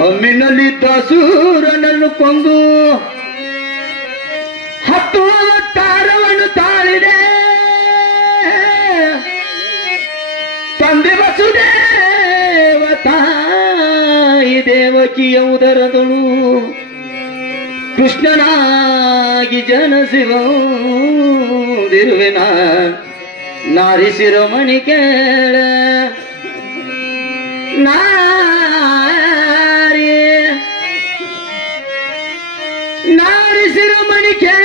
ಹಮ್ಮಿನಲ್ಲಿದ್ದ ಸೂರನನ್ನು ಕೊಂದು 10 ಅವತಾರವನ್ನು ತಾಳಿದೆ. ತಂದೆ ವಸುದೇವ ತಾಯಿ ದೇವಕಿಯ ಉದರದಳು ಕೃಷ್ಣನಾಗಿ ಜನಸಿರುವೆನ ನಾರಿ ಶಿರೋಮಣಿ ಕೇಳ ನಾರಿ ಶಿರೋಮಣಿ ಕೇಳ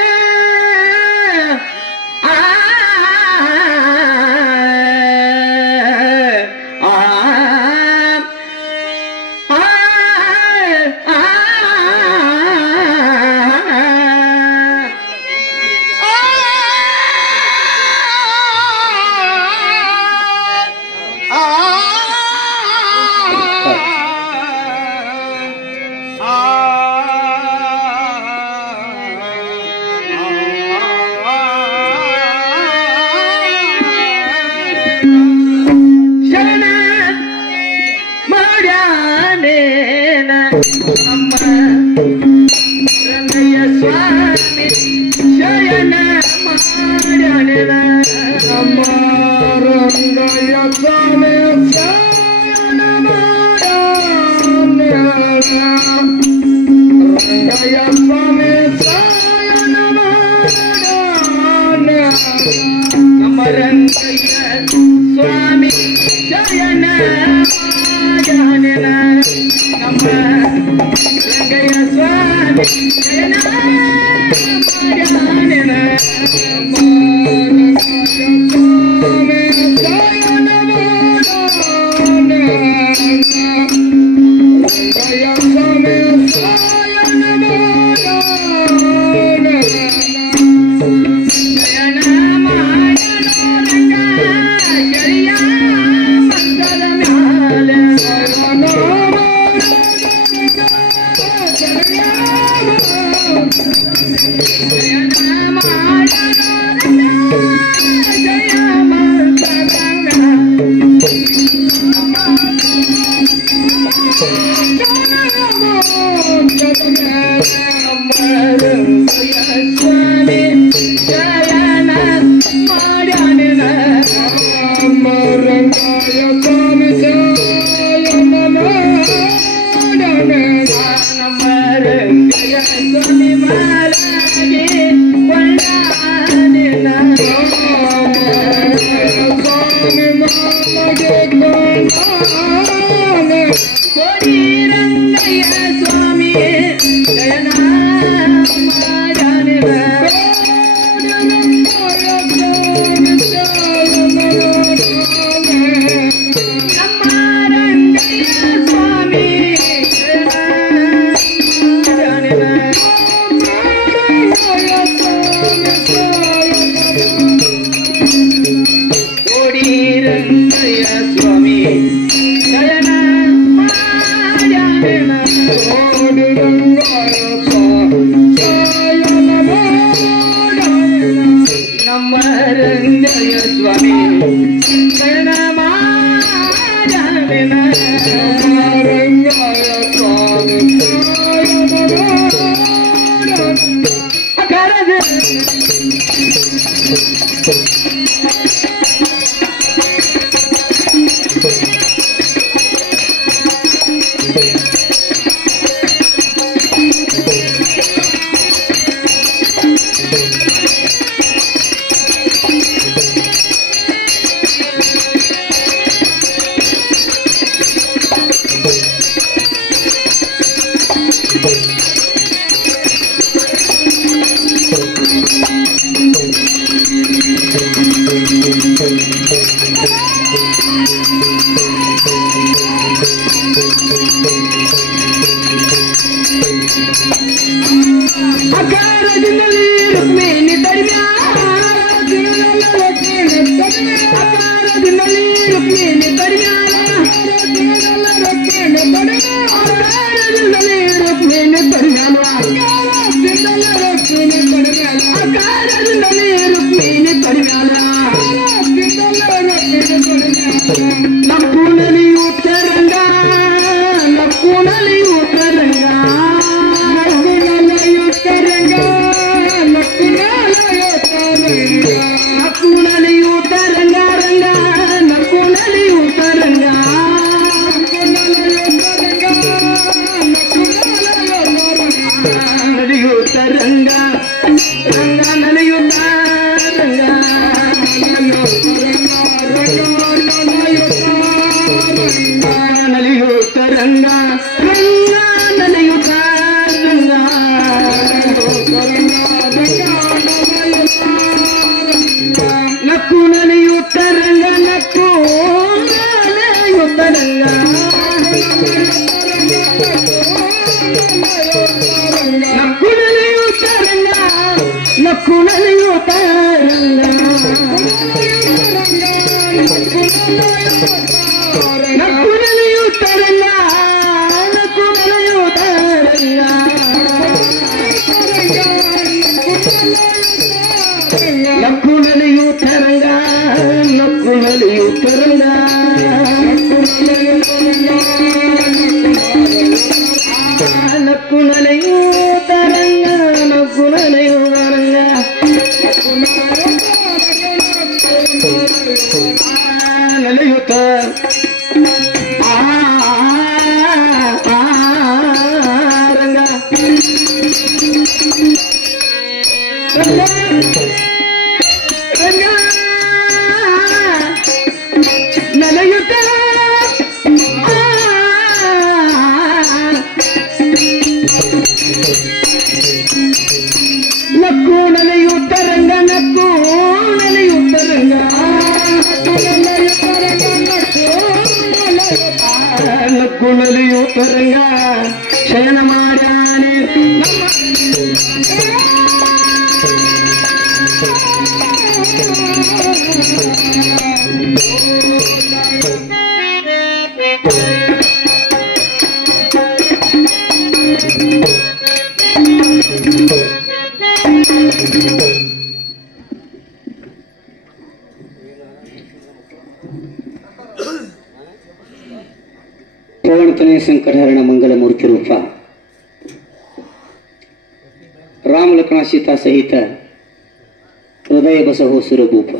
ಸ್ವಾಮಿ ಶಯನ ರಂಗಯ್ಯ ಸ್ವಾಮಿ ಶಯನ Yeah. ರಂಗಯ ಸ್ವಾಮಿ ಶರಣ ಮಾರವಿನ ರಂಗಯ ಸ್ವಾಮಿ ಅಕರದ ಶರಣ ಮಾಡ್ಯಾನೆ ಪವನತನಯ ಶಂಕರಹರಣ ಮಂಗಲಮೂರ್ತಿ ರೂಪ ರಾಮ ಲಕ್ಷ್ಮಣ ಸೀತಾ ಸಹಿತ ಹೃದಯ ಬಸಹೋ ಸುರಭೂಪ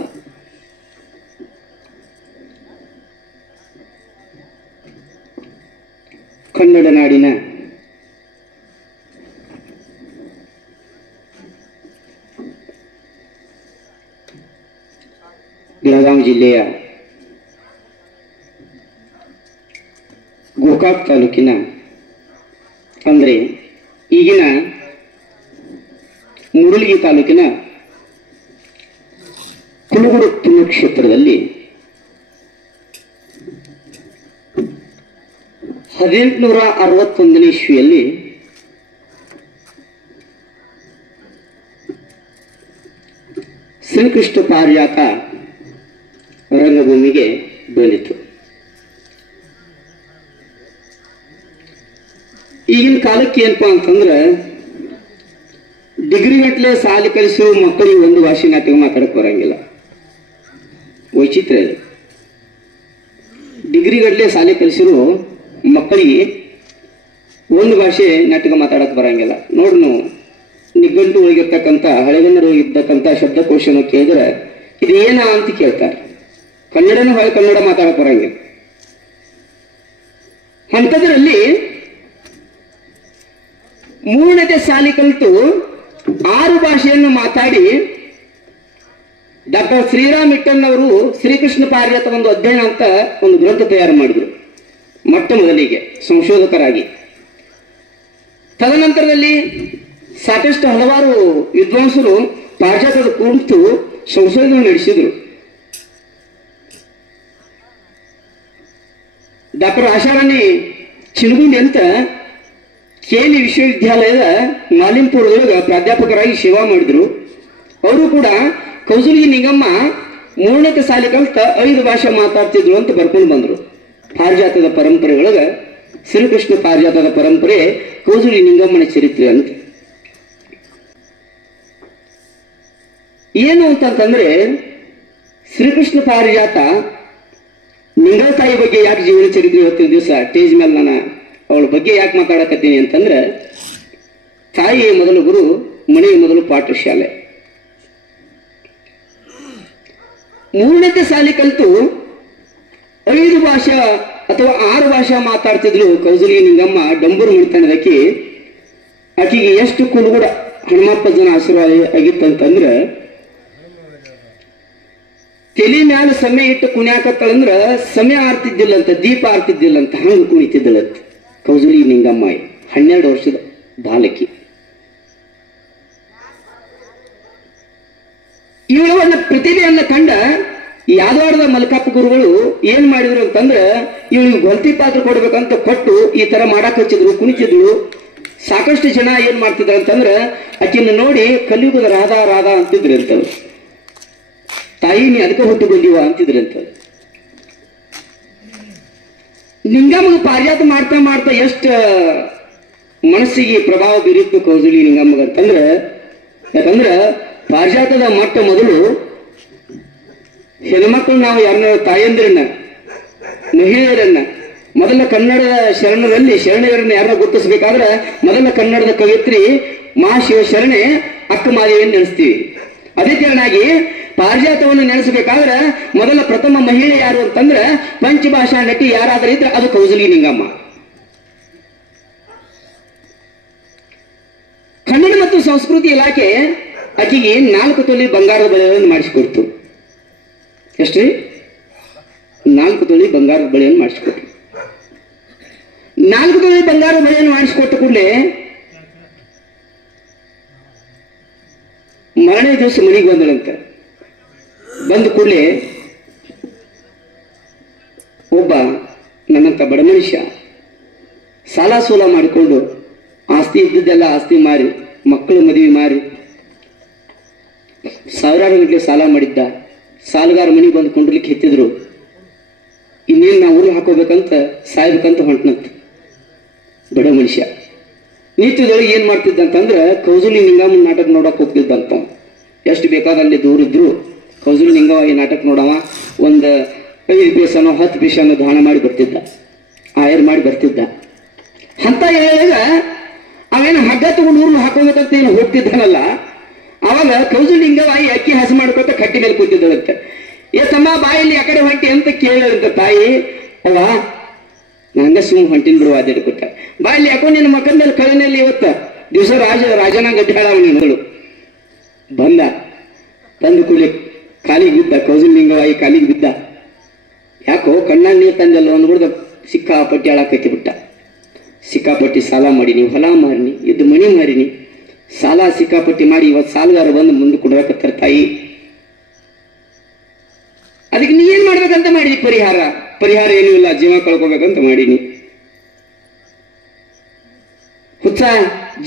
ಕನ್ನಡ ನಾಡಿನ ಬೆಳಗಾವಿ ಜಿಲ್ಲೆಯ ಗೋಕಾಕ್ ತಾಲೂಕಿನ ಅಂದರೆ ಈಗಿನ ಮುರುಳಿಗಿ ತಾಲೂಕಿನ ಕುಲಗುಡು ಪುಣ್ಯಕ್ಷೇತ್ರದಲ್ಲಿ 1861ನೇ ಇಸ್ವಿಯಲ್ಲಿ ಶ್ರೀಕೃಷ್ಣ ಪಾರಿಜಾತ ರಂಗಭೂಮಿಗೆ ಬಂದಿತು. ಈಗಿನ ಕಾಲಕ್ಕೆ ಏನಪ್ಪಾ ಅಂತಂದ್ರೆ ಡಿಗ್ರಿ ಗಟ್ಟಲೆ ಸಾಲಿ ಕಲಿಸೋ ಮಕ್ಕಳಿಗೆ ಒಂದು ಭಾಷೆ ನಾಟಕ ಮಾತಾಡಕ್ ಬರಂಗಿಲ್ಲ. ವೈಚಿತ್ರ್ಯ ಇದೆ. ಡಿಗ್ರಿಗಡ್ಲೆ ಶಾಲೆ ಕಲಿಸಿರು ಮಕ್ಕಳಿಗೆ ಒಂದು ಭಾಷೆ ನೆಟ್ಟಗೆ ಮಾತಾಡಕ್ಕೆ ಬರಂಗಿಲ್ಲ. ನೋಡು ನೀವು ನಿಘಂಟು ಒಳಗಿರ್ತಕ್ಕಂಥ ಹಳೆಗನ್ನಡ ಒಳಗಿರ್ತಕ್ಕಂಥ ಶಬ್ದಕೋಶನ ಕೇಳಿದ್ರೆ ಇದು ಏನ ಅಂತ ಕೇಳ್ತಾರೆ. ಕನ್ನಡನೂ ಹೊಳೆ ಕನ್ನಡ ಮಾತಾಡಕ್ಕೆ ಬರಂಗಿಲ್ಲ. ಅಂಥದ್ರಲ್ಲಿ 3ನೇ ಶಾಲೆ ಕಲಿತು 6 ಭಾಷೆಯನ್ನು ಮಾತಾಡಿ ಡಾಕ್ಟರ್ ಶ್ರೀರಾಮ್ ಇಟ್ಟಣ್ಣವರು ಶ್ರೀಕೃಷ್ಣ ಪಾರಿಜಾತ ಒಂದು ಅಧ್ಯಯನ ಅಂತ ಒಂದು ಗ್ರಂಥ ತಯಾರು ಮಾಡಿದರು ಮೊಟ್ಟ ಮೊದಲಿಗೆ ಸಂಶೋಧಕರಾಗಿ. ತದನಂತರದಲ್ಲಿ ಸಾಕಷ್ಟು ಹಲವಾರು ವಿದ್ವಾಂಸರು ಪಾರಿಜಾತದ ಕುರಿತು ಸಂಶೋಧನೆ ನಡೆಸಿದರು. ಡಾಕ್ಟರ್ ಆಶಾರಾಣಿ ಚಿನಗುಂಡಿ ಅಂತ ಕೇಲಿ ವಿಶ್ವವಿದ್ಯಾಲಯದ ಮಾಲಿಂಪುರದೊಳಗೆ ಪ್ರಾಧ್ಯಾಪಕರಾಗಿ ಸೇವಾ ಮಾಡಿದ್ರು. ಅವರು ಕೂಡ ಕೌಜಲ್ಗಿ ನಿಂಗಮ್ಮ 3ನೇ ಶಾಲೆ ಕಲಿತ 5 ಭಾಷೆ ಮಾತಾಡ್ತಿದ್ರು ಅಂತ ಬರ್ಕೊಂಡು ಬಂದರು. ಪಾರಿಜಾತದ ಪರಂಪರೆ ಒಳಗೆ ಶ್ರೀಕೃಷ್ಣ ಪಾರಿಜಾತದ ಪರಂಪರೆ ಕೌಜಲ್ಗಿ ನಿಂಗಮ್ಮನ ಚರಿತ್ರೆ ಅಂತ. ಏನು ಅಂತಂತಂದ್ರೆ ಶ್ರೀಕೃಷ್ಣ ಪಾರಿಜಾತ ನಿಂಗಳ ತಾಯಿ ಬಗ್ಗೆ ಯಾಕೆ ಜೀವನ ಚರಿತ್ರೆ ಇವತ್ತಿನ ದಿವಸ ಸ್ಟೇಜ್ ಮೇಲೆ ನಾನು ಅವಳ ಬಗ್ಗೆ ಯಾಕೆ ಮಾತಾಡಕತ್ತೀನಿ ಅಂತಂದ್ರೆ, ತಾಯಿಯ ಮೊದಲು ಗುರು, ಮನೆಯ ಮೊದಲು ಪಾಠಶಾಲೆ. 3ನೇ ಶಾಲೆ ಕಲಿತು 5 ಭಾಷೆ ಅಥವಾ 6 ಭಾಷೆ ಮಾತಾಡ್ತಿದ್ಲು ಕೌಜಲ್ಗಿ ನಿಂಗಮ್ಮ. ಡಂಬೂರು ಮುಡಿತನದಕ್ಕೆ ಆಕೆಗೆ ಎಷ್ಟು ಕುಲುಗುಡ ಹನುಮಪ್ಪ ಜನ ಆಶೀರ್ವಾದ ಆಗಿತ್ತಂತಂದ್ರೆ, ತಲೆ ಮ್ಯಾಲ ಸಮಯ ಇಟ್ಟು ಕುಣ್ಯಾಕತ್ತಳಂದ್ರ ಸಮಯ ಆರ್ತಿದ್ದಿಲ್ಲಂತ, ದೀಪ ಆರ್ತಿದ್ದಿಲ್ಲಂತ, ಹಂಗೆ ಕುಣಿತಿದ್ದಳಂತ ಕೌಜಲ್ಗಿ ನಿಂಗಮ್ಮ. 12 ವರ್ಷದ ಬಾಲಕಿ. ಇವಳವನ್ನ ಪ್ರತಿಭೆಯನ್ನ ಕಂಡ ಯಾದವಾಡದ ಮಲ್ಕಾಪ ಗುರುಗಳು ಏನ್ ಮಾಡಿದ್ರು ಅಂತಂದ್ರ, ಇವಳಿಗೆ ಗೊಲ್ತಿ ಪಾತ್ರ ಕೊಡ್ಬೇಕಂತ ಕೊಟ್ಟು ಈ ತರ ಮಾಡಾಕ್ ಹಚ್ಚಿದ್ರು, ಕುಣಿತಿದ್ರು. ಸಾಕಷ್ಟು ಜನ ಏನ್ ಮಾಡ್ತಿದ್ರು ಅಂತಂದ್ರ ಆಕಿನ ನೋಡಿ ಕಲಿಯುಗದ ರಾಧಾ ರಾಧಾ ಅಂತಿದ್ರು ಅಂತ. ತಾಯಿ ನೀ ಅದಕ್ಕೆ ಹುಟ್ಟು ಬಂದಿವ ಅಂತಿದ್ರಂತ. ನಿಂಗಮ್ಮಗೆ ಪಾರಿಜಾತ ಮಾಡ್ತಾ ಮಾಡ್ತಾ ಎಷ್ಟು ಮನಸ್ಸಿಗೆ ಪ್ರಭಾವ ಬೀರಿತ್ತು ಕೌಜಲ್ಗಿ ನಿಂಗಮ್ಮಗೆ ಅಂತಂದ್ರೆ, ಯಾಕಂದ್ರ ಪಾರಿಜಾತದ ಮೊಟ್ಟ ಮೊದಲು ಹೆಣ್ಮಕ್ಳು ನಾವು ಯಾರನ್ನ ತಾಯಂದಿರನ್ನ, ಮಹಿಳೆಯರನ್ನ, ಮೊದಲ ಕನ್ನಡದ ಶರಣೆಯರನ್ನ ಯಾರನ್ನ ಗುರುತಿಸ್ಬೇಕಾದ್ರೆ ಮೊದಲ ಕನ್ನಡದ ಕವಿತ್ರಿ ಮಹಾಶಿವ ಶರಣೆ ಅಕ್ಕ ಮಾದೇವಿಯನ್ನು ನೆನೆಸ್ತೀವಿ. ಅದೇ ತೆರನಾಗಿ ಪಾರಿಜಾತವನ್ನು ನೆನೆಸಬೇಕಾದ್ರೆ ಮೊದಲ ಪ್ರಥಮ ಮಹಿಳೆ ಯಾರು ಅಂತಂದ್ರೆ ಪಂಚಭಾಷಾ ನಟಿ ಯಾರಾದ್ರೂ ಇದ್ರೆ ಅದು ಕೌಜಲ್ಗಿ ನಿಂಗಮ್ಮ. ಕನ್ನಡ ಮತ್ತು ಸಂಸ್ಕೃತಿ ಇಲಾಖೆ ಆಕೆಗೆ 4 ತೊಲೆ ಬಂಗಾರದ ಬಳೆಯನ್ನು ಮಾಡಿಸಿಕೊಡ್ತು. ಎಷ್ಟ್ರಿ? 4 ತೊಲೆ ಬಂಗಾರದ ಬಳೆಯನ್ನು ಮಾಡಿಸಿಕೊಟ್ರು. 4 ತೊಲೆ ಬಂಗಾರದ ಬಳೆಯನ್ನು ಮಾಡಿಸಿಕೊಟ್ಟ ಕೂಡಲೇ ಮರನೇ ದಿವಸ ಮನೆಗೆ ಬಂದಳಂತ. ಬಂದ ಕೂಡಲೇ ಒಬ್ಬ ನನ್ನಂತ ಬಡ ಮನುಷ್ಯ ಸಾಲ ಸೂಲ ಮಾಡಿಕೊಂಡು ಆಸ್ತಿ ಇದ್ದದ್ದೆಲ್ಲ ಆಸ್ತಿ ಮಾರಿ, ಮಕ್ಕಳು ಮದುವೆ ಮಾರಿ, ಸಾವಿರಾರು ಗಂಟೆ ಸಾಲ ಮಾಡಿದ್ದ. ಸಾಲಗಾರ ಮನೆಗೆ ಬಂದು ಕೊಂಡ್ಲಿಕ್ಕೆ ಹೆತ್ತಿದ್ರು. ಇನ್ನೇನು ನಾವು ಊರು ಹಾಕೋಬೇಕಂತ ಸಾಯ್ಬೇಕಂತ ಹೊಂಟನಂತ ಬಡ ಮನುಷ್ಯ. ನಿತ್ಯದೊಳಗೆ ಏನ್ ಮಾಡ್ತಿದ್ದ ಅಂತಂದ್ರೆ ಕೌಜಲ್ಗಿ ನಿಂಗಮ್ಮನ ನಾಟಕ ನೋಡಕ್ ಹೋಗ್ತಿದ್ದಂತ. ಎಷ್ಟು ಬೇಕಾದಲ್ಲಿ ದೂರ ಇದ್ರು ಕೌಜಲ್ಗಿ ನಿಂಗವ್ವ ಈ ನಾಟಕ ನೋಡವ ಒಂದು 5 ಪೈಸನೋ 10 ಪೈಸನೋ ದಾನ ಮಾಡಿ ಬರ್ತಿದ್ದ, ಆಯರ್ ಮಾಡಿ ಬರ್ತಿದ್ದ. ಅಂತ ಹೇಳಿದಾಗ ಅವೇನು ಹಗ್ಗ ತಗೊಂಡು ಊರ್ನ ಹಾಕೋಬೇಕಂತ ಏನು ಹೋಗ್ತಿದ್ದಾನಲ್ಲ, ಅವಾಗ ಕೌಜಲ್ಗಿ ನಿಂಗವ್ವ ಅಕ್ಕಿ ಹಸಿ ಮಾಡ್ಕೊತ ಕಟ್ಟಿ ಮೇಲೆ ಕೂತಿದ್ದಳಂತೆ. ತಮ್ಮ ಬಾಯಲ್ಲಿ ಆ ಕಡೆ ಹೊಂಟಿ ಅಂತ ಕೇಳಿದಂತ ತಾಯಿ. ಅವ ನಂಗ ಸುಮ್ ಹೊಂಟಿನ ಬಿಡುವ ಅದೇ ಕೊಟ್ಟ. ಬಾಯಲ್ಲಿ ಯಾಕೋ ನಿನ್ನ ಮಕ್ಕಳ ಮೇಲೆ ಕಳಿನಲ್ಲಿ ಇವತ್ತ ದಿವಸ ರಾಜನ ಗಡ್ಡಾಳ ಅವನಿಗಳು ಬಂದ. ತಂದು ಕೂಲಿ ಕಾಲಿಗೆ ಬಿದ್ದ, ಕೌಜಲ್ಗಿ ನಿಂಗವ್ವ ಕಾಲಿಗೆ ಬಿದ್ದ. ಯಾಕೋ ಕಣ್ಣಾಗ ನೀರು ತಂದಲ್ಲ ಅಂದ್ಬಿಡ್ದ ಸಿಕ್ಕಾಪಟ್ಟಿ ಹಾಳಾಕೈತಿ ಬಿಟ್ಟ. ಸಿಕ್ಕಾಪಟ್ಟಿ ಸಾಲ ಮಾಡೀನಿ, ಹೊಲ ಮಾರಿನಿ, ಇದ್ದು ಮಣಿ ಮಾರಿನಿ, ಸಾಲ ಸಿಕ್ಕಾಪಟ್ಟಿ ಮಾಡಿ ಇವತ್ತು ಸಾಲಗಾರ ಬಂದು ಮುಂದೆ ಕೊಡ್ಬೇಕತ್ತಾರ ತಾಯಿ. ಅದಕ್ಕೆ ನೀ ಏನ್ ಮಾಡ್ಬೇಕಂತ ಮಾಡಿದಿ? ಪರಿಹಾರ ಏನೂ ಇಲ್ಲ, ಜೀವ ಕಳ್ಕೊಬೇಕಂತ ಮಾಡೀನಿ. ಹುಚ್ಚ,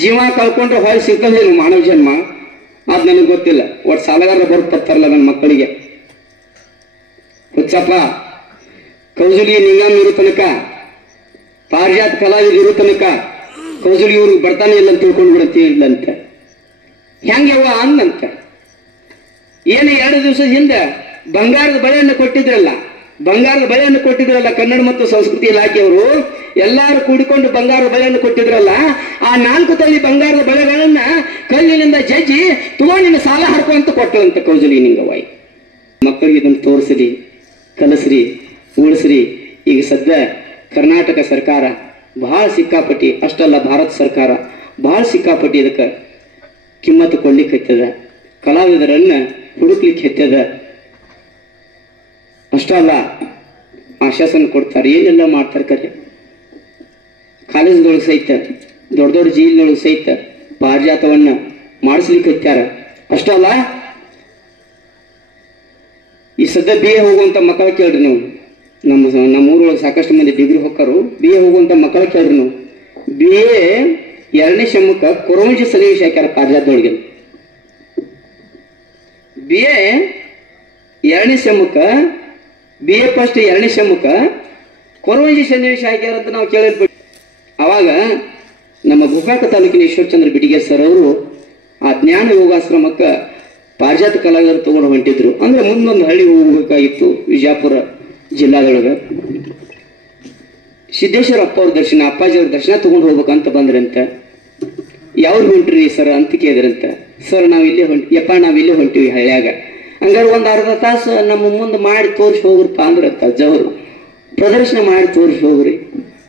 ಜೀವ ಕಳ್ಕೊಂಡ್ರೆ ಹೊಳೆ ಸಿಗ್ತದೇನು ಮಾನವ ಜನ್ಮ? ಅದ್ ನನಗೆ ಗೊತ್ತಿಲ್ಲ. ಒಟ್ಟು ಸಾಲಗಾರ ಬರ್ತಾರಲ್ಲ ನನ್ನ ಮಕ್ಕಳಿಗೆ. ಹುಚ್ಚಪ್ಪ, ಕೌಜಲ್ಗಿ ನಿಂಗಮ್ಮ ಇರೋ ತನಕ, ಪಾರಿಜಾತ ಕಲಾವಿದ ಇರೋ ತನಕ ಕೌಜಲ್ಗಿ ಇವ್ರಿಗೆ ಬರ್ತಾನೆ ಇಲ್ಲ ಅಂತ ತಿಳ್ಕೊಂಡು ಬಿಡತ್ತಿ ಇಲ್ಲಂತ. ಹೆಂಗೆವ್ವ ಅಂದಂತ. ಏನು 2 ದಿವಸದ ಹಿಂದೆ ಬಂಗಾರದ ಬಳೆಯನ್ನು ಕೊಟ್ಟಿದ್ರಲ್ಲ ಕನ್ನಡ ಮತ್ತು ಸಂಸ್ಕೃತಿ ಇಲಾಖೆಯವರು ಎಲ್ಲಾರು ಕೂಡಿಕೊಂಡು ಬಂಗಾರದ ಬಳೆಯನ್ನು ಕೊಟ್ಟಿದ್ರಲ್ಲ, ಆ 4 ತಳಿ ಬಂಗಾರದ ಬಳೆಗಳನ್ನ ಕಲ್ಲಿನಿಂದ ಜಜ್ಜಿ ತಗೊಂಡಿನ ಸಾಲ ಹಾಕುವಂತ ಕೊಟ್ಟಂತ ಕೌಜಲಿ ನಿಂಗವಾಯಿ. ಮಕ್ಕಳಿಗೆ ಇದನ್ನು ತೋರಿಸ್ರಿ, ಕಲಿಸ್ರಿ, ಉಳಿಸ್ರಿ. ಈಗ ಸದ್ಯ ಕರ್ನಾಟಕ ಸರ್ಕಾರ ಬಹಳ ಸಿಕ್ಕಾಪಟ್ಟಿ, ಅಷ್ಟಲ್ಲ ಭಾರತ ಸರ್ಕಾರ ಬಹಳ ಸಿಕ್ಕಾಪಟ್ಟಿ ಇದಕ್ಕೆ ಕಿಮ್ಮತ್ತು ಕೊಡ್ಲಿಕ್ಕೆ ಹತ್ತದ, ಕಲಾವಿದರನ್ನ ಹುಡುಕ್ಲಿಕ್ಕೆ ಹತ್ತದ. ಅಷ್ಟಲ್ಲ ಆಶ್ವಾಸನೆ ಕೊಡ್ತಾರೆ, ಏನೆಲ್ಲ ಮಾಡ್ತಾರೆ. ಕರೆ ಕಾಲೇಜ್ದೊಳಗೆ ಸಹಿತ ದೊಡ್ಡ ದೊಡ್ಡ ಜೈಲಿನೊಳಗೆ ಸಹಿತ ಪಾರಿಜಾತವನ್ನ ಮಾಡಿಸ್ಲಿಕ್ಕೆ ಹತ್ಯಾರ. ಅಷ್ಟಲ್ಲ ಈ ಸದ್ಯ BA ಹೋಗುವಂತ ಮಕ್ಕಳ ಕೇಳ್ರಿ ನೀವು, ನಮ್ಮೂರೊಳಗೆ ಸಾಕಷ್ಟು ಮಂದಿ ಡಿಗ್ರಿ ಹೋಗ್ತಾರು. BA ಹೋಗುವಂತ ಮಕ್ಕಳ ಕೇಳ್ರಿ ನೀವು, BA 2ನೇ ಶಮ್ಮಕ್ಕೆ ಕೊರವಂಜಿ ಸನ್ನಿವೇಶ ಹಾಕ್ಯಾರ ಪಾರಿಜಾತದೊಳಗೆ. BA 2ನೇ ಶಮ್ಮಕ್ಕೆ BA ಫಸ್ಟ್ 2ನೇ ಶಮ್ಮಕ್ಕೆ ಕೊರವಂಜಿ ಸನ್ನಿವೇಶ ಹಾಕ್ಯಾರ ಅಂತ ನಾವು ಕೇಳಿರ್ಬೇಕು. ಅವಾಗ ನಮ್ಮ ಗೋಕಾಕ ತಾಲೂಕಿನ ಈಶ್ವರಚಂದ್ರ ಬಿಡಿಗೇರ್ ಸರ್ ಅವರು ಆ ಜ್ಞಾನ ಯೋಗಾಶ್ರಮಕ್ಕೆ ಪಾರಿಜಾತ ಕಲಾವಿದರು ತಗೊಂಡು ಹೊಂಟಿದ್ರು. ಅಂದ್ರೆ ಮುಂದೊಂದು ಹಳ್ಳಿ ಹೋಗ್ಬೇಕಾಗಿತ್ತು ವಿಜಯಪುರ ಜಿಲ್ಲಾದೊಳಗೆ. ಸಿದ್ದೇಶ್ವರ ಅಪ್ಪ ಅವ್ರ ದರ್ಶನ, ಅಪ್ಪಾಜಿಯವ್ರ ದರ್ಶನ ತಗೊಂಡು ಹೋಗ್ಬೇಕಂತ ಬಂದ್ರಂತ. ಯಾವ್ರು ಹೊಂಟ್ರಿ ಸರ್ ಅಂತ ಕೇಳಿದ್ರಂತ. ಸರ್ ನಾವಿಲ್ಲೇ ನಾವಿಲ್ಲೇ ಹೊಂಟಿವಿ ಹಳ್ಳ್ಯಾಗ. ಹಂಗಾರೆ ಒಂದು ಅರ್ಧ ತಾಸು ನಮ್ಮ ಮುಂದೆ ಮಾಡಿ ತೋರಿಸಿ ಹೋಗ್ರಪ್ಪ ಅಂದ್ರಂತ ಅಜ್ಜವರು. ಪ್ರದರ್ಶನ ಮಾಡಿ ತೋರಿಸಿ ಹೋಗ್ರಿ,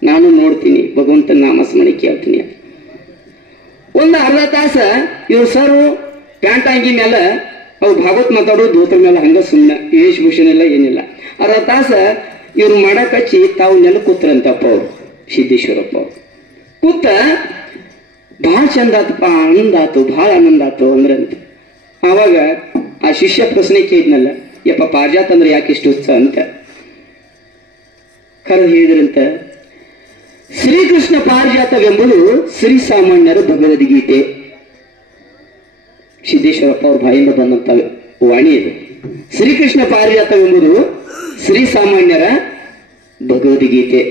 ನಾನು ನೋಡ್ತೀನಿ, ಭಗವಂತನ ನಾಮಸ್ಮರಣೆ ಕೇಳ್ತೀನಿ. ಒಂದು ಅರ್ಧ ತಾಸ ಇವ್ರು ಸರ್ ಪ್ಯಾಂಟ್ ಅಂಗಿ ಮೇಲೆ ಅವು ಭಾಗವತ್ ಮಾತಾಡೋದು ದೋತ್ರ ಮೇಲೆ ಹಂಗ ಸುಮ್ಮನೆ ವೇಷಭೂಷಣ ಇಲ್ಲ ಏನಿಲ್ಲ. ಅರ್ಧ ತಾಸ ಇವ್ರು ಮಾಡಕ್ ಹಚ್ಚಿ ತಾವು ನೆಲ ಕೂತ್ರಂತಪ್ಪ ಅವ್ರು, ಸಿದ್ದೇಶ್ವರಪ್ಪ ಅವ್ರು ಕೂತ ಭಾಳ ಚಂದ ಆತಪ್ಪ, ಭಾಳ ಆನಂದ ಆತು ಅಂದ್ರಂತ. ಆವಾಗ ಆ ಶಿಷ್ಯ ಪ್ರಶ್ನೆ ಕೇಳಿದ್ನಲ್ಲ, ಯಪ್ಪ ಪಾರಿಜಾತ ಅಂದ್ರೆ ಯಾಕೆ ಇಷ್ಟು ಉತ್ಸಾಹ ಅಂತ ಕರೆದು ಹೇಳಿದ್ರಂತ. ಶ್ರೀಕೃಷ್ಣ ಪಾರಿಜಾತವೆಂಬುದು ಶ್ರೀಸಾಮಾನ್ಯರ ಭಗವದ್ಗೀತೆ. ಸಿದ್ದೇಶ್ವರಪ್ಪ ಅವ್ರ ಬಾಯಿಂದ ಬಂದಂತ ವಾಣಿ ಇದು. ಶ್ರೀಕೃಷ್ಣ ಪಾರಿಜಾತವೆಂಬುದು ಶ್ರೀಸಾಮಾನ್ಯರ ಭಗವದ್ಗೀತೆ.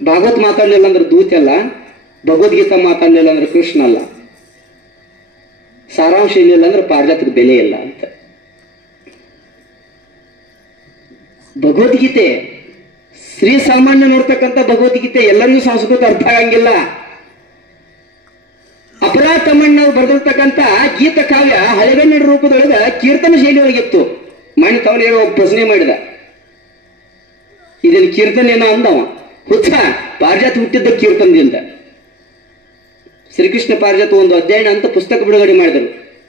ಭಾಗವತ್ ಮಾತಾಡ್ಲಿಲ್ಲ ಅಂದ್ರೆ ದೂತ ಅಲ್ಲ, ಭಗವದ್ಗೀತಾ ಮಾತಾಡ್ಲಿಲ್ಲ ಅಂದ್ರೆ ಕೃಷ್ಣ ಅಲ್ಲ, ಸಾರಾಂಶ ಇರಲಿಲ್ಲ ಅಂದ್ರೆ ಪಾರಿಜಾತಕ್ಕೆ ಬೆಲೆ ಇಲ್ಲ ಅಂತ. ಭಗವದ್ಗೀತೆ ಶ್ರೀ ಸಾಮಾನ್ಯ ನೋಡ್ತಕ್ಕಂಥ ಭಗವದ್ಗೀತೆ ಎಲ್ಲರಿಗೂ ಸಂಸ್ಕೃತ ಅರ್ಥ ಆಗಂಗಿಲ್ಲ. ಅಪರಾಧ ತಮ್ಮಣ್ಣವ್ರು ಬರೆದಿರ್ತಕ್ಕಂಥ ಗೀತ ಕಾವ್ಯ ಹಳೆಗನ್ನಡ ರೂಪದೊಳಗ ಕೀರ್ತನ ಶೈಲಿಯೊಳಗಿತ್ತು. ಮಣ್ಣು ತವನೇನೋ ಪ್ರಶ್ನೆ ಮಾಡಿದ, ಇದನ್ನ ಕೀರ್ತನ ಏನೋ ಅಂದವ. ಹುಚ್ಚ, ಪಾರಿಜಾತ ಹುಟ್ಟಿದ್ದ ಕೀರ್ತನದಿಂದ. ಶ್ರೀಕೃಷ್ಣ ಪಾರಿಜಾತ ಒಂದು ಅಧ್ಯಯನ ಅಂತ ಪುಸ್ತಕ ಬಿಡುಗಡೆ ಮಾಡಿದರು.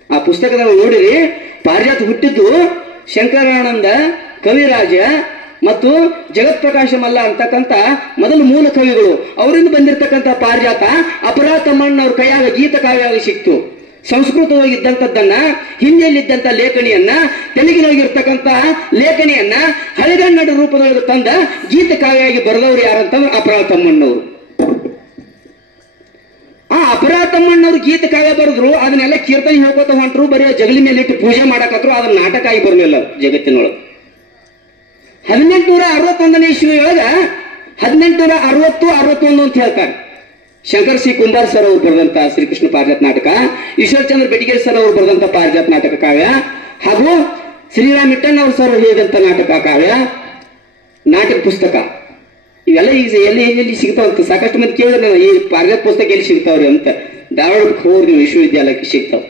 ಆ ಪುಸ್ತಕದಾಗ ನೋಡಿರಿ, ಪಾರಿಜಾತ ಹುಟ್ಟಿದ್ದು ಶಂಕರಾನಂದ, ಕವಿರಾಜ ಮತ್ತು ಜಗತ್ ಪ್ರಕಾಶ ಮಲ್ಲ ಅಂತಕ್ಕಂಥ ಮೊದಲು ಮೂಲ ಕವಿಗಳು ಅವರಿಂದ ಬಂದಿರತಕ್ಕಂಥ ಪಾರಿಜಾತ ಅಪರಾಧ ತಮ್ಮಣ್ಣವ್ರ ಕೈಯಾಗ ಗೀತ ಕಾವ್ಯವಾಗಿ ಸಿಕ್ತು. ಸಂಸ್ಕೃತವಾಗಿದ್ದಂಥದ್ದನ್ನ, ಹಿಂದಿಯಲ್ಲಿದ್ದಂಥ ಲೇಖನಿಯನ್ನ, ತೆಲುಗಿನೊಳಗಿರ್ತಕ್ಕಂಥ ಲೇಖನಿಯನ್ನ ಹಳೆಗನ್ನಡ ರೂಪದೊಳಗೆ ತಂದ ಗೀತ ಕಾವ್ಯವಾಗಿ ಬರೆದವರು ಯಾರಂತಂದ್ರೆ ಅಪರಾಧ ತಮ್ಮಣ್ಣವರು. ಆ ಅಪರಾಧ ತಮ್ಮಣ್ಣವ್ರು ಗೀತ ಕಾವ್ಯ ಬರೆದ್ರು, ಅದನ್ನೆಲ್ಲ ಕೀರ್ತನೆ ಹೇಳ್ಕೊತ ಹೊಂಟ್ರು, ಬರೀ ಜಗಲಿ ಮೇಲೆ ಇಟ್ಟು ಪೂಜೆ ಮಾಡಕತ್ರು. ಅದನ್ನ ನಾಟಕ ಆಗಿ ಬರಲಿಲ್ಲ ಜಗತ್ತಿನೊಳಗೆ. 1861ನೇ ಇಸ್ವಿಯೊಳಗ 1860-61 ಅಂತ ಹೇಳ್ತಾರೆ. ಶಂಕರ್ ಸಿ ಕುಂಬಾರ್ ಸರ್ ಅವರು ಬರೆದಂತ ಶ್ರೀಕೃಷ್ಣ ಪಾರಿಜಾತ ನಾಟಕ, ಈಶ್ವರಚಂದ್ರ ಬೆಡಿಗೇರ್ ಸರ್ ಅವರು ಬರೆದಂತ ಪಾರಿಜಾತ ನಾಟಕ ಕಾವ್ಯ, ಹಾಗೂ ಶ್ರೀರಾಮ್ ಇಟ್ಟಣ್ಣ ಅವ್ರ ಸರ್ ಹೇಳಿದಂತ ನಾಟಕ ಕಾವ್ಯ, ನಾಟಕ ಪುಸ್ತಕ ಇವೆಲ್ಲ ಈಗ ಎಲ್ಲಿ ಸಿಗ್ತಾವಂತ. ಸಾಕಷ್ಟು ಮಂದಿ ಕೇಳಿದ್ರೆ ಈ ಪಾರಿಜಾತ ಪುಸ್ತಕ ಎಲ್ಲಿ ಸಿಗ್ತಾವ್ರಿ ಅಂತ. ಧಾರವಾಡಕ್ಕೆ ಹೋದ್ರೆ ನೀವು ವಿಶ್ವವಿದ್ಯಾಲಯಕ್ಕೆ ಸಿಗ್ತಾವ,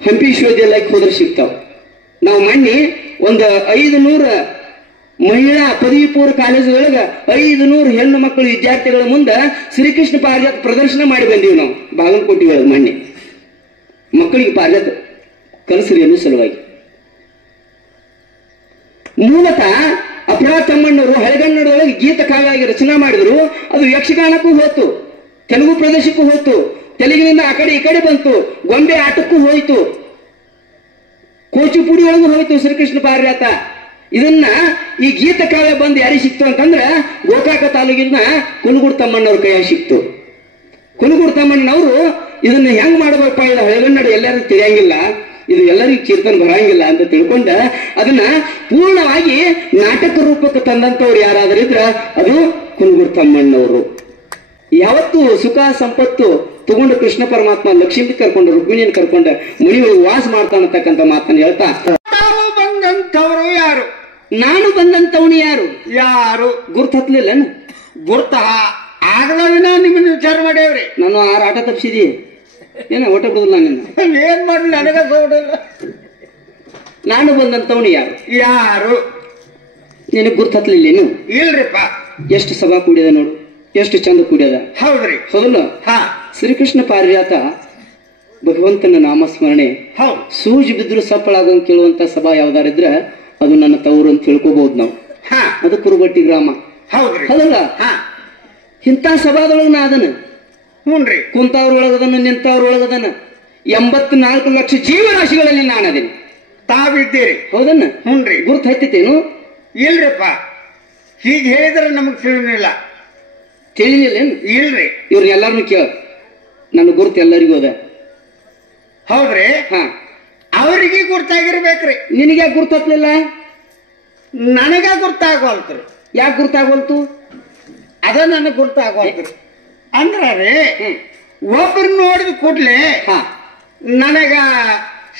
ಹಂಪಿ ವಿಶ್ವವಿದ್ಯಾಲಯಕ್ಕೆ ಹೋದ್ರೆ ಸಿಗ್ತಾವ. ನಾವು ಮೊನ್ನೆ ಒಂದು 500 ಮಹಿಳಾ ಪದವಿ ಪೂರ್ವ ಕಾಲೇಜುಗಳಿಗೆ 500 ಹೆಣ್ಣು ಮಕ್ಕಳು ವಿದ್ಯಾರ್ಥಿಗಳ ಮುಂದೆ ಶ್ರೀಕೃಷ್ಣ ಪಾರಿಜಾತ ಪ್ರದರ್ಶನ ಮಾಡಿ ಬಂದೀವಿ ನಾವು ಬಾಗಲಕೋಟೆ ಒಳಗೆ. ಮೊನ್ನೆ ಮಕ್ಕಳಿಗೆ ಪಾರಿಜಾತ ಕಲಿಸ್ರಿ ಅನ್ನೋ ಸಲುವಾಗಿ. ಮೂಲತಃ ಅಪರಾಧ ತಮ್ಮಣ್ಣವರು ಹಳೆಗನ್ನಡದೊಳಗೆ ಗೀತ ಕಾವ್ಯವಾಗಿ ರಚನಾ ಮಾಡಿದ್ರು. ಅದು ಯಕ್ಷಗಾನಕ್ಕೂ ಹೋಯ್ತು, ತೆಲುಗು ಪ್ರದೇಶಕ್ಕೂ ಹೋಯ್ತು, ತೆಲುಗಿನಿಂದ ಆ ಕಡೆ ಈ ಕಡೆ ಬಂತು, ಗೊಂಬೆ ಆಟಕ್ಕೂ ಹೋಯ್ತು, ಕೂಚಿಪುಡಿ ಒಳಗೂ ಹೋಯ್ತು ಶ್ರೀಕೃಷ್ಣ ಪಾರಿಜಾತ. ಇದನ್ನ ಈ ಗೀತ ಕಾವ್ಯ ಬಂದು ಯಾರಿಗೆ ಸಿಕ್ತು ಅಂತಂದ್ರೆ ಗೋಕಾಕ ತಾಲೂಕಿನ ಕುಲಗುಡ್ ತಮ್ಮಣ್ಣವ್ರ ಕೈಯಾಗಿ ಸಿಕ್ತು. ಕುಲಗುಡ್ ತಮ್ಮಣ್ಣವರು ಇದನ್ನ ಹೆಂಗ್ ಮಾಡಬೇಕಪ್ಪ, ಇದು ಹಳೆಗನ್ನಡ ಎಲ್ಲರಿಗೂ ತಿಳಿಯಂಗಿಲ್ಲ, ಇದು ಎಲ್ಲರಿಗೂ ಕೀರ್ತನ ಬರಂಗಿಲ್ಲ ಅಂತ ತಿಳ್ಕೊಂಡ ಅದನ್ನ ಪೂರ್ಣವಾಗಿ ನಾಟಕ ರೂಪಕ್ಕೆ ತಂದಂತವ್ರು ಯಾರಾದ್ರೂ ಇದ್ರ ಅದು ಕುಲಗುಡ್ ತಮ್ಮಣ್ಣವರು. ಯಾವತ್ತು ಸುಖ ಸಂಪತ್ತು ತಗೊಂಡು ಕೃಷ್ಣ ಪರಮಾತ್ಮ ಲಕ್ಷ್ಮಿ ಕರ್ಕೊಂಡು ರುಕ್ಮಿಣಿಯನ್ನು ಕರ್ಕೊಂಡು ಮುನಿಗಳು ವಾಸ ಮಾಡ್ತಾನತಕ್ಕಂಥ ಮಾತನ್ನು ಹೇಳ್ತಾ, ತಾವು ಬಂದಂಥವರು ಯಾರು? ನಾನು ಬಂದಂತವನು ಯಾರು? ಯಾರು ಗುರ್ತು ಹತ್ಲಿಲ್ಲ ಗುರ್ತ ಆಗದವಿನ ನಿಮ್ಮನ್ನ ವಿಚಾರ ಮಾಡ್ಯಾವ್ರಿ. ನಾನು 6 ಆಟ ತಪ್ಪಿಸಿದಿ ಏನ ಒಟ್ಟ ಬಿಡುದಿಲ್ಲ ನಿನ್ನ. ಏನ್ ಮಾಡ್ಲಿ ನನಗ ಸೋಡಲ್ಲ. ನಾನು ಬಂದಂತವನು ಯಾರು? ಯಾರು ನಿನಗೆ ಗುರ್ತು ಹತ್ಲಿಲ್ಲೇನು? ಇಲ್ರಿಪ್ಪ. ಎಷ್ಟು ಸಭಾ ಕೂಡ್ಯದ ನೋಡು, ಎಷ್ಟು ಚಂದ ಕೂಡ್ಯದ. ಹೌದ್ರಿ. ಹೌದಲ್ಲ? ಹಾ, ಶ್ರೀಕೃಷ್ಣ ಪಾರಿಜಾತ ಭಗವಂತನ ನಾಮಸ್ಮರಣೆ ಹೌದು. ಸೂಜಿ ಬಿದ್ರು ಸಪ್ಪಳಾಗಂಗ್ ಕೇಳುವಂತ ಸಭಾ ಯಾವ್ದಾರಿದ್ರ ಅದು ನನ್ನ ತವರು ಅಂತ ತಿಳ್ಕೊಬಹುದು ನಾವು. ಹಾ, ಅದು ಕುರುಬಟ್ಟಿ ಗ್ರಾಮ. ಹೌದ್ರಿ. ಹೌದಲ್ಲ? ಹಾ, ಇಂಥ ಸಭಾದೊಳಗ ನಾ ಅದನ್ನ ಹ್ಞೂನ್ರಿ. ಕುಂತವ್ರೊಳಗದನ ನಿಂತವ್ರೊಳಗದನ 84 ಲಕ್ಷ ಜೀವರಾಶಿಗಳಲ್ಲಿ ನಾನದೇನೆ. ತಾವಿದ್ದೀರಿ. ಹೌದನ್ನ? ಹ್ಞೂನ್ರಿ. ಗುರ್ತು ಹತ್ತಿತ್ತೇನು? ಇಲ್ರಿಪ್ಪ, ಹೀಗೆ ಹೇಳಿದ್ರೆ ನಮಗ್ ತಿಳಿಲಿಲ್ಲ. ತಿಳಿಲಿಲ್ಲೇನು? ಇಲ್ರಿ. ಇವ್ರನ್ನೆಲ್ಲಾರನು ಕೇಳ, ನನ್ನ ಗುರ್ತು ಎಲ್ಲರಿಗೂ ಅದ. ಹೌದ್ರಿ. ಹಾ, ಅವರಿಗೆ ಗುರ್ತಾಗಿರ್ಬೇಕ್ರಿ. ನಿನಗೆ ಯಾಕೆ ಗುರ್ತು ಹತ್ಲಿಲ್ಲ? ನನಗ ಗುರ್ತಾಗೋಲ್ತ್ರಿ. ಯಾಕೆ ಗುರ್ತಾಗೋಲ್ತು? ಅದ ನನಗ್ ಗುರ್ತಾಗೋಲ್ತ್ರಿ. ಅಂದ್ರ ರೀ, ಒಬ್ರು ನೋಡಿದ ಕೂಡ್ಲೆ ಹಾ, ನನಗ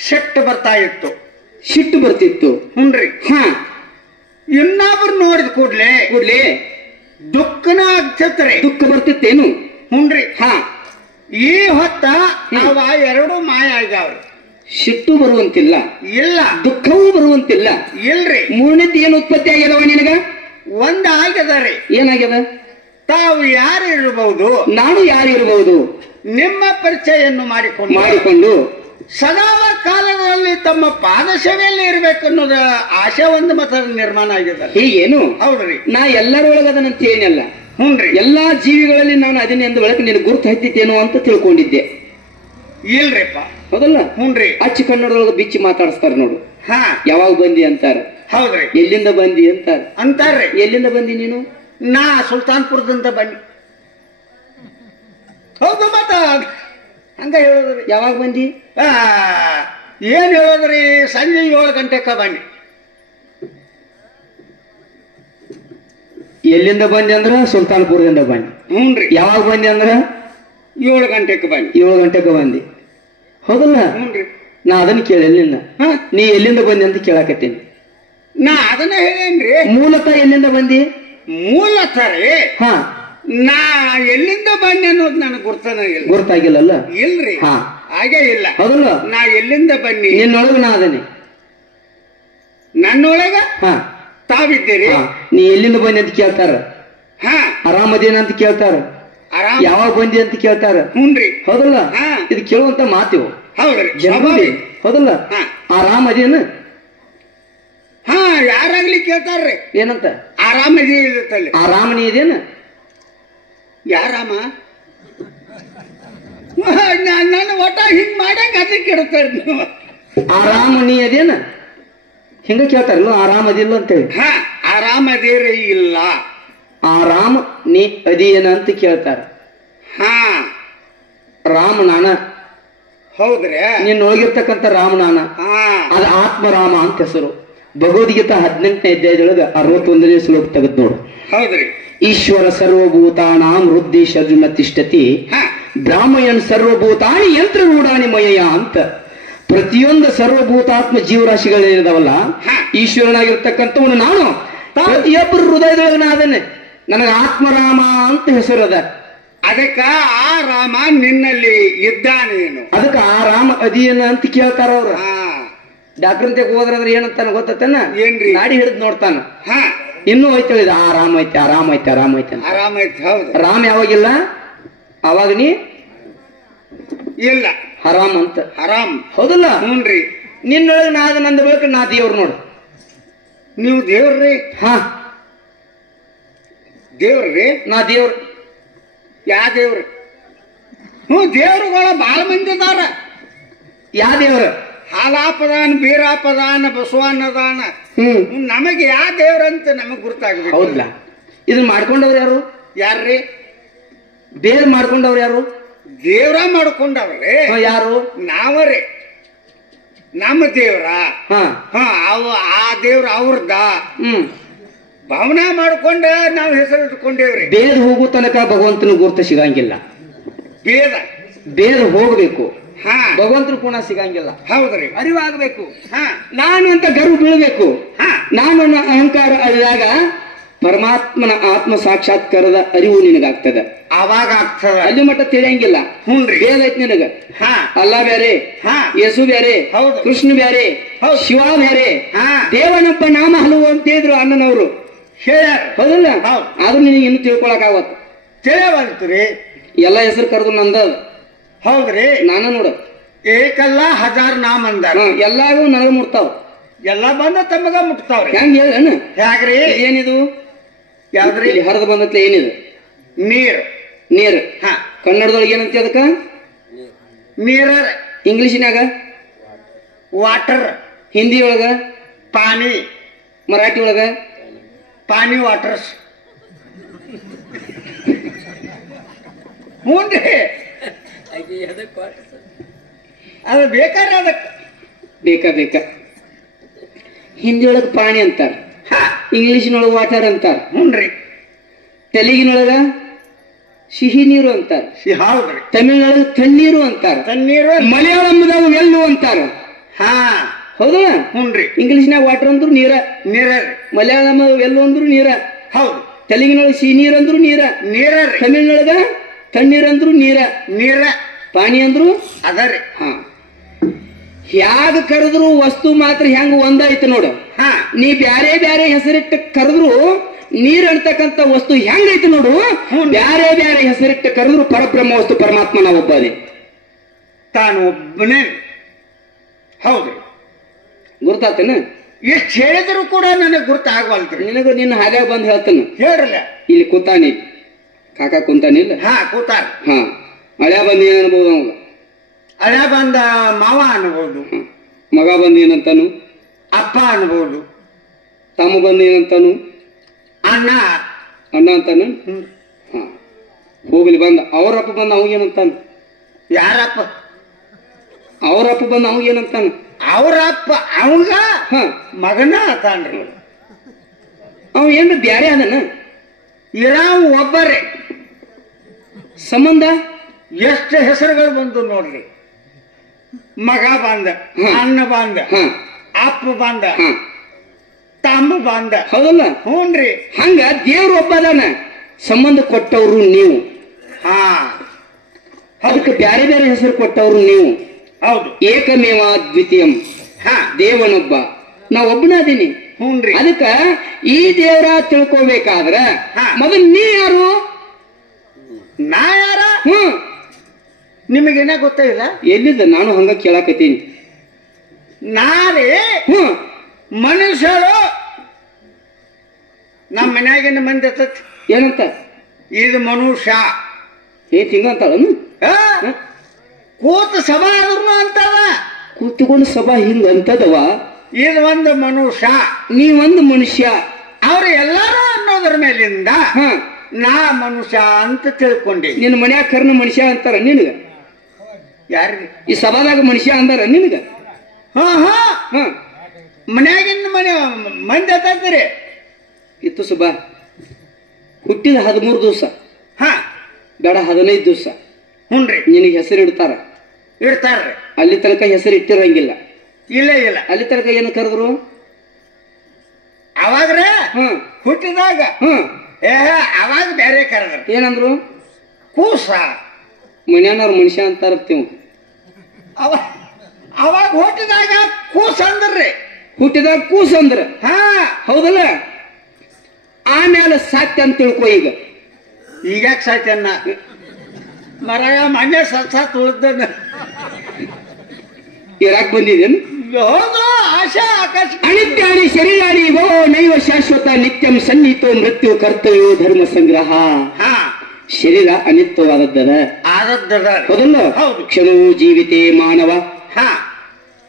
ಸಿಟ್ಟು ಬರ್ತಾ ಇತ್ತು. ಸಿಟ್ಟು ಬರ್ತಿತ್ತು. ಹುನ್ರಿ. ಹಾ, ಇನ್ನೊಬ್ರು ನೋಡಿದ ಕೂಡ್ಲೆ ಕೂಡ್ಲೆ ದುಃಖನ ಆಗ್ತತ್ರಿ. ದುಃಖ ಬರ್ತಿತ್ತೇನು? ಹುನ್ರಿ. ಹಾ, ಈ ಹೊತ್ತ ಅವ ಎರಡು ಮಾಯ ಆಗ್ಯಾವ್ರಿ. ಸಿಟ್ಟು ಬರುವಂತಿಲ್ಲ, ಇಲ್ಲ ದುಃಖವೂ ಬರುವಂತಿಲ್ಲ. ಇಲ್ರಿ. ಮೂರನೇದ್ದು ಏನು ಉತ್ಪತ್ತಿ ಆಗ್ಯದವ ನಿನಗ? ಒಂದ್ ಆಗ್ಯದರಿ. ಏನಾಗ್ಯದ? ತಾವು ಯಾರು ಇರಬಹುದು, ನಾನು ಯಾರು ಇರಬಹುದು, ನಿಮ್ಮ ಪರಿಚಯನ್ನು ಮಾಡಿಕೊಂಡು ಸದಾ ಕಾಲದಲ್ಲಿ ತಮ್ಮ ಪಾದ ಸೇವೆಯಲ್ಲಿ ಇರ್ಬೇಕು ಅನ್ನೋದ ಆಶೆ ಒಂದು ಮತ ನಿರ್ಮಾಣ ಆಗಿದೆ. ಹೀಗೇನು? ಹೌದ್ರಿ. ನಾ ಎಲ್ಲರೊಳಗದನಂತ ಏನಲ್ಲ, ಹುನ್ರಿ. ಎಲ್ಲಾ ಜೀವಿಗಳಲ್ಲಿ ನಾನು ಅದನ್ನೇ ಅಂದ ಬಳಕ ನಿನ್ ಗುರ್ತು ಹತ್ತಿತ್ತೇನೋ ಅಂತ ತಿಳ್ಕೊಂಡಿದ್ದೆ. ಇಲ್ರಿಪ್ಪ. ಹೌದಲ್ಲ? ಹುನ್ರಿ. ಅಚ್ಚ ಕನ್ನಡದೊಳಗ ಬಿಚ್ಚಿ ಮಾತಾಡಿಸ್ತಾರ ನೋಡು. ಹಾ, ಯಾವಾಗ ಬಂದಿ ಅಂತಾರ. ಹೌದ್ರಿ. ಎಲ್ಲಿಂದ ಬಂದಿ ಅಂತಾರ. ಅಂತಾರ್ರಿ. ಎಲ್ಲಿಂದ ಬಂದಿ ನೀನು? ನಾ ಸುಲ್ತಾನ್ಪುರದಿಂದ ಬನ್ನಿ. ಹೌದು, ಮತ್ತ ಹಂಗ ಹೇಳೋದ್ರಿ. ಯಾವಾಗ ಬಂದಿ? ಏನ್ ಹೇಳೋದ್ರಿ? ಸಂಜೆ 7 ಗಂಟೆಕ ಬನ್ನಿ. ಎಲ್ಲಿಂದ ಬಂದಿ ಅಂದ್ರ ಸುಲ್ತಾನ್ಪುರದಿಂದ ಬನ್ನಿ. ಹ್ಞೂನ್ರಿ. ಯಾವಾಗ ಬಂದಿ ಅಂದ್ರ 7 ಗಂಟೆಕ ಬನ್ನಿ. 7 ಗಂಟೆಗೆ ಬಂದಿ. ಹೌದಲ್ಲ? ಹ್ಞೂನ್ರಿ. ನಾ ಅದನ್ನ ಕೇಳಿಲ್ಲ. ನೀ ಎಲ್ಲಿಂದ ಬಂದಿ ಅಂತ ಕೇಳಾಕತ್ತೀನಿ. ನಾ ಅದನ್ನ ಹೇಳೇನ್ರಿ. ಮೂಲತಃ ಎಲ್ಲಿಂದ ಬಂದಿ? ಮೂಲತಃ ರೀ, ಹಾ, ನಾ ಎಲ್ಲಿಂದ ಬನ್ನಿ ಅನ್ನೋದು ನನಗೆ ಗುರ್ತಾಗಿಲ್ಲಲ್ಲ? ಇಲ್ರಿ. ಹಾ, ಹಾಗೆ ಇಲ್ಲ. ಹೌದಲ್ಲ? ನಾ ಎಲ್ಲಿಂದ ಬನ್ನಿ? ನಿನ್ನೊಳಗ ನಾ ಅದನ್ನೇ. ನನ್ನೊಳಗ ಹಾ, ತಾವಿದ್ದೀರಿ. ನೀ ಎಲ್ಲಿಂದ ಬಂದಿ ಅಂತ ಕೇಳ್ತಾರ. ಹಾ, ಆರಾಮದೇನ ಅಂತ ಕೇಳ್ತಾರ. ಆರಾಮ. ಯಾವಾಗ ಬಂದಿ ಅಂತ ಕೇಳ್ತಾರ. ಹ್ಞೂನ್ರಿ. ಹೌದಲ್ಲ? ಹಾ, ಇದು ಕೇಳುವಂತ ಮಾತಿವು. ಹೌದ್ರಿ. ಜನರಲ್ಲಿ. ಹೌದಲ್ಲ? ಹಾ, ಆರಾಮದೇನ? ಹಾ, ಯಾರಾಗ್ಲಿ ಕೇಳ್ತಾರ್ರಿ. ಏನಂತ? ಆರಾಮದಿ ಇರುತ್ತಲ್ಲಿ. ಆರಾಮನಿ ಇದೇನ? ಯಾರಾಮ? ನನ್ನ ಒಟ್ಟ ಹಿಂಗ್ ಮಾಡಂಗ ಅದಕ್ಕೆ ಇಡ್ತಾರ ನೀವು. ಆರಾಮನಿ ಅದೇನ? ಹಿಂಗ ಕೇಳ್ತಾರಲ್ಲ, ಆರಾಮದಿಲ್ಲ ಅಂತೇಳಿ. ಹಾ, ಆರಾಮದಿರಿ ಇಲ್ಲ. ಆರಾಮ ನೀ ಅದೇನ ಅಂತ ಕೇಳ್ತಾರ. ಹಾ, ರಾಮ ನಾನ. ಹೌದ್ರಿ. ನಿನ್ನೊಳಗಿರ್ತಕ್ಕಂಥ ರಾಮ ನಾನ. ಹಾ, ಅದು ಆತ್ಮರಾಮ ಅಂತ ಹೆಸರು. ಭಗವದ್ಗೀತಾ 18ನೇ ಅಧ್ಯಾಯದೊಳಗ 61ನೇ ಶ್ಲೋಕ ತೆಗೆದು ನೋಡು. ಹೌದ್ರಿ. ಈಶ್ವರ ಸರ್ವಭೂತಾನಾಂ ಹೃದಯ ಅರ್ಜುನ ತಿಷ್ಠತಿ ಬ್ರಾಹ್ಮಯನ್ ಸರ್ವಭೂತಾನಿ ಯಂತ್ರ ರೂಢಾನಿ ಮಯಯ ಅಂತ. ಪ್ರತಿಯೊಂದು ಸರ್ವಭೂತಾತ್ಮ ಜೀವರಾಶಿಗಳೇನಿದಾವಲ್ಲ, ಈಶ್ವರನಾಗಿರ್ತಕ್ಕಂಥವನು ನಾನು. ಪ್ರತಿಯೊಬ್ಬರ ಹೃದಯದೊಳಗ ನಾ ಅದನ್ನೇ. ನನಗ ಆತ್ಮರಾಮ ಅಂತ ಹೆಸರದ. ಅದಕ್ಕ ಆ ರಾಮ ನಿನ್ನಲ್ಲಿ ಇದ್ದಾನೇನು? ಅದಕ್ಕ ಆ ರಾಮ ಅದಿಯನ ಅಂತ ಕೇಳ್ತಾರ ಅವ್ರ. ಹಾ, ಡಾಕ್ಟರ್ ಅಂತ ಹೋದ್ರಂದ್ರೆ ಏನಂತಾನ ಗೊತ್ತನ? ಏನ್ರಿ? ನಾಡಿ ಹಿಡಿದ್ ನೋಡ್ತಾನ. ಹಾ, ಇನ್ನೂ ಐತೆ ಆರಾಮ ಐತೆ, ಆರಾಮ ಐತೆ, ಆರಾಮ ಐತೆ. ಆರಾಮ ಐತಿ. ಹೌದು. ರಾಮ ಯಾವಾಗಿಲ್ಲ ಅವಾಗ ನೀ ಇಲ್ಲ ಹರಾಮ್ ಅಂತ. ಆರಾಮ್. ಹೌದಲ್ಲ? ಹ್ಞೂನ್ರಿ. ನಿನ್ನೊಳಗೆ ನಾದ ನಂದ ಬೆಳಕ ನಾ ದೇವ್ರು ನೋಡು. ನೀವು ದೇವ್ರಿ? ಹಾ, ದೇವ್ರಿ. ನಾ ದೇವ್ರು. ಯಾ ದೇವ್ರಿ? ದೇವ್ರುಗಳ ಬಾಳ ಮಂದಿ ಅದಾರ. ಯಾ ದೇವ್ರ? ಹಾಲಾಪದಾನ, ಬೀರಾಪದಾನ, ಬಸವಣ್ಣದಾನ. ನಮಗೆ ಯಾ ದೇವ್ರಂತ ನಮಗ್ ಗುರ್ತಾಗ್ಬೇಕು. ಹೌದಲ್ಲ? ಇದನ್ನ ಮಾಡ್ಕೊಂಡವ್ರು ಯಾರು? ಯಾರ್ರಿ? ಬೇರೆ ಮಾಡ್ಕೊಂಡವ್ರು ಯಾರು? ದೇವ್ರ ಮಾಡ್ಕೊಂಡವ್ರಿ. ಯಾರು? ನಾವರೇ. ನಮ್ಮ ದೇವ್ರ. ಆ ದೇವ್ರ ಅವ್ರದ ಭಾವನಾ ಮಾಡ್ಕೊಂಡ ನಾವು ಹೆಸರು ಇಟ್ಕೊಂಡೇವ್ರಿ. ಬೇದ ಹೋಗೋ ತನಕ ಭಗವಂತನ ಗುರ್ತ ಸಿಗಂಗಿಲ್ಲ. ಬೇದ ಬೇರೆ ಹೋಗ್ಬೇಕು. ಹಾ ಭಗವಂತನ ಗುಣ ಸಿಗಂಗಿಲ್ಲ. ಹೌದ್ರಿ. ಅರಿವಾಗಬೇಕು. ಹಾ ನಾನು ಅಂತ ಗರ್ವ ಬೀಳಬೇಕು. ಹಾ ನಾನು ಅನ್ನೋ ಅಹಂಕಾರ ಅರಿದಾಗ ಪರಮಾತ್ಮನ ಆತ್ಮ ಸಾಕ್ಷಾತ್ಕಾರದ ಅರಿವು ನಿನಗಾಗ್ತದೆ. ಅವಾಗ ಆಗ್ತದ. ಅಲ್ಲಿ ಮಟ್ಟ ತಿಳಿಯಂಗಿಲ್ಲ. ಹುನ್ರಿ. ಭೇದ ಐತಿ ನಿನಗ. ಹಾ ಅಲ್ಲಾ ಬ್ಯಾರೆ, ಹಾ ಯೇಸು ಬ್ಯಾರೆ, ಹೌದು. ಕೃಷ್ಣ ಬ್ಯಾರೆ, ಹೌದು. ಶಿವ ಬ್ಯಾರೆ, ಹಾ ದೇವನೊಬ್ಬ ನಾಮ ಹಲವು ಅಂತ ಹೇಳಿದ್ರು ಅಣ್ಣನವರು. ಹೇಳ್ಯಾರ. ಹೌದಲ್ಲ? ಹೌದು. ಆದ್ರೂ ನಿನಗೆ ಇನ್ನು ತಿಳ್ಕೊಳಕ್ ಆಗತ್ತ. ತಿಳಿಯವಂತ್ರಿ. ಎಲ್ಲ ಹೆಸರು ಕರೆದು ನಂದ ಹೌದ್ರಿ. ನಾನು ನೋಡ ಏಕಲ್ಲ ಹಜಾರ್ ನಾಮ್ ಅಂದಾರ. ಎಲ್ಲಾಗೂ ನನಗ ಮುಟ್ತಾವ. ಎಲ್ಲ ಬಂದ ತಮಗ ಮುಟ್ತಾವ್ರಿ. ಹೆಂಗ್ ಹೇಳ ಯಾಕ್ರಿ? ಏನಿದು? ಯಾವ್ದ್ರಿ? ಇಲ್ಲಿ ಹರಿದು ಬಂದತ್ಲೆ ಏನಿದು? ನೀರ್. ನೀರ್. ಹಾ ಕನ್ನಡದೊಳಗೆ ಏನಂತ ಅದಕ್ಕ? ನೀರ. ಇಂಗ್ಲಿಷಿನಾಗ ವಾಟರ್. ಹಿಂದಿ ಒಳಗ ಪಾನಿ. ಮರಾಠಿ ಒಳಗ ಪಾನಿ ವಾಟರ್ಸ್. ಹ್ಞೂನ್ರಿ. ಅದು ಬೇಕಾದ್ರೆ ಅದಕ್ಕೆ ಬೇಕಾ ಹಿಂದಿ ಒಳಗ ಪಾಣಿ ಅಂತಾರ, ಇಂಗ್ಲಿಷಿನೊಳಗ ವಾಟರ್ ಅಂತಾರ, ಹ್ಞೂನ್ರಿ. ತೆಲುಗಿನೊಳಗ ಸಿಹಿ ನೀರು ಅಂತಾರ, ಹೌದ್ರಿ. ತಮಿಳ್ನೊಳಗ ತಣ್ಣೀರು ಅಂತಾರ, ತಣ್ಣೀರು. ಮಲಯಾಳಂದಾಗ ವೆಲ್ಲು ಅಂತಾರ. ಹಾ ಹೌದಾ? ಹ್ಞೂನ್ರಿ. ಇಂಗ್ಲಿಷ್ನಾಗ ವಾಟರ್ ಅಂದ್ರು ನೀರ, ನೀರ. ಮಲಯಾಳಂ ವೆಲ್ಲು ಅಂದ್ರು ನೀರ, ಹೌದು. ತೆಲುಗಿನೊಳಗ ಸಿಹಿ ನೀರ್ ಅಂದ್ರು ನೀರ, ನೀರ. ತಮಿಳ್ನೊಳಗ ತಣ್ಣೀರ್ ಅಂದ್ರು ನೀರ, ನೀರ. ಪಾಣಿ ಅಂದ್ರು ಅದರಿ. ಹಾ. ಹ್ಯಾಗ ಕರೆದ್ರು ವಸ್ತು ಮಾತ್ರ ಹೆಂಗ ಒಂದೈತೆ ನೋಡು. ಹಾ ನೀ ಬ್ಯಾರೆ ಬ್ಯಾರೆ ಹೆಸರಿಟ್ಟು ಕರೆದ್ರು ನೀರ್ ಅಂತಕ್ಕಂಥ ವಸ್ತು ಹೆಂಗೈತೆ ನೋಡು. ಬ್ಯಾರೆ ಬ್ಯಾರೆ ಹೆಸರಿಟ್ಟು ಕರೆದ್ರು ಪರಬ್ರಹ್ಮ ವಸ್ತು ಪರಮಾತ್ಮ ನಾವು ಒಬ್ಬನೇ. ತಾನು ಒಬ್ಬನೇ. ಹೌದ್ರಿ. ಗುರ್ತಾತೇನ? ಎಷ್ಟು ಹೇಳಿದ್ರು ಕೂಡ ನನಗೆ ಗುರ್ತಾಗವಲ್ತ್ರಿ. ನಿನಗ ನಿನ್ನ ಹಾದ್ಯಾಗ ಬಂದು ಹೇಳ್ತಾನ. ಹೇಳ್ರಲ್ಲ. ಇಲ್ಲಿ ಕೂತಾನಿ, ಕಾಕ ಕುಂತಾನಿಲ್ಲ. ಹಾ ಕೂತಾರ. ಹಾ ಹಳ್ಯಾ ಬಂದ ಏನ್ ಅನ್ಬೋದು ಅವಾಗ? ಹಳ್ಯಾ ಬಂದ ಮಾವ ಅನ್ಬೋದು, ಮಗ ಬಂದ ಏನಂತಾನು, ಅಪ್ಪ ಅನ್ಬೋದು, ತಮ್ಮ ಬಂದ ಏನಂತಾನು, ಅಣ್ಣ ಅಣ್ಣ ಅಂತಾನು. ಹಾ ಹೋಗ್ಲಿ ಬಂದ ಅವ್ರಪ್ಪ ಬಂದ ಅವಂಗೇನಂತಾನ, ಯಾರಪ್ಪ ಅವ್ರಪ್ಪ ಬಂದ ಅವಂಗೇನಂತಾನ, ಅವ್ರಪ್ಪ ಅವಂಗ ಹ ಮಗನ ತಾನ್ರಿ. ಅವ ಏನ್ರ ಬ್ಯಾರೆ ಅದನ? ಇರಾವ್ ಒಬ್ಬರೇ. ಸಂಬಂಧ ಎಷ್ಟು ಹೆಸರುಗಳು ಬಂದು ನೋಡ್ರಿ. ಮಗ ಬಂದ, ಅಣ್ಣ ಬಂದ, ಅಪ್ಪ ಬಂದ, ತಮ್ಮ ಬಂದ. ಹೌದಲ್ಲ? ಹ್ಞೂನ್ರಿ. ಹಂಗ ದೇವ್ರು ಒಬ್ಬ ಅದಾನ, ಸಂಬಂಧ ಕೊಟ್ಟವ್ರು ನೀವು. ಹಾ ಅದಕ್ಕೆ ಬ್ಯಾರೆ ಬ್ಯಾರೆ ಹೆಸರು ಕೊಟ್ಟವ್ರು ನೀವು. ಹೌದು. ಏಕಮೇವ ದ್ವಿತೀಯಂ. ಹಾ ದೇವನೊಬ್ಬ, ನಾ ಒಬ್ಬನ ಅದೀನಿ. ಹ್ಞೂನ್ರಿ. ಅದಕ್ಕ ಈ ದೇವರ ತಿಳ್ಕೋಬೇಕಾದ್ರ ಮೊದಲು ನೀ ಯಾರು? ನಾ ಯಾರ? ಹ್ಮ್ ನಿಮಗೇನ ಗೊತ್ತಿಲ್ಲ? ಎಲ್ಲಿದ್ದ? ನಾನು ಹಂಗ ಕೇಳಾಕತ್ತೀನಿ. ನಾರೇ ಮನುಷ್ಯರು. ನಮ್ಮ ಮನ್ಯಾಗಿನ ಮಂದಿ ಅತ್ತತ್ ಏನಂತ? ಇದು ಮನುಷ್ಯ. ಹಿಂಗ ಅಂತಾಳನು? ಕೂತ ಸಭಾ ಆದ್ರೂ ಅಂತದ. ಕೂತ್ಕೊಂಡು ಸಭಾ ಹಿಂಗ ಅಂತದವ. ಇದು ಒಂದು ಮನುಷ್ಯ, ನೀವೊಂದು ಮನುಷ್ಯ. ಅವ್ರು ಎಲ್ಲಾರು ಅನ್ನೋದ್ರ ಮೇಲಿಂದ ನಾ ಮನುಷ್ಯ ಅಂತ ತಿಳ್ಕೊಂಡೆ. ನಿನ್ನ ಮನ್ಯಾಗ ಕರ್ನ ಮನುಷ್ಯ ಅಂತಾರ ನಿನಗ? ಯಾರಿಗೆ? ಈ ಸಭಾದಾಗ ಮನುಷ್ಯ ಅಂದಾರ ನಿನಗ? ಹಾ ಹಾ ಹ ಮನ್ಯಾಗಿನ ಮಂದಿ ಅತ್ತಂದ್ರಿ. ಇತ್ತು ಸುಬ್ಬ ಹುಟ್ಟಿದ 13 ದಿವಸ, ಹಾ ಬೇಡ 15 ದಿವಸ ಹ್ಞೂನ್ರಿ ನಿನಗೆ ಹೆಸರು ಇಡ್ತಾರ. ಇಡ್ತಾರ್ರಿ. ಅಲ್ಲಿ ತನಕ ಹೆಸರು ಇಟ್ಟಿರಂಗಿಲ್ಲ. ಇಲ್ಲ ಇಲ್ಲ. ಅಲ್ಲಿ ತನಕ ಏನು ಕರೆದ್ರು? ಅವಾಗ್ರೆ ಹುಟ್ಟಿದಾಗ ಅವಾಗ ಬೇರೆ ಕರೆದ್ರು. ಏನಂದ್ರು? ಕೂಸ. ಮನ್ಯಾನವ್ರು ಮನುಷ್ಯ ಅಂತಾರತ್ತೀವ್. ಅವಾಗ ಹುಟ್ಟಿದಾಗ ಕೂಸ ಅಂದ್ರಿ. ಹುಟ್ಟಿದಾಗ ಕೂಸ ಅಂದ್ರ ಹಾ ಹೌದಲ್ಲ? ಆಮೇಲೆ ಸಾತ್ಯ ಅಂತ ತಿಳ್ಕೊ. ಈಗ ಸಾಯ್ತನ್ನ ಮರಾಯ ಮನೆ ಸತ್ ಉಳಿದ ಇರಾಕ್ ಬಂದಿದ್ದೇನು? ಹೌದು. ಆಶಾ ಆಕಾಶ. ಅನಿತ್ಯಾನಿ ಶರೀರಾನಿ ವೋ ನೈವ ಶಾಶ್ವತ ನಿತ್ಯಂ ಸನ್ನಿಹಿತೋ ಮೃತ್ಯು ಕರ್ತವ್ಯೋ ಧರ್ಮ ಸಂಗ್ರಹ. ಶರೀರ ಅನಿತ್ಯವಾದದ್ದದ. ಹೌದಲ್ಲ? ಕ್ಷಣವು ಜೀವಿತೆ ಮಾನವ.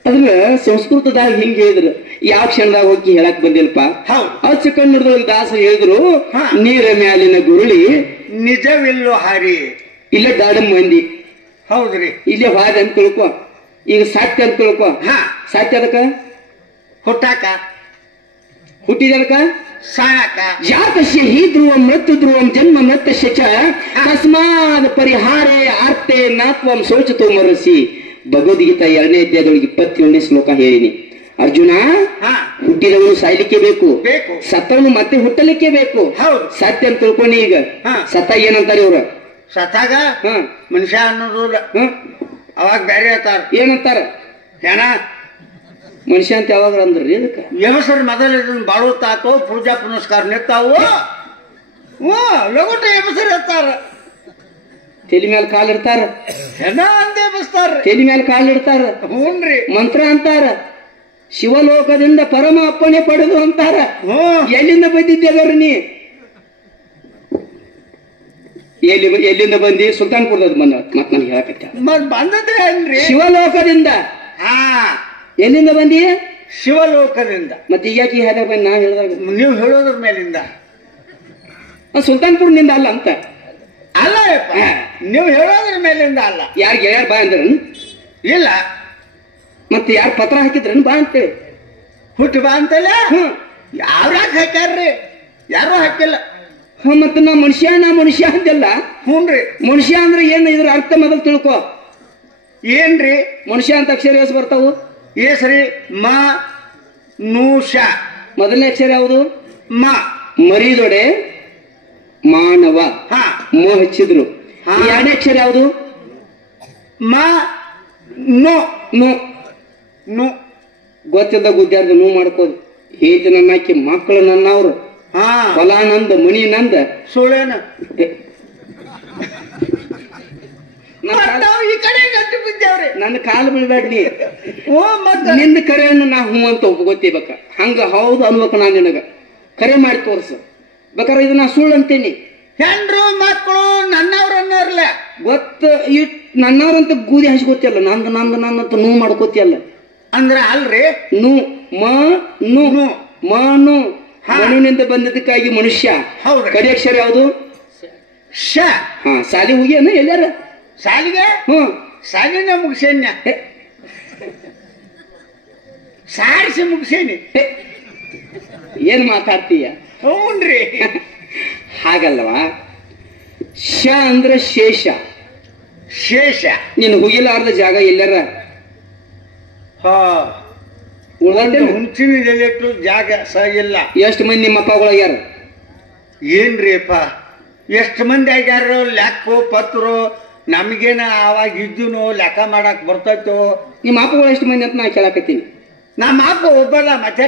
ಅದ್ರ ಸಂಸ್ಕೃತದಾಗ ಹಿಂಗ ಹೇಳಿದ್ರು. ಯಾವ ಕ್ಷಣದಾಗ ಹೋಗಿ ಹೇಳಕ್ ಬಂದಿಲ್ಪ. ಅಚ್ಚ ಕನ್ನಡದೊಳಗೆ ದಾಸ ಹೇಳಿದ್ರು, ನೀರ ಮ್ಯಾಲಿನ ಗುರುಳಿ ನಿಜವಿಲ್ಲೋ ಹಾರಿ. ಇಲ್ಲ ದಾಡಮ್ ಮಂದಿ. ಹೌದ್ರಿ. ಇಲ್ಲೇ ಹಾದಿ ಅಂತ ತಿಳ್ಕೊ. ಈಗ ಸಾತ್ಯ ಅಂತ ತಿಳ್ಕೊ. ಸಾತ್ಯ ಅದಕ್ಕ ಹುಟ್ಟಾಕ. ಹುಟ್ಟಿದಕ್ಕ ಸಾಕ ಜಾತಸ್ಯ ಹಿ ಧ್ರುವಂ ಮೃತ್ಯು ಧ್ರುವಂ ಜನ್ಮ ಮೃತ್ಯಸ್ಯ ಚ ತಸ್ಮಾದ್ ಪರಿಹಾರೇ ಆರ್ತೆ ನಾತ್ವಂ ಶೋಚತೋ ಮರಸಿ. ಭಗವದ್ಗೀತಾ 2ನೇ ಅಧ್ಯಾಯದೊಳಗೆ 27ನೇ ಶ್ಲೋಕ ಹೇಳಿನಿ. ಅರ್ಜುನ, ಹುಟ್ಟಿದವನು ಸಾಯ್ಲಿಕ್ಕೆ ಬೇಕು, ಸತ್ತವನು ಮತ್ತೆ ಹುಟ್ಟಲಿಕ್ಕೆ ಬೇಕು. ಸತ್ಯ ಅಂತ ತಿಳ್ಕೊಂಡಿ. ಈಗ ಸತ್ತ ಏನಂತಾರೆ ಇವ್ರ? ಸತ್ತಾಗ ಮನುಷ್ಯ ಅನ್ನೋದು ಅವಾಗ ಬೇರೆ ಹೇಳ್ತಾರ. ಏನಂತಾರ? ಏನ ಮನುಷ್ಯ ಅಂತ ಯಾವಾಗ ಅಂದ್ರಿ? ಅದಕ್ಕೆ ಹೆಸರು ಮೊದಲ ಇದನ್ನ ಬಾಳುತ್ತಾಕೋ ಪೂಜಾ ಪುನಸ್ಕಾರ ನಿಂತಾವು ಲಗುಟ ಹೆಸರು ಇರ್ತಾರ. ತಲೆ ಮೇಲೆ ಕಾಲ್ ಇಡ್ತಾರ, ಹೆಣ ಅಂದೇ ಬಸ್ತಾರ. ತಲೆ ಮೇಲೆ ಕಾಲ್ ಇಡ್ತಾರ. ಹ್ಞೂನ್ರಿ. ಮಂತ್ರ ಅಂತಾರ. ಶಿವಲೋಕದಿಂದ ಪರಮ ಅಪ್ಪಣೆ ಪಡೆದು ಅಂತಾರ. ಎಲ್ಲಿಂದ ಬಂದಿದ್ದೇವ್ರಿ ನೀ? ಎಲ್ಲಿಂದ ಬಂದಿ? ಸುಲ್ತಾನ್ಪುರದ ಬಂದ. ಮತ್ ನನಗೆ ಹೇಳಕತ್ತ ಬಂದದ್ರಿ ಶಿವಲೋಕದಿಂದ. ಎಲ್ಲಿಂದ ಬಂದಿ? ಶಿವಲೋಕದಿಂದ. ಮತ್ತೆ ಈಗ ಯಾಕೆ ಹಾದಾಗ ಬಂದು ನಾ ಹೇಳಿದಾಗ ನೀವು ಹೇಳೋದ್ರ ಮೇಲಿಂದ ಸುಲ್ತಾನ್ಪುರ್ನಿಂದ ಅಲ್ಲ ಅಂತ. ಅಲ್ಲ, ನೀವು ಹೇಳೋದ್ರ ಮೇಲಿಂದ ಅಲ್ಲ. ಯಾರು ಗೆಳೆಯರ್ ಬಾ ಅಂದ್ರ? ಇಲ್ಲ. ಮತ್ತೆ ಯಾರು ಪತ್ರ ಹಾಕಿದ್ರನ್ ಬಾ ಅಂತೇಳಿ? ಹುಟ್ಟು ಬಾ ಅಂತಲ್ಲ. ಯಾವ್ಯಾಕ ಹಾಕ್ಯಾರ್ರಿ? ಯಾರು ಹಾಕಿಲ್ಲ. ಮತ್ತೆ ನಾ ಮನುಷ್ಯ ಅಂತೆಲ್ಲ. ಹ್ಞೂನ್ರಿ. ಮನುಷ್ಯ ಅಂದ್ರೆ ಏನ್? ಇದ್ರ ಅರ್ಥ ಮೊದಲು ತಿಳ್ಕೊ. ಏನ್ರಿ ಮನುಷ್ಯ ಅಂತ ಅಕ್ಷರ ಎಷ್ಟು ಬರ್ತಾವು? ಏಸ್ರಿ ಮ ನೂಷ. ಮೊದಲನೇ ಅಕ್ಷರ ಯಾವುದು? ಮ. ಮರಿದೊಡೆ ಮಾನವ. ಮೋ ಹಚ್ಚಿದ್ರು. ಎರಡನೇ ಅಕ್ಷರ ಯಾವುದು? ಮ ನೋ. ನೋ. ನೋ ಗೊತ್ತಿಲ್ದ ಗುದ್ದಾರ್ದು ನೋ ಮಾಡ್ಕೋದು. ಹೇತಿ ನನ್ನ ಹಾಕಿ ಮಕ್ಕಳು ನನ್ನ ಅವ್ರು. ಹೊಲ ನಂದ, ಮನಿ ನಂದ. ಸುಳ್ಳೇನ? ಈ ಕಡೆ ಗಟ್ಟಿ ಬಿದ್ದೇವ್ರಿ. ನನ್ನ ಕಾಲು ಬೀಳ್ಬೇಡ ನೀ. ನಿಂದ ಕರೆಯನ್ನು ನಾ ಹೂ ಅಂತ ಒಪ್ಕೋತೀಬೇಕ. ಹಂಗ ಹೌದು ಅನ್ಬೇಕು. ನಾ ನಿನಗ ಕರೆ ಮಾಡಿ ತೋರ್ಸು ಬೇಕಾರೆ. ಇದು ನಾ ಸುಳ್ಳು ಅಂತೇನಿ. ಹೆಣ್ರು ಮಕ್ಕಳು ನನ್ನವ್ರನ್ನೋರ್ಲ ಗೊತ್ತ. ನನ್ನವ್ರಂತ ಗೂದಿ ಹಸಿ ಗೊತ್ತಿಲ್ಲ. ನಂದು ನಂದು ನನ್ನಂತ ನೂ ಮಾಡ್ಕೋತಿಯಲ್ಲ ಅಂದ್ರ ಅಲ್ರಿ. ನೂ ಮ ನೂ ಮನು ಮನುವಿನಿಂದ ಬಂದಿದ್ದಕ್ಕಾಗಿ ಮನುಷ್ಯ. ಕಡೆ ಅಕ್ಷರ ಯಾವುದು? ಶ. ಸಾಲಿ ಹೋಗ್ಯಾನ ಎಲ್ಲಾರ? ಸಾಲಿಗೆ ಸಾಲಿನ ಮುಗಿಸೇನ್ಯ. ಸಾರಿಸಿ ಮುಗಿಸೇನಿ. ಏನ್ ಮಾತಾಡ್ತೀಯ? ಹ್ಞೂನ್ರಿ. ಹಾಗಲ್ವಾ? ಶ ಅಂದ್ರೆ ಶೇಷ. ಶೇಷ. ನೀನು ಹೋಗಿಲಾರ್ದ ಜಾಗ ಎಲ್ಲಾರ ಹುಂಚಿನಿಟ್ಟು ಜಾಗ ಇಲ್ಲ. ಎಷ್ಟು ಮಂದಿ ನಿಮ್ಮ ಅಪ್ಪಗಳಾಗ್ಯಾರ? ಏನ್ರಿ ಅಪ್ಪ, ಎಷ್ಟು ಮಂದಿ ಆಗ್ಯಾರ? ಲೆಕ್ಕೋ ಪತ್ರೋ ನಮಗೇನ ಅವಾಗ ಇದ್ದನೋ ಲೆಕ್ಕ ಮಾಡಕ್ ಬರ್ತೈತೋ? ನಿಮ್ಮ ಅಪ್ಪಗಳು ಎಷ್ಟು ಮಂದಿ ಅಂತ ನಾ ಕೇಳಕತ್ತೀನಿ. ನಮ್ಮ ಅಪ್ಪ ಒಬ್ಬಲ್ಲ ಮತ್ತೆ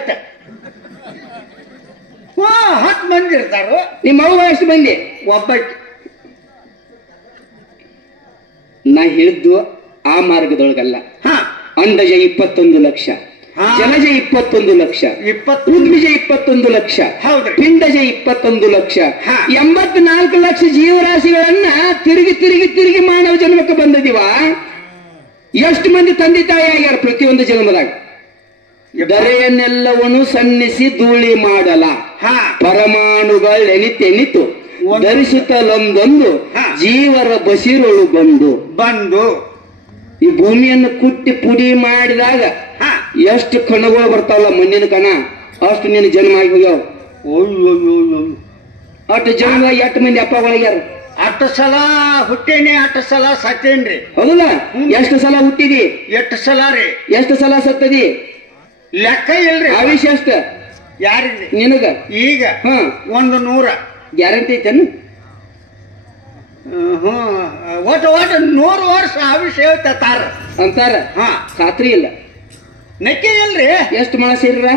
10 ಮಂದಿ ಇರ್ತಾರೋ. ನಿಮ್ಮ ಅವ್ವ ಎಷ್ಟು ಮಂದಿ? ಒಬ್ಬಕ್ಕೆ. ನಾ ಹೇಳಿದ್ದು ಆ ಮಾರ್ಗದೊಳಗಲ್ಲ. ಅಂಡಜ 21 ಲಕ್ಷ, ಜನಜ 21 ಲಕ್ಷ, ಉದ್ವಿಜ 21 ಲಕ್ಷ, ಪಿಂಡಜ 21 ಲಕ್ಷ, 84 ಲಕ್ಷ ಜೀವರಾಶಿಗಳನ್ನ ತಿರುಗಿ ತಿರುಗಿ ತಿರುಗಿ ಮಾನವ ಜನ್ಮಕ್ಕೆ ಬಂದಿದೀವ. ಎಷ್ಟು ಮಂದಿ ತಂದೆ ತಾಯಿ ಆಗ್ಯಾರ ಪ್ರತಿಯೊಂದು ಜನ್ಮದಾಗ? ದರೆಯನ್ನೆಲ್ಲವನ್ನು ಸನ್ನಿಸಿ ಧೂಳಿ ಮಾಡಲ ಪರಮಾಣುಗಳೆನಿತೆನಿತು ಧರಿಸುತ್ತಲೊಂದೊಂದು ಜೀವರ ಬಸಿರೊಳು ಬಂದು ಈ ಭೂಮಿಯನ್ನು ಕುಟ್ಟಿ ಪುಡಿ ಮಾಡಿದಾಗ ಎಷ್ಟು ಕಣಗಳು ಬರ್ತಾವಲ್ಲ, ಮಣ್ಣಿನ ಕಣ, ಅಷ್ಟು ನಿನ್ನ ಜನ್ಮ ಆಗಿ ಹೋಗ್ಯಾವ. ಅಷ್ಟು ಜನ್ಮ ಎಷ್ಟು ಮಂದಿ ಅಪ್ಪಗಳಾಗ್ಯಾರ? 8 ಸಲ ಹುಟ್ಟೇನಿ, 8 ಸಲ ಸತ್ತೇನ್ರಿ. ಹೌದಲ್ಲ? ಎಷ್ಟು ಸಲ ಹುಟ್ಟಿದಿ? 8 ಸಲ ರೀ. ಎಷ್ಟು ಸಲ ಸತ್ತದಿ? ಲೆಕ್ಕ ಇಲ್ರಿ. ಆವಿಷ್ಯ ಅಷ್ಟ ಯಾರಿಗ್ರಿ? ನಿನಗ. ಈಗ 100 ಗ್ಯಾರಂಟಿ ಐತೇನು? ಒಟ್ಟು 100 ವರ್ಷ ಆವಿಷ್ಯ ಹೇಳ್ತಾರ ಅಂತಾರ. ಖಾತ್ರಿ ಇಲ್ಲ. ನೆಕ್ಕೆ ಇಲ್ರಿ. ಎಷ್ಟು ಮಳ ಸೇರಿರ?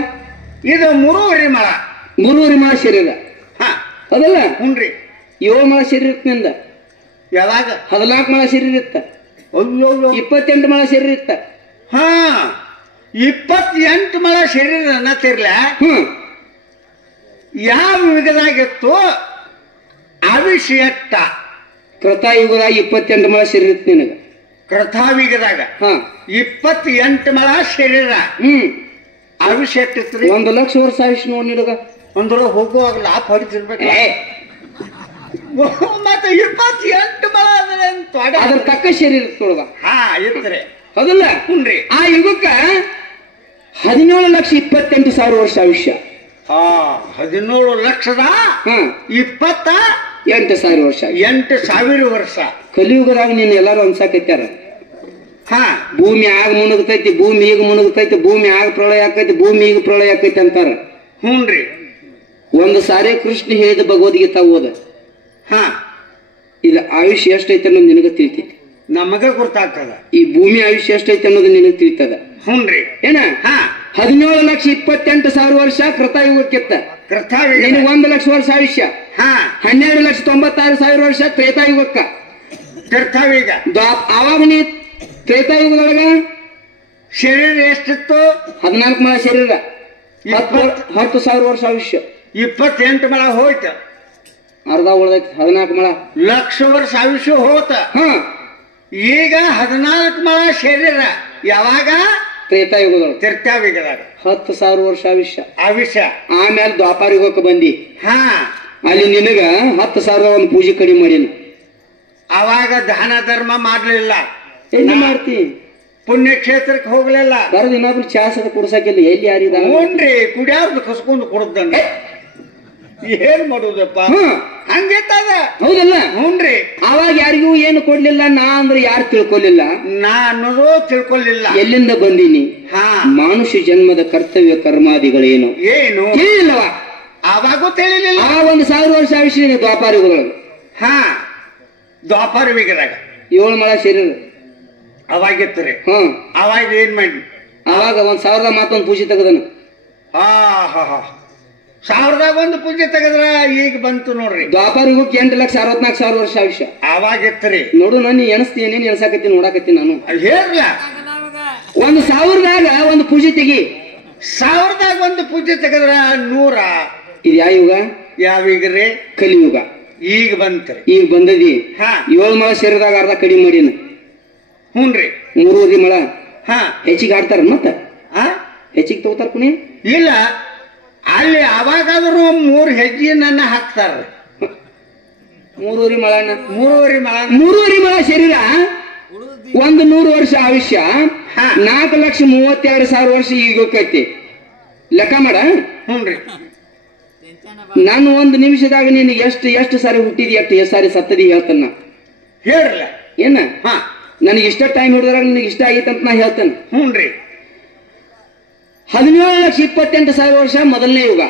ಇದು 3 ಮಳ. 3 ಮಳ ಸೇರಿರ. ಅದಲ್ಲ? ಹುನ್ರಿ. 7 ಮಳ ಸೇರಿರುತ್ತ ನಿಂದ. ಯಾವಾಗ? 14 ಮಳ ಸೇರಿರುತ್ತ. 28 ಮಳ ಸೇರಿರುತ್ತ. 28 ಮಳ ಶರೀರ ಅನ್ನತ್ತಿರ್ಲ. ಯಾವ ಯುಗದಾಗಿತ್ತು ಅವಿಷಯತ್ತ? ಕೃತಾಯುಗದಾಗ 28 ಮಳ ಸೇರಿರುತ್ತ ನಿನಗ. ಕೃತಾಯುಗದಾಗ 28 ಮಳ ಶರೀರ. ಅವಿಷಯತ್ತಿತ್ರಿ. 1 ಲಕ್ಷ ವರ್ಷ ಆಯುಷ್ ನೋಡಿ ನಿನಗ. ಅಂದ್ರೆ ಹೋಗುವಾಗ ಲಾಭ ಹೊಡಿತಿರ್ಬೇಕು. ಮತ್ತೆ 28 ಮಳ ಅದ್ರ ತಕ್ಕ ಶರೀರ ತೊಳಗ ಇರ್ತಾರೆ. ಹೌದಲ್ಲ? ಹುನ್ರಿ. ಆ ಯುಗಕ್ಕ 17,28,000 ವರ್ಷ ಆಯುಷ್ಯ. 17 ಲಕ್ಷದ ಹಾ 28,000 ವರ್ಷ 8,000 ವರ್ಷ. ಕಲಿಯುಗದಾಗ ನೀನ್ ಎಲ್ಲಾರು ಅನ್ಸಾಕತ್ಯಾರ. ಹಾ ಭೂಮಿ ಆಗ ಮುಣುಗ್ತೈತಿ, ಭೂಮಿ ಈಗ ಮುಣುಗ್ತೈತಿ, ಭೂಮಿ ಆಗ ಪ್ರಳಯ ಆಕೈತಿ, ಭೂಮಿ ಈಗ ಪ್ರಳಯ ಆಕೈತಿ ಅಂತಾರ. ಹ್ಞೂನ್ರಿ. ಒಂದು ಸಾರಿ ಕೃಷ್ಣ ಹೇಳಿದ ಭಗವದ್ಗೀತಾ ಓದ. ಹಾ ಇದು ಆಯುಷ್ಯ ಎಷ್ಟೈತೆ ಅನ್ನೋದು ನಿನಗ ತಿಳಿತೈತಿ. ನಮಗ ಗೊತ್ತಾಗ್ತದ. ಈ ಭೂಮಿ ಆಯುಷ್ಯ ಎಷ್ಟೈತೆ ಅನ್ನೋದು ನಿನಗ ತಿಳಿತದ. ಹ್ಞೂನ್ರಿ. ಏನ ಹಾ 17,28,000 ವರ್ಷ ಕೃತಯುಗಕ್ಕಿತ್ತ. ನಿನಗೆ 1,00,000 ವರ್ಷ ಆಯುಷ್ಯ. ಹಾ 12,96,000 ವರ್ಷ ತ್ರೇತಾಯುಗಕ್ಕ. ತೀರ್ಥವೀಗ ಅವಾಗ ನೀ ತ್ರೇತಾಯುಗದೊಳಗ ಶರೀರ ಎಷ್ಟಿತ್ತು? 14 ಮಳ ಶರೀರ, 10,000 ವರ್ಷ ಆಯುಷ್ಯ. 28 ಮಳ ಹೋಯ್ತು. ಅರ್ಧ ಉಳ್ದೈತಿ 14 ಮಳ. ಲಕ್ಷ ವರ್ಷ ಆಯುಷ್ಯ ಹೋತ. ಹಾ ಈಗ 14 ಮಳ ಶರೀರ. ಯಾವಾಗ? ತ್ರೇತಾಯುಗದೊಳಗ. ತೀರ್ಥವೀಗದಾಗ 10,000 ವರ್ಷ ಆಯುಷ್ಯ. ಆಮೇಲೆ ದ್ವಾಪಾರಯುಗಕ್ಕೆ ಬಂದಿ. ಹಾ ಅಲ್ಲಿ ನಿನಗ 10,000 ಒಂದು ಪೂಜೆ ಕಡಿಮೆ ಮಾಡಿನ. ಅವಾಗ ದಾನ ಧರ್ಮ ಮಾಡ್ಲಿಲ್ಲ. ಎಲ್ಲಿ ಮಾಡ್ತಿ? ಪುಣ್ಯಕ್ಷೇತ್ರಕ್ಕೆ ಹೋಗ್ಲಿಲ್ಲ. ಬರೋದು ಇನ್ನೊಬ್ರು ಚಾಸದ ಕುಡ್ಸಕ್ಕಿಲ್ಲ. ಎಲ್ಲಿ ಯಾರಿದ? ಹ್ಞೂನ್ರಿ. ಕುಡಿಯಾರ್ದು ಕಸ್ಕೊಂಡು ಕುಡ್ದಂಗ ಏನ್ ಮಾಡುದಪ್ಪ? ಹಂಗಿತ್ತದ. ಹೌದಲ್ಲ? ಹ್ಞೂನ್ರಿ. ಅವಾಗ ಯಾರಿಗೂ ಏನು ಕೊಡ್ಲಿಲ್ಲ. ನಾ ಅಂದ್ರೆ ಯಾರು ತಿಳ್ಕೊಲಿಲ್ಲ. ನಾ ಅನ್ನೋದು ತಿಳ್ಕೊಲಿಲ್ಲ. ಎಲ್ಲಿಂದ ಬಂದೀನಿ? ಹಾ ಮನುಷ್ಯ ಜನ್ಮದ ಕರ್ತವ್ಯ ಕರ್ಮಾದಿಗಳೇನು ಏನು ಹೇಳಿಲ್ಲವ. ಅವಾಗೂ ತಿಳಿಲಿಲ್ಲ. ಆ 1,000 ವರ್ಷ ಆಯುಷ್ಯ ದ್ವಾಪಾರಯುಗದೊಳಗೆ. ಹಾ ದ್ವಾಪಾರಯುಗದಾಗ 7 ಮಳ ಶರೀರ ಅವಾಗಿತ್ತು ರೀ. ಹ್ಮ್ ಅವಾಗ ಏನ್ ಮಾಡಿ? ಅವಾಗ 1,000 ಮಾತೊಂದು ಪೂಜೆ ತೆಗದನ. ಹಾ 1,000ದಾಗ ಒಂದು ಪೂಜೆ ತೆಗದ್ರ ಈಗ ಬಂತು ನೋಡ್ರಿ. ದ್ವಾಪಾರಯುಗಕ್ಕೆ 8,64,000 ವರ್ಷ ಆಯುಷ್ಯ ಅವಾಗಿತ್ತು ರೀ. ನೋಡು, ನಾನು ಎಣಿಸ್ತೀನಿ, ಏನೇನು ಎಣಸಾಕತ್ತೀನಿ ನೋಡಾಕತ್ತೀನಿ ನಾನು. ಹೇಳ್ಲ 1,000ದಾಗ ಒಂದು ಪೂಜೆ ತೆಗಿ. 1,000ದಾಗ ಒಂದು ಪೂಜೆ ತೆಗದ್ರ 100. ಇದು ಯಾವ ಯುಗ? ಯಾವೀಗ ರೀ? ಕಲಿಯುಗ. ಈಗ ಬಂತ್ರಿ. ಈಗ ಬಂದದಿ. ಹಾ 7 ಮಳ ಶರೀರದಾಗ ಅರ್ಧ ಕಡಿಮೆ ಮಾಡಿನ. ಹ್ಞೂನ್ರಿ. 3 ಮಳ ಹಾ ಹೆಚ್ಚಿಗೆ ಆಡ್ತಾರ. ಮತ್ತ ಹೆಚ್ಚಿಗೆ ತಗೋತಾರ ಕುಣಿ ಇಲ್ಲ. ಅಲ್ಲಿ ಅವಾಗಾದ್ರೂ 3 ಹೆಜ್ಜೆ ನನ್ನ ಹಾಕ್ತಾರ. 3 ಮಳ 3 ಮಳ ಶರೀರ. 100 ವರ್ಷ ಆಯುಷ್ಯ. 4,32,000 ವರ್ಷ ಈಗ ಹೋಗೈತಿ. ಲೆಕ್ಕ ಮಾಡ. ಹ್ಞೂನ್ರಿ. ನಾನು 1 ನಿಮಿಷದಾಗ ನಿನಗೆ ಎಷ್ಟು ಸಾರಿ ಹುಟ್ಟಿದಿ, ಎಷ್ಟು ಸಾರಿ ಸತ್ತದಿ ಹೇಳ್ತಾನ. ಹೇಳ್ರಲ್ಲ ಏನ? ಹಾ ನನಗೆ ಇಷ್ಟ ಟೈಮ್ ಹಿಡಿದ್ರಾಗ ನಿನಗೆ ಇಷ್ಟ ಆಗೈತಂತ ನಾ ಹೇಳ್ತೇನೆ. ಹ್ಞೂನ್ರಿ. 17,28,000 ವರ್ಷ ಮೊದಲನೇ ಯುಗ.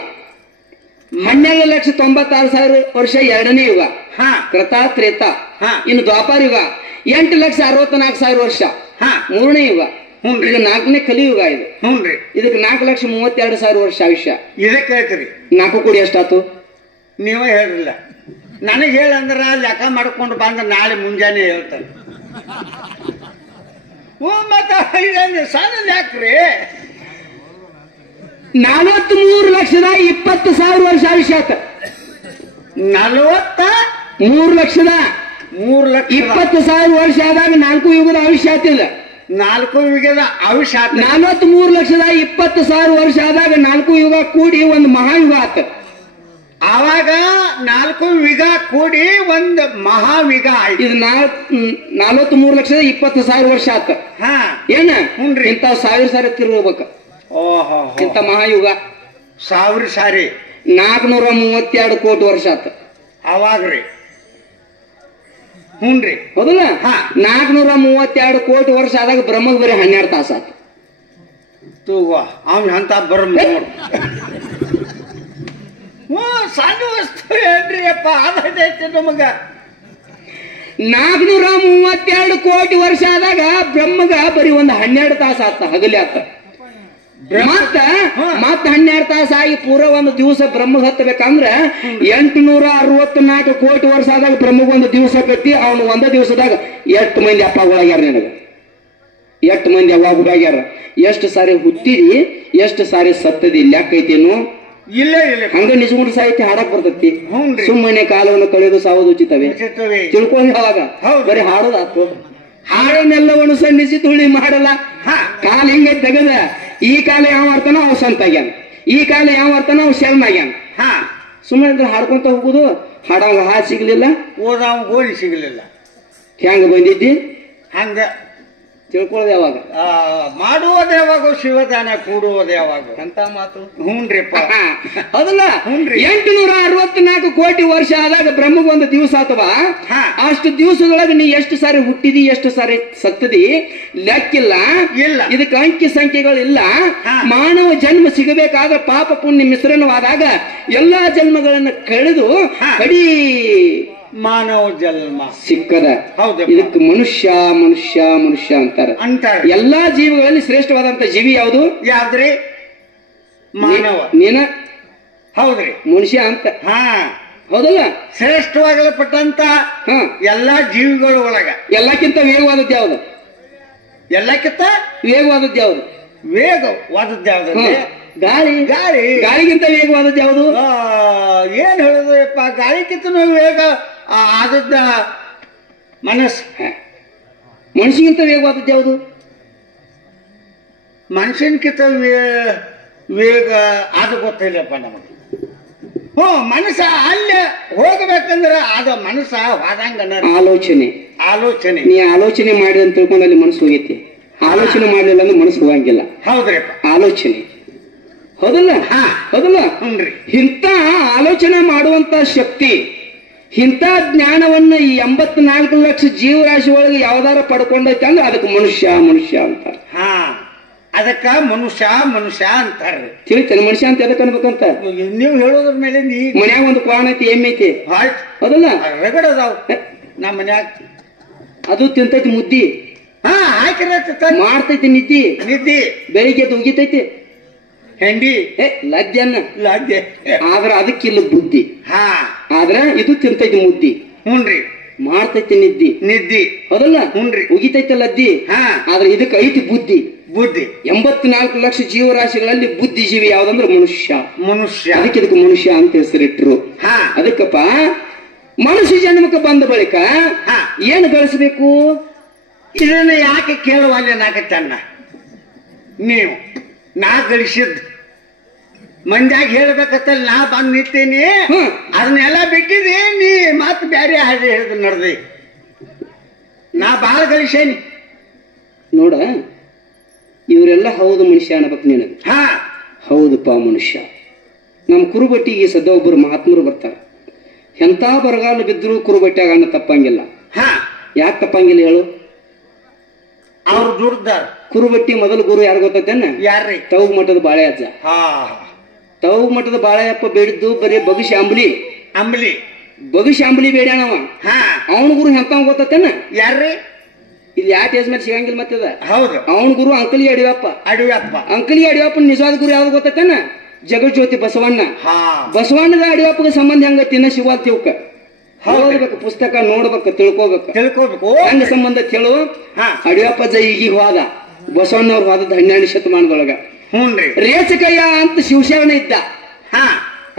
12,96,000 ವರ್ಷ ಎರಡನೇ ಯುಗ. ಹಾ ಕೃತ ತ್ರೇತ. ಹಾ ಇನ್ನು ದ್ವಾಪಾರ ಯುಗ 8,64,000 ವರ್ಷ ಹಾ ಮೂರನೇ ಯುಗ. ಹ್ಞೂನ್ರಿ. ಇದು 4ನೇ ಕಲಿಯುಗ. ಇದು ಹ್ಞೂನ್ರಿ. ಇದಕ್ಕೆ 4,32,000 ವರ್ಷ ಆಯುಷ್ಯ. ಇದಕ್ಕೆ ಐತ್ರಿ. 4 ಕೂಡಿ ಎಷ್ಟಾತು? ನೀವೇ ಹೇಳ್ರಲ್ಲ. ನನಗೆ ಹೇಳಂದ್ರ ಲೆಕ್ಕ ಮಾಡ್ಕೊಂಡು ಬಂದ ನಾಳೆ ಮುಂಜಾನೆ ಹೇಳ್ತಾನೆ. ಮತ್ತ ಸಣ್ಣ ಯಾಕ್ರಿ? 43,20,000 ವರ್ಷ ಆಯುಷ್ಯ ಆತ. 43,03,20,000 ವರ್ಷ ಆದಾಗ 4 ಯುಗದ ಆಯುಷ್ಯ ಆತಿಲ್ಲ. 4 ಯುಗದ ಆಯುಷ್ಯ ಆತ. 43,20,000 ವರ್ಷ ಆದಾಗ 4 ಯುಗ ಕೂಡಿ ಒಂದು ಮಹಾಯುಗ ಆತ. ಆವಾಗ 4 ಯುಗ ಕೂಡಿ ಒಂದು ಮಹಾಯುಗ ಆಯ್ತು. ಇದು 43,20,000 ವರ್ಷ ಆತ. ಹಾ ಏನ? ಹ್ಞೂನ್ರಿ. ಇಂಥ 1,000 ಸಾರಿ ತಿರ್ಬೇಕು ಓಹೋ. ಇಂಥ ಮಹಾಯುಗ. 1,000 ಸಾರಿ 432 ಕೋಟಿ ವರ್ಷ ಆತ ಅವಾಗ್ರಿ. ಹ್ಞೂನ್ರಿ. ಹೌದಲ್ಲ? ಹಾ 432 ಕೋಟಿ ವರ್ಷ ಆದಾಗ ಬ್ರಹ್ಮಗ್ ಬರೀ 12 ತಾಸ ಆತ. ತೂಗ ಅವನ್ ಅಂತ ಬ್ರಹ್ಮ ನೋಡು. ಸಣ್ಣ ವಸ್ತು ಏನ್ರಿ ಅಪ್ಪ? ಅದೈತೆ ನಮಗ. 432 ಕೋಟಿ ವರ್ಷ ಆದಾಗ ಬ್ರಹ್ಮಗ ಬರೀ ಒಂದು 12 ತಾಸ ಆತ. ಹಗಲಿ ಆತ. ಮತ್ತ 12 ತಾಸ ಆಗಿ ಪೂರ ಒಂದು ದಿವಸ ಬ್ರಹ್ಮಗ್ ಹತ್ತಬೇಕಂದ್ರ 864 ಕೋಟಿ ವರ್ಷ ಆದಾಗ ಬ್ರಹ್ಮಗ್ ಒಂದು ದಿವಸ ಕಟ್ಟಿ ಅವನು ಒಂದ ದಿವಸದಾಗ 8 ಮಂದಿ ಅಪ್ಪಗಳಾಗ್ಯಾರ. ನಿನಗ 8 ಮಂದಿ ಅವಾಗ್ಯಾರ. ಎಷ್ಟು ಸಾರಿ ಹುಟ್ಟಿದಿ, ಎಷ್ಟು ಸಾರಿ ಸತ್ತದಿ ಲೆಕ್ಕ ಐತೇನು? ಇಲ್ಲ ಇಲ್ಲ. ಹಂಗ ನಿಜಗುಂಡ ಸಾಹಿತ್ಯ ಹಾಡಕ್ ಬರ್ತೈತಿ. ಹ್ಞೂನ್ರಿ. ಸುಮ್ಮನೆ ಕಾಲವನ್ನು ಕಳೆದು ಸಾವುದು ಉಚಿತವೇ ತಿಳ್ಕೊಂಡ್ ಅವಾಗ ಬರೀ ಹಾಡೋದಾತು. ಹಾಡನ್ನೆಲ್ಲವನ್ನು ಸಣ್ಣಿಸಿ ತುಳಿ ಮಾಡಲ್ಲ. ಕಾಲ ಹಿಂಗೆ ತೆಗದ ಈ ಕಾಲ ಯಾವ ಅರ್ಥನ ಅವ್ ಸಂತ ಆಗ್ಯಾನ, ಈ ಕಾಲ ಯಾವ ಅರ್ಥನ ಅವ್ ಶರಣ ಆಗ್ಯಾನ. ಸುಮ್ಮನೆ ಹಾಡ್ಕೊಂತ ಹೋಗುದು. ಹಾಡಂಗ ಹಾಡು ಸಿಗ್ಲಿಲ್ಲ, ಓದಾವ ಗೋಲಿ ಸಿಗ್ಲಿಲ್ಲ. ಹೆಂಗ ಬಂದಿದ್ದಿ? ಹಂಗ 4 ತಿಳ್ಕೊಳ್ಳೋದು ಯಾವಾಗ? ಮಾಡುವುದು ಯಾವಾಗ? ಶಿವದಾನ ಕೂಡುವುದು ಯಾವಾಗ? ಅಂತ ಮಾತು. ಹ್ಞೂನ್ರಿಪ್ಪ. ಅದಲ್ಲ, 864 ಕೋಟಿ ವರ್ಷ ಆದಾಗ ಬ್ರಹ್ಮಗೊಂದು ದಿವಸ ಅಥವಾ ಅಷ್ಟು ದಿವಸದೊಳಗೆ ನೀ ಎಷ್ಟು ಸಾರಿ ಹುಟ್ಟಿದಿ, ಎಷ್ಟು ಸಾರಿ ಸತ್ತದಿ ಲೆಕ್ಕಿಲ್ಲ. ಇಲ್ಲ. ಇದಕ್ಕೆ ಅಂಕಿ ಸಂಖ್ಯೆಗಳಿಲ್ಲ. ಮಾನವ ಜನ್ಮ ಸಿಗಬೇಕಾದ ಪಾಪ ಪುಣ್ಯ ಮಿಶ್ರಣವಾದಾಗ ಎಲ್ಲಾ ಜನ್ಮಗಳನ್ನು ಕಳೆದು ಕಡಿ ಮಾನವ ಜನ್ಮ ಸಿಕ್ಕದ. ಹೌದು. ಇದಕ್ಕೆ ಮನುಷ್ಯ ಮನುಷ್ಯ ಮನುಷ್ಯ ಅಂತಾರೆ. ಎಲ್ಲಾ ಜೀವಿಗಳಲ್ಲಿ ಶ್ರೇಷ್ಠವಾದಂತ ಜೀವಿ ಯಾವುದು? ಯಾವ್ದ್ರಿ? ಮಾನವ. ನೀನ ಹೌದ್ರಿ, ಮನುಷ್ಯ ಅಂತ. ಹೌದಲ್ಲ? ಶ್ರೇಷ್ಠವಾಗಲ್ಪಟ್ಟಂತ ಎಲ್ಲಾ ಜೀವಿಗಳ ಒಳಗ ಎಲ್ಲಕ್ಕಿಂತ ವೇಗವಾದದ್ದು ಯಾವುದು? ಎಲ್ಲಕ್ಕಿಂತ ವೇಗವಾದದ್ದು ಯಾವುದು? ವೇಗವಾದದ್ದು ಯಾವ್ದು? ಗಾಳಿ. ಗಾಳಿ. ಗಾಳಿಗಿಂತ ವೇಗವಾದದ್ದು ಯಾವುದು? ಏನ್ ಹೇಳುದಪ್ಪ, ಗಾಳಿಗಿಂತ ವೇಗ ಆದದ್ದ ಮನಸ್ಸು. ಮನುಷ್ಯಗಿಂತ ವೇಗವಾದದ್ದು ಯಾವುದು? ಮನುಷ್ಯನ್ಕಿಂತ ವೇಗ ಅದು ಗೊತ್ತಿಲ್ಲಪ್ಪ ನಮಗೆ. ಮನಸ್ಸ ಅಲ್ಲೇ ಹೋಗ್ಬೇಕಂದ್ರ ಅದು ಮನಸ್ಸ ಹೋದಂಗ ಆಲೋಚನೆ. ನೀ ಆಲೋಚನೆ ಮಾಡಿ ಅಂತ ತಿಳ್ಕೊಂಡು ಅಲ್ಲಿ ಮನಸ್ಸು ಹೋಗೈತಿ. ಆಲೋಚನೆ ಮಾಡ್ಲಿಲ್ಲ ಅಂದ್ರೆ ಮನಸ್ಸು ಹೋಗಂಗಿಲ್ಲ. ಹೌದ್ರಿಪ್ಪ. ಆಲೋಚನೆ. ಹೌದಲ್ಲ? ಹೌದಲ್ಲ? ಇಂಥ ಆಲೋಚನೆ ಮಾಡುವಂತ ಶಕ್ತಿ, ಇಂಥ ಜ್ಞಾನವನ್ನ ಈ 84 ಲಕ್ಷ ಜೀವರಾಶಿ ಒಳಗೆ ಯಾವ್ದಾರ ಪಡ್ಕೊಂಡೈತೆ ಅಂದ್ರೆ ಅದಕ್ಕೆ ಮನುಷ್ಯ ಮನುಷ್ಯ ಅಂತಾರ. ಅದಕ್ಕ ಮನುಷ್ಯ ಮನುಷ್ಯ ಅಂತಾರ್ರಿ. ತಿಳಿತೇನೆ ಮನುಷ್ಯ ಅಂತ ಎದಕ್ಕೆ ಅನ್ಬೇಕಂತ? ನೀವು ಹೇಳೋದ್ರ ಮೇಲೆ ಮನ್ಯಾಗ ಒಂದು ಕ್ವಾಣ ಐತಿ, ಎಮ್ಮೆ ಐತಿ. ಹೌದಲ್ಲ? ರಗಡ ಅದಾವ ನಮ್ಮ ಮನ್ಯಾಗ. ಅದು ತಿಂತೈತಿ ಮುದ್ದಿ. ಮಾಡ್ತೈತಿ ನಿದ್ದಿ. ಬೆಳಿಗ್ಗೆ ಎದ್ದು ಉಗಿತೈತಿ ಹೆಂಡಿ ಲಜ್ಜನ್ನ. ಆದ್ರ ಅದಕ್ಕಿಲ್ಲ ಬುದ್ಧಿ. ಆದ್ರ ಇದು ತಿಂತೈತಿ ಮುದ್ದಿ. ಮಾಡ್ತೈತಿ ನಿದ್ದಿ. ಹೌದಲ್ಲ? ಉಗಿತೈತಿ ಲದ್ದಿ. ಆದ್ರೆ ಇದಕ್ಕೆ ಐತಿ ಬುದ್ಧಿ. 84 ಲಕ್ಷ ಜೀವರಾಶಿಗಳಲ್ಲಿ ಬುದ್ಧಿಜೀವಿ ಯಾವ್ದಂದ್ರೆ ಮನುಷ್ಯ. ಅದಕ್ಕೆ ಮನುಷ್ಯ ಅಂತ ಹೆಸರಿಟ್ರು. ಅದಕ್ಕಪ್ಪ ಮನುಷ್ಯ ಜನ್ಮಕ್ಕೆ ಬಂದ ಬಳಿಕ ಏನು ಗಳಿಸಬೇಕು? ಇದನ್ನ ಯಾಕೆ ಕೇಳುವಲ್ಲಿ ನಾಕತ್ತನ್ನ ನೀವು ನಾ ಗಳಿಸಿದ್ ಮಂದ್ಯಾಗ ಹೇಳ್ಬೇಕತ್ತಲ್ಲ, ನಾ ಬಂದ್ ನಿಂತೀನಿ ಅದನ್ನೆಲ್ಲ ಬಿಟ್ಟಿದಿ. ನೀ ಮತ್ ಬ್ಯಾರೆ ಹಾಗೆ ಹೇಳಿದ್ ನಡ್ದಿ. ನಾ ಬಾಳ ಗಳಿಸೇನಿ ನೋಡ. ಇವರೆಲ್ಲ ಹೌದು ಮನುಷ್ಯ ಅನ್ಬೇಕು ನಿನಗೆ. ಹೌದಪ್ಪ ಮನುಷ್ಯ. ನಮ್ಮ ಕುರುಬಟ್ಟಿಗೆ ಸದ್ಯ ಒಬ್ಬರು ಮಹಾತ್ಮರು ಬರ್ತಾರೆ. ಎಂತ ಬರಗಾಲ ಬಿದ್ರು ಕುರುಬಟ್ಟಿಯಾಗ ಅಣ್ಣ ತಪ್ಪಂಗಿಲ್ಲ. ಯಾಕೆ ತಪ್ಪಂಗಿಲ್ಲ ಹೇಳು? ಅವ್ರು ದುಡ್ದಾರ. ಕುರುಬಟ್ಟಿ ಮೊದಲು ಗುರು ಯಾರು ಗೊತ್ತೇನ? ಯಾರ್ರಿ? ತೌಗ್ ಮಠದ ಬಾಳೆ ಅಜ್ಜ. ತೌಗ್ ಮಠದ ಬಾಳೆಯಪ್ಪ ಬೇಡಿದ್ದು ಬರೀ ಬಗಸಿ ಅಂಬಲಿ ಬಗಸಿ ಅಂಬಲಿ ಬೇಡ್ಯಾನವ. ಅವನ ಗುರು ಎಂತ ಗೊತ್ತೇನ? ಯಾರ್ರಿ? ಇಲ್ಲಿ ಯಾವ ಟೇಜ್ ಮೇಲೆ ಸಿಗಂಗಿಲ್ಲ ಮತ್ತದ. ಹೌದು. ಅವನ ಗುರು ಅಂಕಲಿ ಅಡಿಯಪ್ಪ. ಅಂಕಲಿ ಅಡಿಯಪ್ಪ ನಿಜವಾದ ಗುರು ಯಾವ್ದು ಗೊತ್ತೇನ? ಜಗಜ್ಯೋತಿ ಬಸವಣ್ಣ. ಬಸವಣ್ಣದ ಅಡಿಯಪ್ಪಗೆ ಸಂಬಂಧ ಹೆಂಗತ್ತಿನ ಶಿವ ತಿಳ್ಕ ಹೋಗ್ಬೇಕು, ಪುಸ್ತಕ ನೋಡ್ಬೇಕು, ತಿಳ್ಕೋಬೇಕು ಹಂಗ ಸಂಬಂಧ ಕೇಳು. ಅಡಿಯಪ್ಪ ಈಗೀಗ ಹೋದ, ಬಸವಣ್ಣವ್ರು ಹೋದದ್ದು 12ನೇ ಶತಮಾನದೊಳಗ. ರೇಚಕಯ್ಯ ಅಂತ ಶಿವಶರಣ ಇದ್ದ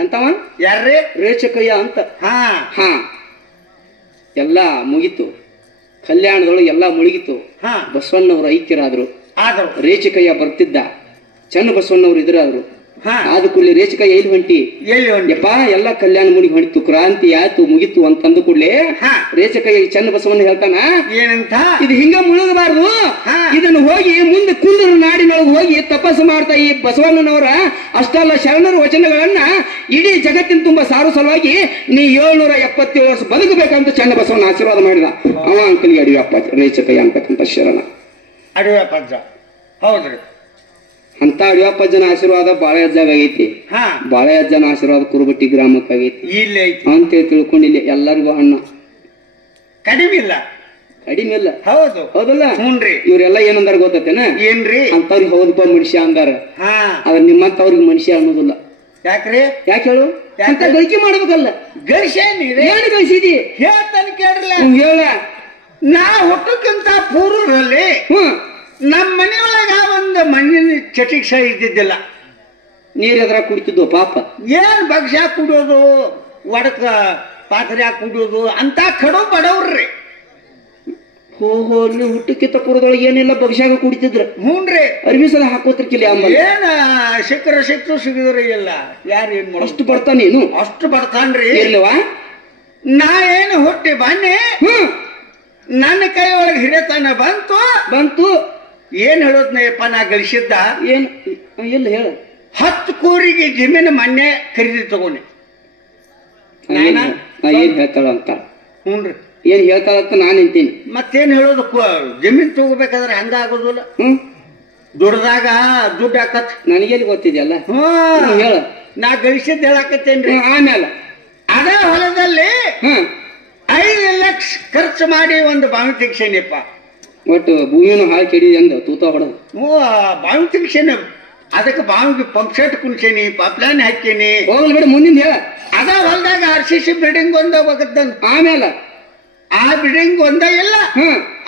ಅಂತವ. ಯಾರ್ರಿ? ರೇಚಕಯ್ಯ ಅಂತ. ಎಲ್ಲಾ ಮುಗಿತು, ಕಲ್ಯಾಣದೊಳಗೆ ಎಲ್ಲಾ ಮುಳುಗಿತು. ಬಸವಣ್ಣವ್ರು ಐಕ್ಯರಾದ್ರು. ರೇಚಕಯ್ಯ ಬರ್ತಿದ್ದ, ಚನ್ನ ಬಸವಣ್ಣವ್ರು ಇದ್ರಾದ್ರು. ಆದ ಕೂಡಲೇ ರೇಚಕಯ್ಯ ಎಲ್ಲಿ ಹೊಂಟಿ ಯಪ್ಪ ಎಲ್ಲ ಕಲ್ಯಾಣ ಮುಡಿಗೆ ಹೊಂಟಿತು, ಕ್ರಾಂತಿ ಆಯ್ತು ಮುಗಿತು ಅಂತಂದು ಕೂಡಲೇ ರೇಚಕಯ್ಯ ಚನ್ನ ಬಸವಣ್ಣ ಹೇಳ್ತಾನ, ಏನಂತ? ಇದು ಹಿಂಗ ಮುಳುಗಬಾರ್ದು, ಇದನ್ನು ಹೋಗಿ ಮುಂದೆ ಕುಂದರ ನಾಡಿನೊಳಗೆ ಹೋಗಿ ತಪಸ್ಸು ಮಾಡ್ತಾ ಈ ಬಸವಣ್ಣನವರ ಅಷ್ಟಲ್ಲ ಶರಣರ ವಚನಗಳನ್ನ ಇಡೀ ಜಗತ್ತಿನ ತುಂಬಾ ಸಾರು ಸಲುವಾಗಿ ನೀ 777 ವರ್ಷ ಬದುಕಬೇಕಂತ ಚನ್ನ ಬಸವಣ್ಣ ಆಶೀರ್ವಾದ ಮಾಡಿದ. ಅವ ಅಂಕಲಿಗೆ ಅಡಿಯಪ್ಪ ರೇಚಕಯ್ಯ ಅಂತಕ್ಕಂಥ ಶರಣ ಅಡಿಯಪ್ಪ. ಹೌದ್ರಿ. ಅಂತ ಅಡಿಯಪ್ಪಜ್ಜನ ಆಶೀರ್ವಾದ ಬಾಳೆ ಅಜ್ಜಾಗ ಆಗೈತಿ. ಬಾಳೆ ಅಜ್ಜನ ಆಶೀರ್ವಾದ ಕುರುಬಟ್ಟಿ ಗ್ರಾಮಕ್ಕೆ ಆಗೈತಿ ಅಂತೇಳಿ ತಿಳ್ಕೊಂಡು ಇಲ್ಲಿ ಎಲ್ಲರಿಗೂ ಅಣ್ಣ ಕಡಿಮೆ ಇಲ್ಲ. ಹೌದು. ಹೌದಲ್ಲ? ಇವ್ರೆಲ್ಲ ಏನಂದಾರ ಗೊತ್ತೇನ? ಏನ್ರಿ? ಅಂತವ್ರಿಗೆ ಹೌದಪ್ಪ ಮನುಷ್ಯ ಅಂದಾರ. ಅದ್ರ ನಿಮ್ಮಂತವ್ರಿಗೆ ಮನುಷ್ಯ ಅನ್ನೋದಿಲ್ಲ. ಯಾಕ್ರಿ? ಯಾಕೆ ಹೇಳು? ಅಂತ ಗಳಿಕೆ ಮಾಡ್ಬೇಕಲ್ಲ. ಏನು ಗಳಿಸಿದಿ ಹೇಳ್ತಾನೆ ಕೇಳ್ರಲ್ಲ. ಹೇಳ. ನಾ ಹುಟ್ಟಕ್ಕಿಂತ ಪೂರ್ವರಲ್ಲಿ ನಮ್ಮ ಮನೆಯೊಳಗ ಒಂದು ಮಣ್ಣಿನ ಚಟಿಕ್ಷ ಇದ್ದಿದ್ದಿಲ್ಲ. ನೀರ್ ಎದ್ರ ಕುಡಿತಿದ್ವು ಪಾಪ. ಏನ್ ಭಕ್ಷ್ಯ ಕುಡಿಯೋದು, ಒಡಕ ಪಾತ್ರೆ ಕುಡಿಯೋದು ಅಂತ ಕಡು ಬಡವ್ರಿ. ಓಹೋ, ನೀವು ಹುಟ್ಟಕ್ಕಿಂತ ಪೂರ್ವದೊಳಗೆ ಏನಿಲ್ಲ ಭಕ್ಷ್ಯಾಗ ಕುಡಿತಿದ್ರ. ಹ್ಞೂನ್ರಿ. ಅರ್ಬಿಸದ ಹಾಕೋತಿರ್ಕಿಲ್ಲ. ಏನ ಸಿಕ್ತು ಸಿಗಿದ್ರೆ ಇಲ್ಲ. ಯಾರು ಏನ್ ಮಾಡ ಅಷ್ಟು ಬರ್ತಾನ? ನೀನು ಅಷ್ಟು ಬರ್ತಾನ್ರಿ. ಇರ್ಲಿವಾ? ನಾ ಏನು ಹುಟ್ಟಿ ಬನ್ನಿ ನನ್ನ ಕೈ ಒಳಗೆ ಹಿರೇತನ ಬಂತು ಬಂತು. ಏನ್ ಹೇಳೋದ್ನಪ್ಪ ನಾ ಗಳಿಸಿದ್ದ ಏನ್ ಇಲ್ಲ ಹೇಳ. 10 ಕೋರಿಗೆ ಜಮೀನು ಮೊನ್ನೆ ಖರೀದಿ ತಗೊಂಡೆ. ಏನ್ ಹೇಳ್ತಾಳ ಅಂತ. ಹ್ಞೂನ್ರಿ, ಏನ್ ಹೇಳ್ತಾಳಂತ ನಾನು ನಿಂತೀನಿ. ಮತ್ತೇನ್ ಹೇಳೋದು, ಜಮೀನ್ ತಗೋಬೇಕಾದ್ರೆ ಹಂಗ ಆಗೋದಿಲ್ಲ. ದುಡ್ದಾಗ ದುಡ್ಡು ಹಾಕತ್ ನನಗೇನು ಗೊತ್ತಿದೆಯಲ್ಲ. ಹೇಳ. ನಾ ಗಳಿಸಿದ್ ಹೇಳಾಕತ್ತೇನ್ರಿ. ಆಮೇಲೆ ಅದೇ ಹೊಲದಲ್ಲಿ 5 ಲಕ್ಷ ಖರ್ಚು ಮಾಡಿ ಒಂದು ಬಾವಿ ತೆಗ್ಸೇನಿಪ್ಪ. ಒಟ್ಟು ಭೂಮಿನೂ ಹಾಳು ಕೆಡಿದೆ ಅಂದ ತೂತ ಹೊಡೆದು. ಬಾವಿ ತೆಗ್ಸೇನಿ. ಅದಕ್ಕೆ ಬಾವಿಗೆ ಪಂಪ್ ಸೆಟ್ ಕುಣ್ಸೇನಿ, ಪೈಪ್ಲೈನ್ ಹಾಕೇನಿ. ಹೋಗ್ಲಿ ಬಿಡ, ಮುಂದಿನ ಹೇಳ. ಅದ ಹೊಲದಾಗ RCC ಬಿಲ್ಡಿಂಗ್ ಒಂದ ಹೋಗತ್ತಂತ. ಆಮೇಲೆ ಆ ಬಿಲ್ಡಿಂಗ್ ಒಂದ ಇಲ್ಲ,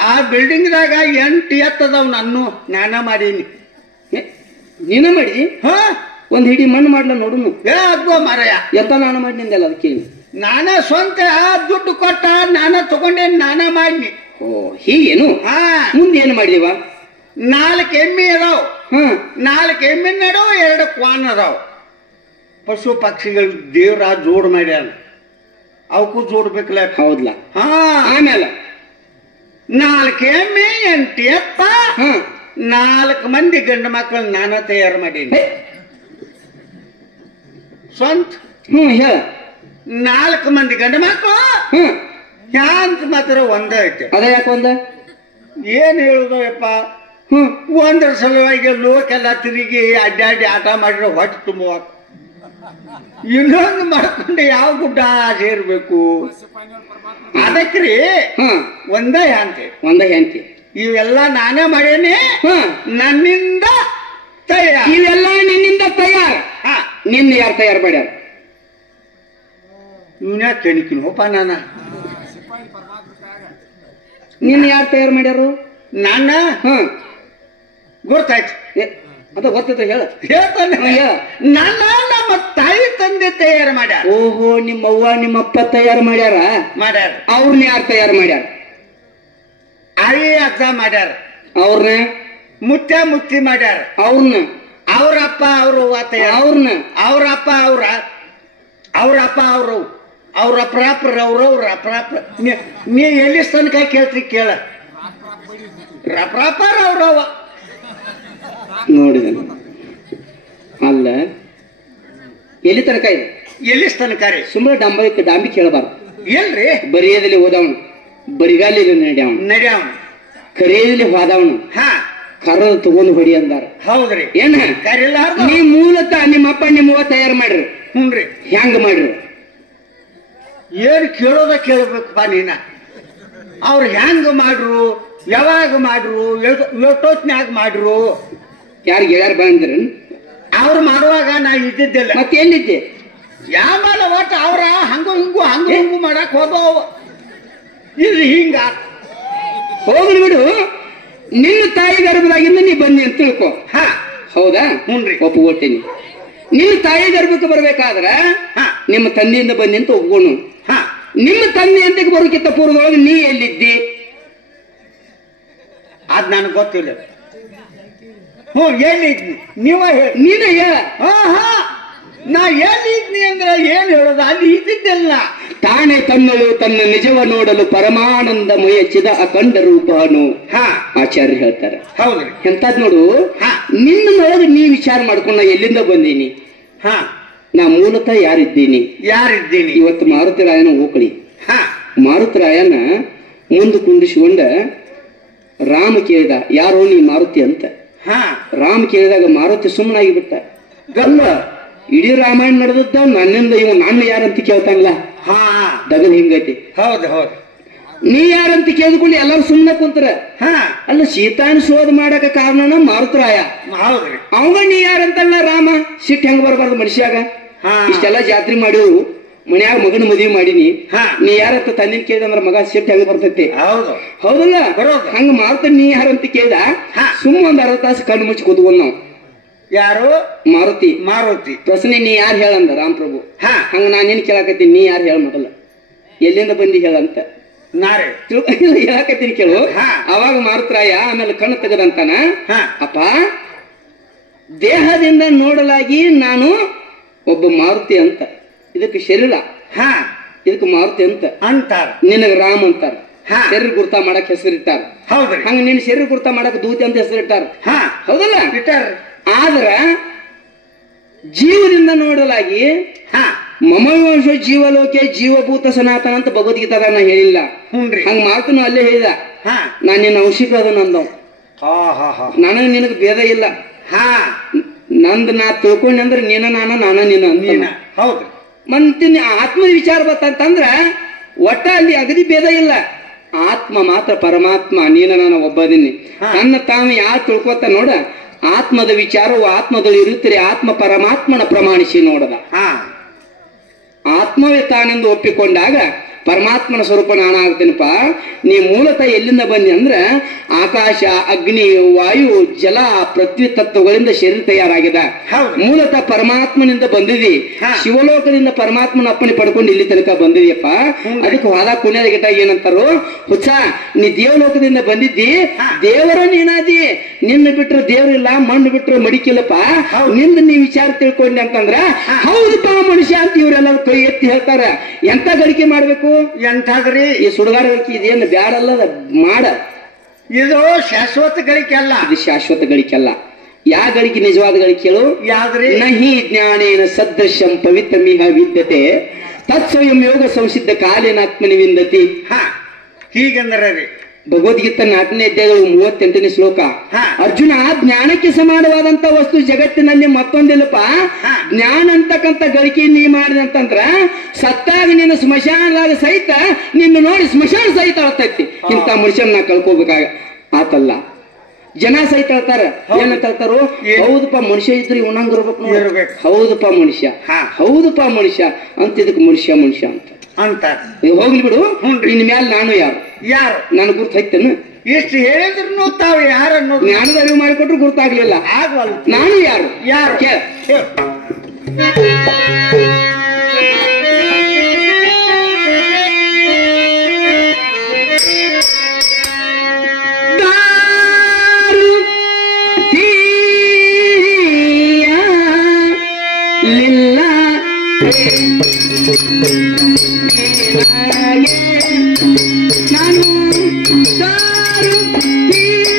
ಆ ಬಿಲ್ಡಿಂಗ್ ದಾಗ 8 ಎತ್ತದವ್ ನಾನ ಮಾಡೀನಿ. ನೀನ ಮಾಡಿ ಒಂದ್ ಹಿಡಿ ಮಣ್ಣು ಮಾಡ್ಲ ನೋಡುನು. ಅಬ್ಬ ಮಾರಾಯ, ಎತ್ತ ನಾನು ಮಾಡಿನಿಂದಲ್ಲ ಅದಕ್ಕೆ ನಾನ ಸ್ವಂತ ದುಡ್ಡು ಕೊಟ್ಟ ನಾನ ತಗೊಂಡೇನಿ, ನಾನ ಮಾಡಿನಿ. ಓ ಹೀಗೇನು? ಮುಂದೆ ಏನು ಮಾಡಿದೀವ? 4 ಎಮ್ಮೆ ಅದಾವ್. 4 ಎಮ್ಮೆ ನಡು 2 ಕ್ವಾನ್ ಅದಾವ್. ಪಶು ಪಕ್ಷಿಗಳು ದೇವ್ರ ಜೋಡ್ ಮಾಡ್ಯಾನ, ಅವಕ್ಕೂ ಜೋಡ್ಬೇಕಲ್ಲ. ಹೌದ್ಲ. ಆಮೇಲೆ 4 ಎಮ್ಮೆ 8 ಎತ್ತ 4 ಮಂದಿ ಗಂಡು ಮಕ್ಕಳು ನಾನ ತಯಾರು ಮಾಡೀನಿ ಸ್ವಂತ. ಹೇಳ. 4 ಮಂದಿ ಗಂಡು ಮಕ್ಕಳು ಯಾಂತ ಮಾತ್ರ ಒಂದ ಐತೆ. ಅದ ಯಾಕೆ ಒಂದ? ಏನ್ ಹೇಳುದು ಯಪ್ಪ, ಒಂದ್ರ ಸಲುವಾಗಿ ಲೋಕೆಲ್ಲ ತಿರುಗಿ ಅಡ್ಡಾಡಿ ಆಟ ಮಾಡಿದ್ರೆ ಹೊಟ್ಟೆ ತುಂಬುವ, ಇನ್ನೊಂದು ಮಾಡ್ಕೊಂಡು ಯಾವ ಗುಡ್ಡ ಸೇರ್ಬೇಕು. ಅದಕ್ರಿ ಒಂದ ಹೆಂಡತಿ ಇವೆಲ್ಲ ನಾನೇ ಮಾಡೇನಿ, ನನ್ನಿಂದ ತಯಾರ. ಇವೆಲ್ಲ ನಿನ್ನಿಂದ ತಯಾರ. ನಿನ್ನ ಯಾರು ತಯಾರು ಮಾಡ್ಯಾರ? ಇವನ್ಯಾ ಕೆಣಿಕಿನ ಹೋಪ ನಾನ. ನಿನ್ನ ಯಾರು ತಯಾರು ಮಾಡ್ಯಾರು? ನಾನ. ಗೊತ್ತಾಯ್ತು, ಅದ ಗೊತ್ತೈತೆ ಹೇಳ. ಹೇಳ್ತಾನೆ. ನನ್ನ ನಮ್ಮ ತಾಯಿ ತಂದೆ ತಯಾರು ಮಾಡ್ಯಾರ. ಓಹೋ, ನಿಮ್ಮವ್ವ ನಿಮ್ಮಪ್ಪ ತಯಾರು ಮಾಡ್ಯಾರ. ಅವ್ರನ್ನ ಯಾರು ತಯಾರು ಮಾಡ್ಯಾರ? ಅಳಿ ಅಜ್ಜ ಮಾಡ್ಯಾರ. ಅವ್ರನ್ನ ಮುತ್ಯ ಮುತ್ತಿ ಮಾಡ್ಯಾರ. ಅವ್ರನ್ನ ಅವ್ರಪ್ಪ ಅವರು ಅವ್ರನ್ನ ಅವ್ರಪ್ಪ ಅವ್ರಪ್ಪ ಅವ್ರ ಅಪ್ರಾಪ್ರ ಅವ್ರವ್ರ ಅಪ್ರಾಪ್ರ. ನೀ ಎಲ್ಲಿ ತನಕ ಕೇಳ್ತಿ ಕೇಳ. ರಪ್ರಾಪರ್ ಅವ್ರವ ನೋಡಿದ ಅಲ್ಲ. ಎಲ್ಲಿ ತನಕ ಇದೆ? ಎಲ್ಲಿ ತನಕ ರೀ? ಸುಮ್ಮನೆ ಡಾಂಬಿ ಕೇಳಬಾರ್ದು. ಎಲ್ರಿ? ಬರಿಯದಲ್ಲಿ ಓದವನು, ಬರಿಗಾಲಿಯಲ್ಲಿ ನಡ್ಯಾವನು, ಕರೆಯದಲ್ಲಿ ಹೋದವನು, ಕರದ ತಗೊಂಡು ಹೊಡಿ ಅಂದಾರ. ಹೌದ್ರಿ. ಏನ ಕರಿಲ್ಲ? ನೀ ಮೂಲತಃ ನಿಮ್ಮಪ್ಪ ನಿಮ್ಮವ್ವ ತಯಾರು ಮಾಡ್ರಿ. ಹ್ಞೂನ್ರಿ. ಹೆಂಗ ಮಾಡ್ರಿ? ಏನ್ ಕೇಳೋದ ಕೇಳ್ಬೇಕಪ್ಪ ನೀನ. ಅವ್ರು ಹೆಂಗ ಮಾಡ್ರು, ಯಾವಾಗ ಮಾಡ್ರು, ಎಷ್ಟೊತ್ನ್ಯಾಗ ಮಾಡ್ರು? ಯಾರು ಗೆಳೆಯರ್ ಬಂದ್ರ? ಅವ್ರು ಮಾಡುವಾಗ ನಾ ಇದ್ದಿದ್ದಿಲ್ಲ. ಮತ್ತೆ ಎಲ್ಲಿದ್ದೆ? ಯಾಮಲ ಒಟ್ಟು ಅವ್ರ ಹಂಗು ಮಾಡಕ್ ಹೋದವ. ಇದು ಹಿಂಗ ಹೋಗ್ಲಿ ಬಿಡು. ನಿನ್ನ ತಾಯಿ ಗರ್ಭದಾಗಿಂದ ನೀ ಬನ್ನಿ ಅಂತ ತಿಳ್ಕೊ. ಹೌದಾ? ಹ್ಞೂನ್ರಿ, ಒಪ್ಪಿಕೊಟ್ಟೇನಿ. ನಿನ್ನ ತಾಯಿ ಗರ್ಭಕ್ಕೆ ಬರ್ಬೇಕಾದ್ರ ನಿಮ್ಮ ತಂದೆಯಿಂದ ಬನ್ನಿ ಅಂತ ಒಪ್ಕೊಂಡು, ನಿಮ್ಮ ತಂದೆ ಅಂತ ಬರೋಕ್ಕಿಂತ ಪೂರ್ವದೊಳಗೆ ನೀ ಎಲ್ಲಿದ್ದಿ? ಅದ್ ನನಗೆ ಗೊತ್ತಿಲ್ಲ. ಎಲ್ಲಿದ್ನಿ ನೀವ ನೀನೇ ಹೇಳ. ನಾ ಎಲ್ಲಿದ್ನಿ ಅಂದ್ರೆ ಏನ್ ಹೇಳೋದು? ಅಲ್ಲಿ ಇದ್ದಿದ್ದಿಲ್ಲ. ತಾನೇ ತನ್ನಳು ತನ್ನ ನಿಜವ ನೋಡಲು ಪರಮಾನಂದಮಯ ಚಿದ ಅಖಂಡ ರೂಪನು ಆಚಾರ್ಯ ಹೇಳ್ತಾರೆ. ಹೌದ್ರಿ. ಎಂತದ್ ನೋಡು, ನಿನ್ನೊಳಗೆ ನೀ ವಿಚಾರ ಮಾಡ್ಕೊಂಡು ನಾ ಎಲ್ಲಿಂದ ಬಂದೀನಿ, ನಾ ಮೂಲತಃ ಯಾರಿದ್ದೀನಿ? ಇವತ್ತು ಮಾರುತಿರಾಯನ ಹೋಕಳಿ. ಮಾರುತಿರಾಯನ ಮುಂದೆ ಕುಂದಿಸಿಕೊಂಡ ರಾಮ ಕೇಳಿದ, ಯಾರೋ ನೀ ಮಾರುತಿ ಅಂತ. ರಾಮ ಕೇಳಿದಾಗ ಮಾರುತಿ ಸುಮ್ಮನಾಗಿ ಬಿಟ್ಟ. ಅಲ್ಲ, ಇಡೀ ರಾಮಾಯಣ ನಡೆದದ್ದ ನನ್ನಿಂದ ಇವ ನಾನು ಯಾರಂತ ಕೇಳ್ತಾನಲ್ಲ, ದಗದ್ ಹಿಂಗೈತಿ. ಹೌದು. ನೀ ಯಾರಂತ ಕೇಳಿದ್ಕೊಂಡು ಎಲ್ಲಾರು ಸುಮ್ಮನೆ ಕುಂತರ. ಅಲ್ಲ, ಸೀತಾನ ಶೋಧ ಮಾಡಕ ಕಾರಣನ ಮಾರುತರಾಯ. ಹೌದ್ರಿ. ಅವಾಗ ನೀ ಯಾರಂತಲ್ಲ ರಾಮ. ಸಿಟ್ಟು ಹೆಂಗ ಬರ್ಬಾರ್ದು ಮನುಷ್ಯಾಗ? ಇಷ್ಟೆಲ್ಲಾ ಜಾತ್ರೆ ಮಾಡಿವು, ಮನ್ಯಾಗ ಮಗನ ಮದುವೆ ಮಾಡೀನಿ, ನೀ ಯಾರಂತ ತಂದಿನ ಕೇಳಿದಂದ್ರ ಮಗ ಸಿಟ್ಟು ಹೆಂಗ ಬರ್ತೈತಿ? ಹೌದಲ್ಲ? ಹಂಗ ಮಾರುತ ನೀ ಯಾರಂತ ಕೇಳಿದ ಸುಮ್ಮ ಒಂದ್ 60 ತಾಸು ಕಣ್ಣು ಮುಚ್ಚಿ ಕೂತ್ಕೊಂಡ್ ನಾವು. ಯಾರು? ಮಾರುತಿ. ಪ್ರಶ್ನೆ ನೀ ಯಾರು ಹೇಳಂದ ರಾಮಪ್ರಭು. ಹಂಗ ನಾನ್ ಏನ್ ಕೇಳಾಕತ್ತೀನಿ, ನೀ ಯಾರು ಹೇಳ ಮೊದಲ, ಎಲ್ಲಿಂದ ಬಂದಿ ಹೇಳಂತ ಹೇಳಾಕತ್ತೀನಿ ಕೇಳು. ಅವಾಗ ಮಾರುತರಾಯ ಆಮೇಲೆ ಕಣ್ಣು ತೆಗದಂತಾನ, ಅಪ್ಪ ದೇಹದಿಂದ ನೋಡಲಾಗಿ ನಾನು ಒಬ್ಬ ಮಾರುತಿ ಅಂತ, ಇದಕ್ಕೆ ಶರೀರ, ಇದಕ್ಕೆ ಮಾರುತಿ ಅಂತ ಅಂತಾರ, ನಿನಗ ರಾಮ್ ಅಂತಾರ. ಶರೀರ ಗುರ್ತ ಮಾಡಕ್ ಹೆಸರಿಟ್ಟಾರ. ಹೌದ್ರಿ. ಹಂಗ ನಿನ್ ಶರೀರ ಗುರ್ತ ಮಾಡಕ್ ದೂತಿ ಅಂತ ಹೆಸರಿಟ್ಟಾರ. ಹೌದಲ್ಲ ಇಟ್ಟಾರ. ಆದ್ರ ಜೀವದಿಂದ ನೋಡಲಾಗಿ ಮಮವಂಶ ಜೀವಲೋಕೆ ಜೀವಭೂತ ಸನಾತನ ಅಂತ ಭಗವದ್ಗೀತಾದ ನಾ ಹೇಳಿಲ್ಲ. ಹಂಗ ಮಾತನು ಅಲ್ಲೇ ಹೇಳಿದ. ನಾನ್ ನಿನ್ನ ಔಷಧ ಅದ ನಂದವ್, ನನಗ್ ನಿನಗ್ ಭೇದ ಇಲ್ಲ. ನಂದ್ ನಾ ತಿಳ್ಕೊಂಡ್ ಅಂದ್ರೆ ನೀನ ನಾನ ನೀನ ಅಂತ. ಹೌದು. ಮಂತಿನ ಆತ್ಮ ವಿಚಾರ ಬರ್ತಂದ್ರ ಒಟ್ಟ ಅಲ್ಲಿ ಅಗದಿ ಭೇದ ಇಲ್ಲ. ಆತ್ಮ ಮಾತ್ರ ಪರಮಾತ್ಮ, ನೀನ ನಾನು ಒಬ್ಬದಿನಿ. ತನ್ನ ತಾವು ಯಾರು ತಿಳ್ಕೊತ ನೋಡ, ಆತ್ಮದ ವಿಚಾರವು ಆತ್ಮದಲ್ಲಿ ಇರುತ್ತಾರೆ. ಆತ್ಮ ಪರಮಾತ್ಮನ ಪ್ರಮಾಣಿಸಿ ನೋಡದ. ಆತ್ಮವೇ ತಾನೆಂದು ಒಪ್ಪಿಕೊಂಡಾಗ ಪರಮಾತ್ಮನ ಸ್ವರೂಪ ನಾನಾಗ್ತೇನಪ್ಪ. ನೀ ಮೂಲತಃ ಎಲ್ಲಿಂದ ಬಂದಿ ಅಂದ್ರ ಆಕಾಶ, ಅಗ್ನಿ, ವಾಯು, ಜಲ, ಪೃಥ್ವಿ ತತ್ವಗಳಿಂದ ಶರೀರ ತಯಾರಾಗಿದೆ. ಮೂಲತಃ ಪರಮಾತ್ಮನಿಂದ ಬಂದಿದಿ. ಶಿವಲೋಕದಿಂದ ಪರಮಾತ್ಮನ ಅಪ್ಪಣೆ ಪಡ್ಕೊಂಡು ಇಲ್ಲಿ ತನಕ ಬಂದಿದ್ಯಪ್ಪ. ಅದಕ್ಕೆ ವಾದ ಕುಣ್ಯದ ಗಿಟ ಏನಂತಾರು, ಹುಚ್ಚ ನೀ ದೇವಲೋಕದಿಂದ ಬಂದಿದ್ದಿ, ದೇವರ ನೀನಾದಿ. ನಿನ್ನ ಬಿಟ್ರೆ ದೇವ್ರಿಲ್ಲ, ಮಣ್ಣು ಬಿಟ್ರೆ ಮಡಿಕಿಲ್ಲಪ್ಪ. ನಿಂದ ನೀ ವಿಚಾರ ತಿಳ್ಕೊಂಡಿ ಅಂತಂದ್ರ ಹೌದಪ್ಪ ಮನುಷ್ಯ ಅಂತ ಇವರೆಲ್ಲ ಕೈ ಎತ್ತಿ ಹೇಳ್ತಾರ. ಎಂತ ಗಳಿಕೆ ಮಾಡ್ಬೇಕು? ಎಂತಾದ್ರಿ ಈ ಸುಡುಗಾರ ಗಳಿಕೆ ಇದೇನು ಬ್ಯಾಡಲ್ಲದ ಮಾಡ. ಇದು ಶಾಶ್ವತ ಗಳಿಕೆ ಅಲ್ಲ. ಇದು ಶಾಶ್ವತ ಗಳಿಕೆ ಅಲ್ಲ. ಯಾವ ಗಳಿಕೆ ನಿಜವಾದ ಗಳಿಕೆ ಹೇಳು? ಯಾವ್ದ್ರಿ? ನಹಿ ಜ್ಞಾನೇನ ಸದೃಶಂ ಪವಿತ್ರಮಿಹ ವಿದ್ಯತೆ ತತ್ಸ್ವಯಂ ಯೋಗ ಸಂಸಿದ್ಧ ಕಾಲೇನಾತ್ಮನಿ ವಿಂದತಿ. ಹೀಗಂದ್ರೆ ರೀ ಭಗವದ್ಗೀತಾ 4ನೇ ಅಧ್ಯಾಯಗಳು 38ನೇ ಶ್ಲೋಕ. ಅರ್ಜುನ, ಜ್ಞಾನಕ್ಕೆ ಸಮಾನವಾದಂತ ವಸ್ತು ಜಗತ್ತಿನಲ್ಲಿ ಮತ್ತೊಂದಿಲ್ಲಪ್ಪ. ಜ್ಞಾನ ಅಂತಕ್ಕಂಥ ಗಳಿಕೆ ನೀ ಮಾಡಿದಂತಂದ್ರ ಸತ್ತಾಗ ನಿನ್ನ ಸ್ಮಶಾನದಾಗ ಸಹಿತ ನಿನ್ನ ನೋಡಿ ಸ್ಮಶಾನ ಸಹಿತ ಅಳ್ತೈತಿ. ಇಂಥ ಮನುಷ್ಯನ ನಾ ಕಳ್ಕೋಬೇಕಾಗ ಆತಲ್ಲ. ಜನ ಸಹಿತ ಹೇಳ್ತಾರ. ಏನಂತ ಹೇಳ್ತಾರೋ, ಹೌದಪ್ಪ ಮನುಷ್ಯ ಇದ್ರೆ ಇವನಂಗ ಇರ್ಬೇಕು. ಹೌದಪ್ಪ ಮನುಷ್ಯ, ಹೌದಪ್ಪ ಮನುಷ್ಯ ಅಂತ. ಇದಕ್ಕೆ ಮನುಷ್ಯ ಮನುಷ್ಯ ಅಂತ ಅಂತ ಹೋಗ್ಲಿ ಬಿಡು. ನಿನ್ ಮ್ಯಾಲ ನಾನು ಯಾರು ಯಾರು ನನ್ ಗುರ್ತ ಐತೇನು? ಎಷ್ಟು ಹೇಳಿದ್ರು ತಾವು ಯಾರು ಅನ್ನೋದು ಜ್ಞಾನದ ಅರಿವು ಮಾಡಿಕೊಟ್ರು ಗುರ್ತಾಗ್ಲಿಲ್ಲ. ನಾನು ಯಾರು ಯಾರು ನಾನು ದಾರು ತಿಳಿಯಲಿಲ್ಲ.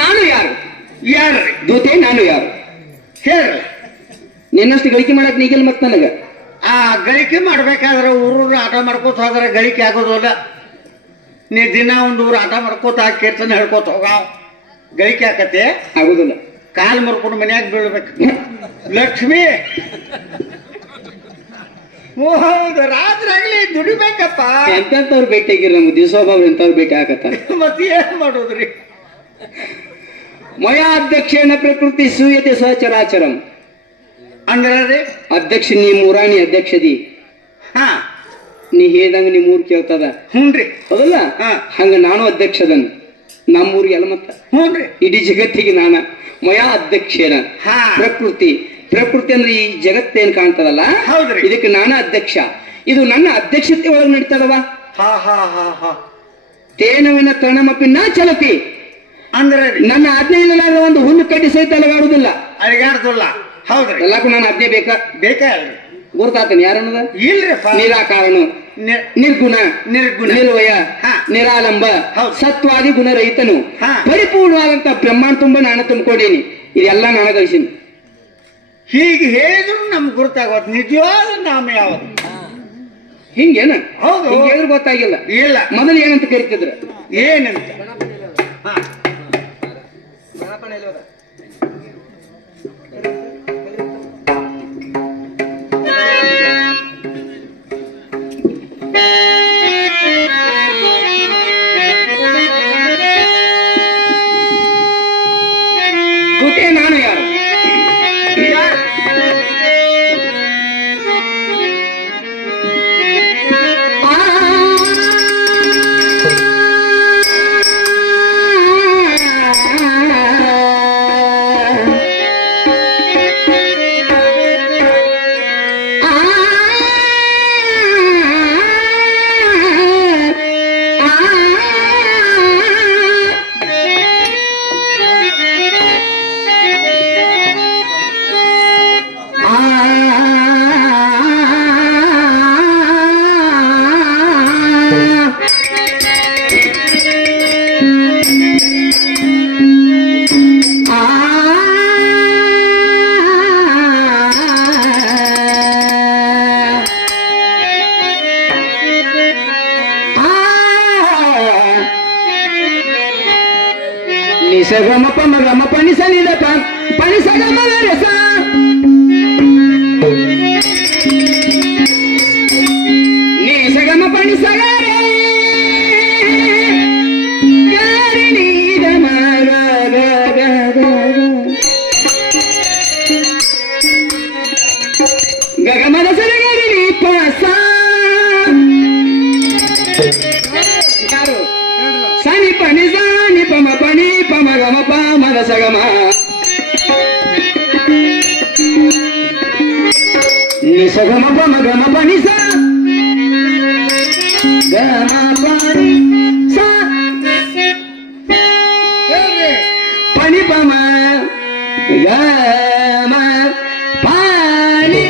ನಾನು ಯಾರು ಯಾರು ದೂತೆ? ನಾನು ಯಾರು ಹೇಳ? ನಿನ್ನಷ್ಟು ಗಳಿಕೆ ಮಾಡಕ್ ನೀಗಿಲ್ ಮತ್ ನನಗ. ಆ ಗಳಿಕೆ ಮಾಡ್ಬೇಕಾದ್ರೆ ಊರು ಆಟ ಮಾಡ್ಕೋತ ಹೋದ್ರೆ ಗಳಿಕೆ ಆಗೋದಲ್ಲ. ನೀ ದಿನ ಒಂದು ಊರು ಆಟ ಮಾಡ್ಕೋತ ಕೀರ್ತನ ಹೇಳ್ಕೋತ ಹೋಗಾವ ಗಳಿಕೆ ಆಕತೆ ಆಗುದಿಲ್ಲ. ಕಾಲ್ ಮರ್ಕೊಂಡು ಮನ್ಯಾಗ ಬೀಳ್ಬೇಕು. ಲಕ್ಷ್ಮಿ ಹೌದು, ರಾತ್ರಿ ಆಗ್ಲಿ ದುಡಿಬೇಕಪ್ಪ. ಎಂತವ್ರು ಭೇಟಿ ಆಗಿರಿ, ನಮ್ಗೆ ದಿವಸೋಬಾಬ್ರು ಎಂತವ್ರು ಭೇಟಿ ಆಗತ್ತ. ಮತ್ತೆ ಏನ್ ಮಾಡೋದ್ರಿ? ಮಯ ಅಧ್ಯಕ್ಷೇಣ ಪ್ರಕೃತಿ ಸೂಯತೆ ಸಹಚರಾಚರಂ ಅಂದ್ರೆ ಅಧ್ಯಕ್ಷ ನೀ ಮೂರಾಣಿ ಅಧ್ಯಕ್ಷದಿ. ಹಾ, ನೀ ಹೇಳ್ದಂಗ ನಿಮ್ ಊರ್ ಕೇಳ್ತದ. ಹ್ಞೂನ್ರಿ. ಹೌದಲ್ಲ? ಹಂಗ ನಾನು ಅಧ್ಯಕ್ಷದನ್ ನಮ್ಮೂರಿಗೆಲ್ಲ ಮತ್ತ. ಹ್ಞೂನ್ರಿ. ಇಡೀ ಜಗತ್ತಿಗೆ ನಾನ ಮಯ ಅಧ್ಯಕ್ಷೇನ ಪ್ರಕೃತಿ. ಪ್ರಕೃತಿ ಅಂದ್ರೆ ಈ ಜಗತ್ತೇನ್ ಕಾಣ್ತದಲ್ಲ, ಇದಕ್ಕೆ ನಾನ ಅಧ್ಯಕ್ಷ. ಇದು ನನ್ನ ಅಧ್ಯಕ್ಷತೆ ಒಳಗೆ ನಡೀತದವ. ತೇನವಿನ ತರಣಮಪಿ ನಾ ಚಲತಿ ಅಂದ್ರೆ ನನ್ನ ಆಜ್ಞೆ ಇಲ್ಲಲಾದ ಒಂದು ಹುಲ್ಲು ಕಡ್ಡಿ ಸಹಿತ ಅಲಗಾಡುದಿಲ್ಲ, ಅಲಗಾಡುದಿಲ್ಲ. ಹೌದ್ರಿ. ಎಲ್ಲಕ್ಕೂ ನಾನು ಆಜ್ಞೆ ಬೇಕಾ ಅಲ್ರಿ? ಗುರ್ತಾತನ ಯಾರನ್ನದ? ಇಲ್ರಿಪ್ಪ. ನಿರಾಕಾರನು, ನಿರ್ಗುಣ, ನಿರ್ವಯ, ನಿರಾಲಂಬ, ಸತ್ವಾದಿ ಗುಣರಹಿತನು, ಪರಿಪೂರ್ಣವಾದಂತ ಬ್ರಹ್ಮಾಂಡ ತುಂಬ ನಾನು ತುಂಬಿಕೊಂಡೀನಿ. ಇದೆಲ್ಲ ನಾನು ಗಳಿಸೀನಿ. ಹೀಗೆ ಹೇಳಿದ್ರು ನಮ್ಗೆ ಗುರ್ತಾಗೋದು. ನಿಜವಾದ ನಾಮ ಯಾವುದು? ಹಿಂಗೇನ? ಹೌದು. ಹಿಂಗೆ ಹೇಳಿದ್ರು ಗೊತ್ತಾಗಿಲ್ಲ. ಇಲ್ಲ. ಮೊದಲು ಏನಂತ ಕರಿತಿದ್ರ? ಏನಂತ? ಗುಟೆ ನಾನು ಯಾರು? ನಿಸಗಮ ಪಮಗಮ ಪನಿಸ ನಿದಪ ಪನಿಸಗಮ ರಸ ನಿಸಗಮ ಪನಿಸಗರೆ ಗಾರಿ ನೀದಮ ಗಗಮದ ಸರಗರಿ ನೀ ಪಸ ಯಾರು ಸನಿ ಪನಿ ಸಾನಿ ಪಮ ಪನಿ ಪಮ ಗಮ ಪ ಮದ ಸಗಮ ನಿಸಗಮ ಪಮ ಗಮ ಪನಿ ಸ ಗಮ ಪನಿ ಸ ಪನಿ ಪಮ ಗಮ ಪನಿ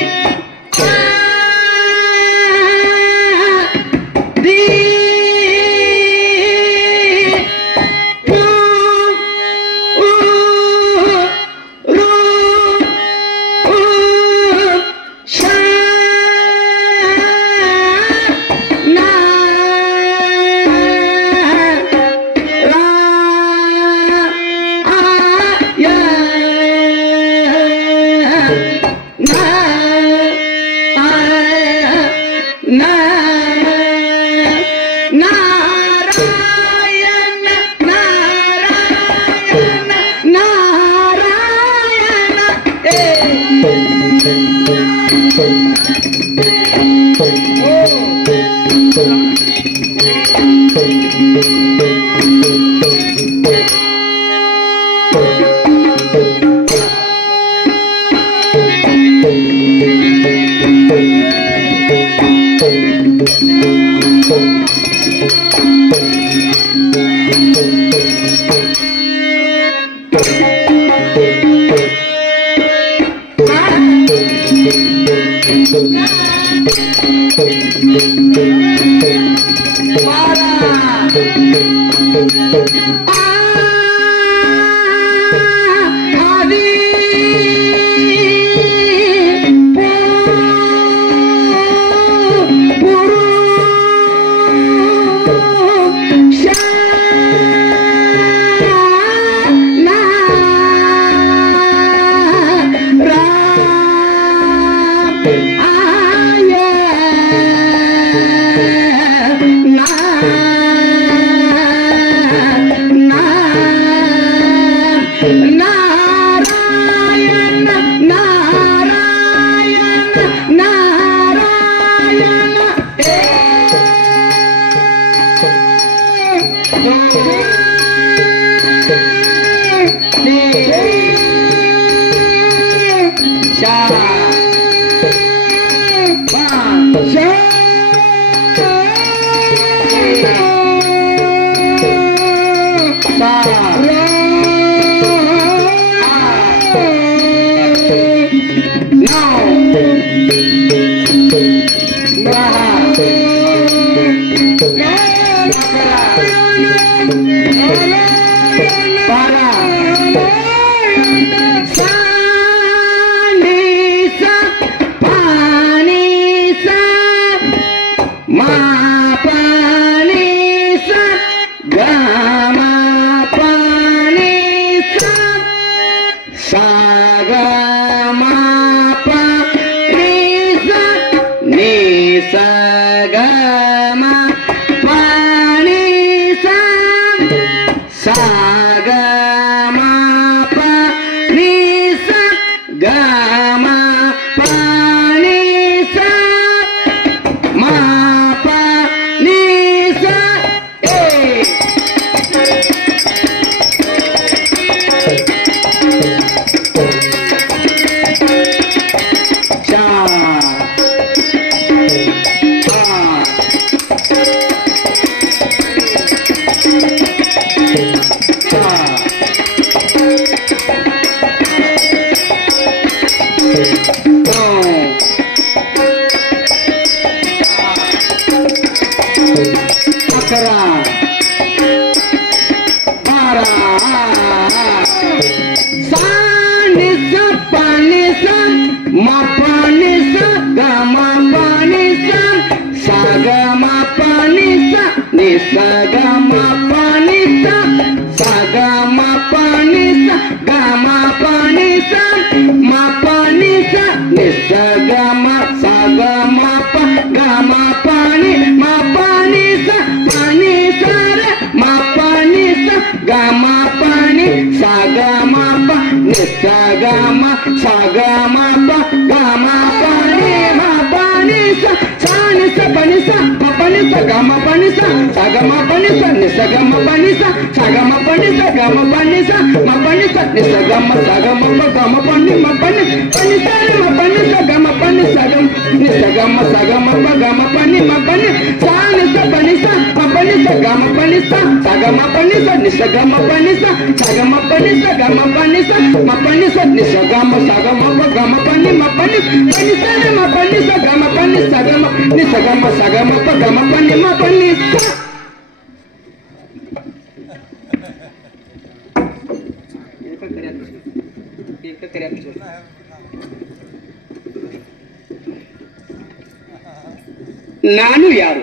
ನಾನು ಯಾರು?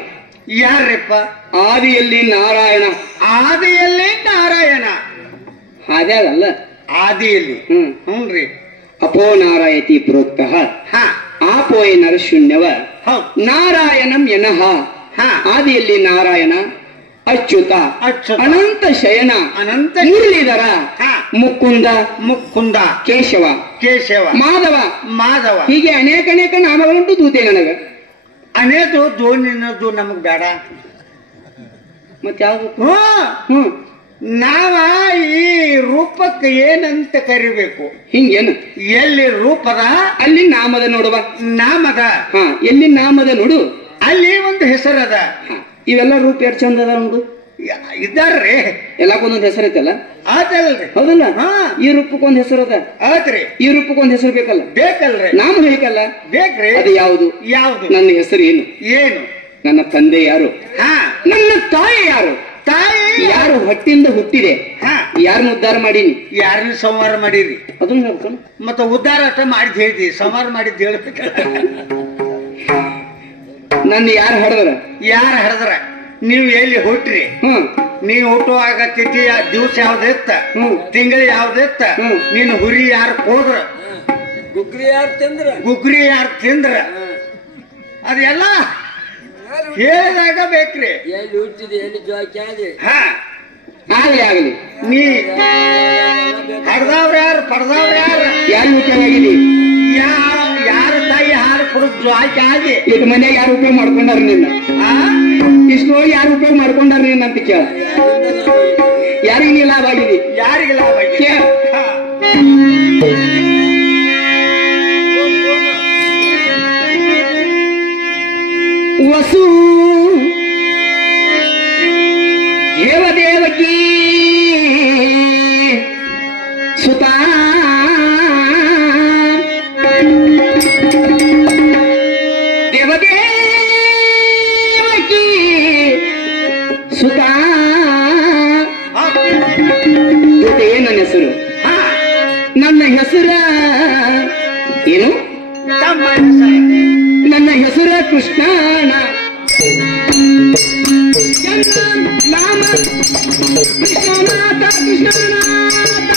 ಯಾರಪ್ಪ? ಆದಿಯಲ್ಲಿ ನಾರಾಯಣ. ಆದಿಯಲ್ಲಿ ನಾರಾಯಣ ಹಾದ್ಯಾಗಲ್ಲ, ಆದಿಯಲ್ಲಿ. ಹ್ಞೂನ್ರಿ. ಅಪೋ ನಾರಾಯತಿ ಪ್ರೋಕ್ತಃ ಆಪೋಯ ನರಶೂನ್ಯವ ನಾರಾಯಣಂ ಯನಃ. ಆದಿಯಲ್ಲಿ ನಾರಾಯಣ ಅಚ್ಯುತ ಅನಂತ ಶಯನ ಅನಂತ ಮುರಳೀಧರ ಮುಕುಂದ ಮುಕುಂದ ಕೇಶವ ಕೇಶವ ಮಾಧವ ಮಾಧವ ಹೀಗೆ ಅನೇಕ ಅನೇಕ ನಾಮಗಳುಂಟು ದೂತೆ ನನಗ. ಅನೇದು ದೋನಿನದು ನಮಗ್ ಬೇಡ. ಮತ್ತೆ ಯಾವ್ದು? ನಾವ ಈ ರೂಪಕ್ಕೆ ಏನಂತ ಕರಿಬೇಕು? ಹಿಂಗೇನು? ಎಲ್ಲಿ ರೂಪದ ಅಲ್ಲಿ ನಾಮದ ನೋಡುವ. ನಾಮದ ಎಲ್ಲಿ ನಾಮದ ನೋಡು ಅಲ್ಲಿ ಒಂದು ಹೆಸರದ. ಇವೆಲ್ಲ ರೂಪ ಎರಡು ಚಂದ ಅದ ಒಂದು ಇದ್ದಾರ್ರಿ. ಎಲ್ಲಕ್ಕೊಂದೊಂದು ಹೆಸರು ಐತಲ್ಲ, ಆತಲ್ರಿ? ಹೌದಲ್ಲ? ಈ ರೂಪಕ್ಕೊಂದ್ ಹೆಸರು ಅದ, ಆತ್ರಿ. ಈ ರೂಪಕ್ಕೊಂದ್ ಹೆಸರು ಬೇಕಲ್ಲ? ಬೇಕಲ್ರಿ. ನಾಮ ಬೇಕಲ್ಲ? ಬೇಕ್ರಿ. ಅದು ಯಾವುದು? ಯಾವುದು? ನನ್ನ ಹೆಸರು ಏನು? ಏನು? ನನ್ನ ತಂದೆ ಯಾರು? ನನ್ನ ತಾಯಿ ಯಾರು? ತಾಯಿ ಯಾರು ಹೊಟ್ಟಿಂದ ಹುಟ್ಟಿದೆ? ಯಾರನ್ನ ಉದ್ಧಾರ ಮಾಡೀನಿ? ಯಾರನ್ನ ಸಂಹಾರ ಮಾಡಿರಿ? ಅದನ್ನ ಹೇಳ್ತಾನ. ಮತ್ತೆ ಉದ್ಧಾರ ಅಷ್ಟ ಮಾಡಿದ್ ಹೇಳ್ತಿ, ಸಂಹಾರ ಮಾಡಿದ್ ಹೇಳ್ಬೇಕಲ್ಲ. ನನ್ನ ಯಾರು ಹಡದ್ರ? ಯಾರು ಹಡದ್ರ? ನೀವು ಎಲ್ಲಿ ಹುಟ್ಟ್ರಿ? ನೀವು ಹುಟ್ಟುವಾಗ ತಿಥಿ ದಿವಸ ಯಾವ್ದಿತ್ತ, ತಿಂಗಳು ಯಾವ್ದಿತ್ತ, ನೀನು ಹುರಿ ಯಾರು ಹೋದ್ರ ಗುಗ್ರಿ ಯಾರು ತಿಂದ್ರ ಅದೆಲ್ಲ ಹೇಳಿದಾಗ ಬೇಕ್ರಿ. ಎಲ್ಲಿ ಹುಟ್ಟಿದೆ ಎಲ್ಲಿ ಜೋಕಾದಿ ಹಾ ಆಗ್ಲಿ ಆಗ್ಲಿ. ನೀ ಹಡ್ದವ್ರ ಯಾರು ಪಡ್ದವ್ರ ಯಾರು ಯಾರು ಉಪಯೋಗ ಆಗಿದೆ? ಯಾರ ತಾಯಿ ಹಾಲು ಕುಡಿದ್ ಜ್ವಾಕಿ ಆಗಿ ಈಗ ಮನ್ಯಾಗ ಯಾರು ಉಪಯೋಗ ಮಾಡ್ಕೊಂಡಾರ ನಿನ್ನ? ಇಷ್ಟು ಯಾರು ಉಪಯೋಗ ಮಾಡ್ಕೊಂಡಾರ ನಿನ್ನ ಅಂತ ಕೇಳ. ಯಾರಿಗೆ ನೀ ಲಾಭ ಆಗಿದೆ? ಯಾರಿಗೆ ಲಾಭ ಆಗಿದೆ? ವಸು ದೇವದೇವಕಿ ಸುತಾ ದೇವದೇವಕಿ ಸುತಾ ಜೊತೆ ನನ್ನ ಹೆಸರು? ನನ್ನ ಹೆಸರ ಏನು? ನನ್ನ ಹೆಸರ ಕೃಷ್ಣನ ನಾಮ ಕೃಷ್ಣನಾಥ ಕೃಷ್ಣನಾಥ.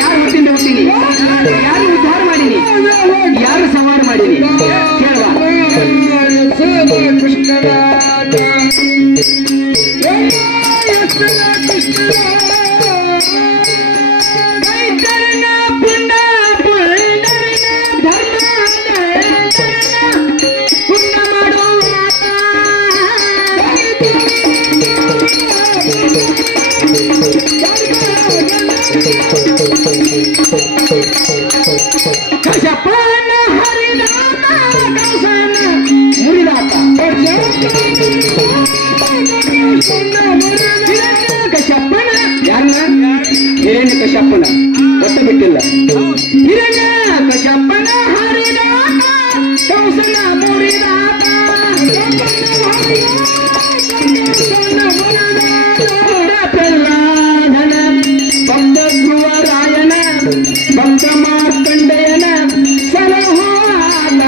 ಯಾರು ಉದ್ಧಾರ ಮಾಡೀನಿ? ಯಾರು ಸಂಹಾರ ಮಾಡೀನಿ? ಕಶಪನ ಹರಿದಾತ ಕೌಸನ ಮುರಿದಾತ ಕಶ್ಯಪನ ಯಾರನ್ನ? ಹಿರಣ್ಯ ಕಶ್ಯಪನ ಒಟ್ಟ ಬಿಟ್ಟಿಲ್ಲ. ಹಿರಣ್ಯ ಕಶ್ಯಪನ ಹರಿದಾತ ಕೌಸನ ಮುರಿದಾತ ಪ್ರಹ್ಲಾದನ ಭಕ್ತ ಧ್ರುವರಾಯನ ಭಕ್ತ ಮಾರ್ಕಂಡೇಯನ ಸಲಹೋದ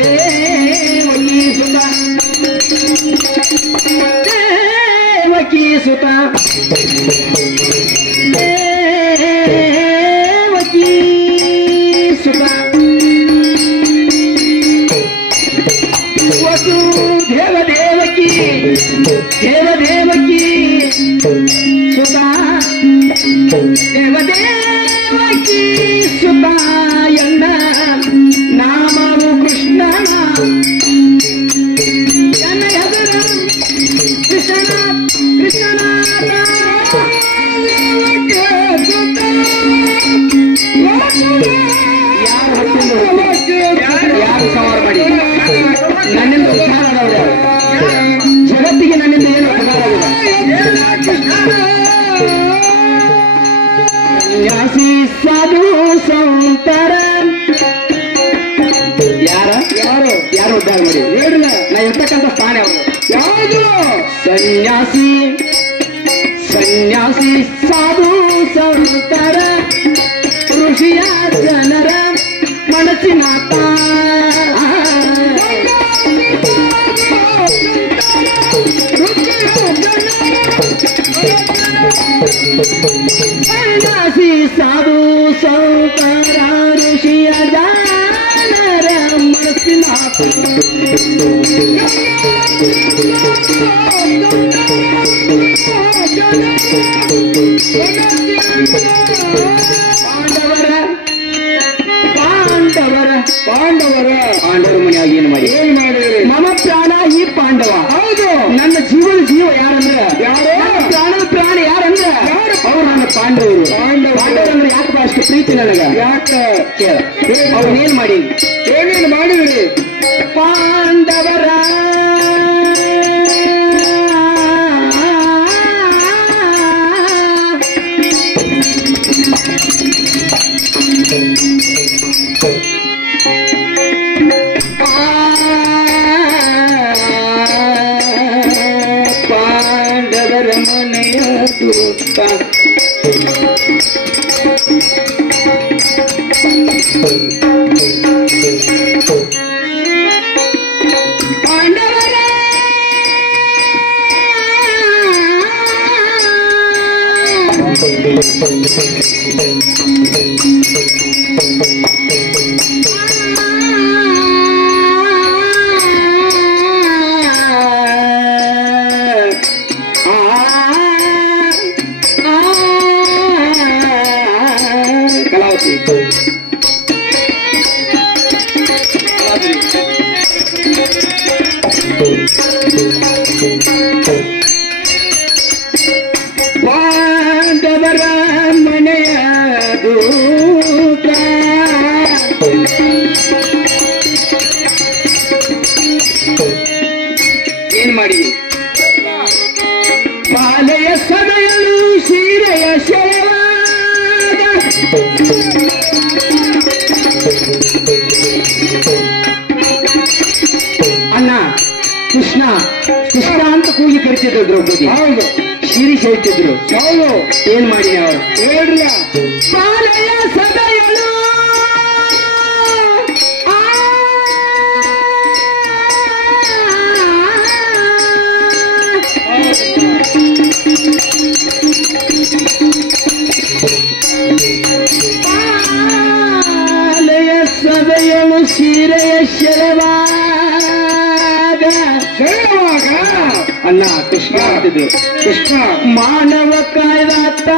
ದೇವಕಿ ಸುತ ದೇವಕಿ ಸುತ ದೇವಕಿ ಸುತ ವಸು ದೇವದೇವಕಿ ದೇವದೇವಕಿ ಸುತ ದೇವದೇವಕಿ ಸುತಾಯನ್ನ ನಾಮವು ಕೃಷ್ಣನ ನನ್ನ ಹೆಸರು ಕೃಷ್ಣನ ಕೃಷ್ಣನಾಥ ಯಾರು ಹೊಟ್ಟಿಂದ ಯಾರು ಸಂಹಾರ ಮಾಡಿ ನನ್ನಿಂದ ಉದ್ಧಾರ ಆದವರು ಜಗತ್ತಿಗೆ ನನ್ನಿಂದ ಏನು ಸನ್ಯಾಸಿ ಸಾಧು ಸಂತರ ಯಾರು ಉದ್ಧಾರ ಮಾಡಿ ನೋಡಿಲ್ಲ ನಾ ಇರ್ತಕ್ಕಂಥ ಸ್ಥಾನ ಯಾವುದು? ಸನ್ಯಾಸಿ ಸನ್ಯಾಸಿ ಸಾಧು ಸಂತರ ಋಷಿಯ ಜನರ ಮನಸ್ಸಿನ ಸನ್ಯಾಸಿ ಸಾಧು ಸಂತರ ಋಷಿಯ ಜನರ ಮನಸ್ಸಿನ ಪಾಂಡವರ ಪಾಂಡವರ ಮನೆಯಾಗಿ ಏನು ಮಾಡಿದ್ರಿ? ಮಮ ಪ್ರಾಣ ನನ್ನ ಜೀವನ ಜೀವ ಯಾರಂದ್ರ ಪ್ರಾಣದ ಪ್ರಾಣಿ ಯಾರಂದ್ರ ಅವ್ರು ನನ್ನ ಪಾಂಡವರು ಪಾಂಡವರಂದ್ರೆ ಯಾಕೆ ಅಷ್ಟು ಪ್ರೀತಿ ನನಗ ಯಾಕೆ ಕೇಳ ಅವ್ನೇನ್ ಮಾಡಿ ಏನೇನು ಮಾಡಿದ್ರಿ ಪಾಂಡವರ ಪಾಂಡವರ ಮನೆಯ ದೂತ ಪಾಂಡವರ ಕಲಾವತಿ ಪಾಂಡವರ ಮನೆಯ ದೂತ ಏನ್ ಮಾಡಿ ಬಾಲೆಯ ಸದಯಲು ಸೀರೆಯ ಶೆಲವಾದ ಅಣ್ಣ ಕೃಷ್ಣ ಕೃಷ್ಣ ಅಂತ ಕೂಗಿ ಕರಿತಿದ್ರು ದ್ರೌಪದಿ ಹೌದು ಶಿರೀಶ್ ಹೇಳ್ತಿದ್ರು ಹೌದು ಏನ್ ಮಾಡಿ ಅವರು ಹೇಳ್ರಿಲ್ಲ ಬಾಲೆಯ ಸದಯಲು ಬಾಲೆಯ ಸದಯಲು ಸೀರೆಯ ಶರವಾಗ ಅಣ್ಣ ಕೃಷ್ಣ ಅಂತಿದ್ರು ಕೃಷ್ಣ ಮಾನವ ಕಾಯ್ದಾತ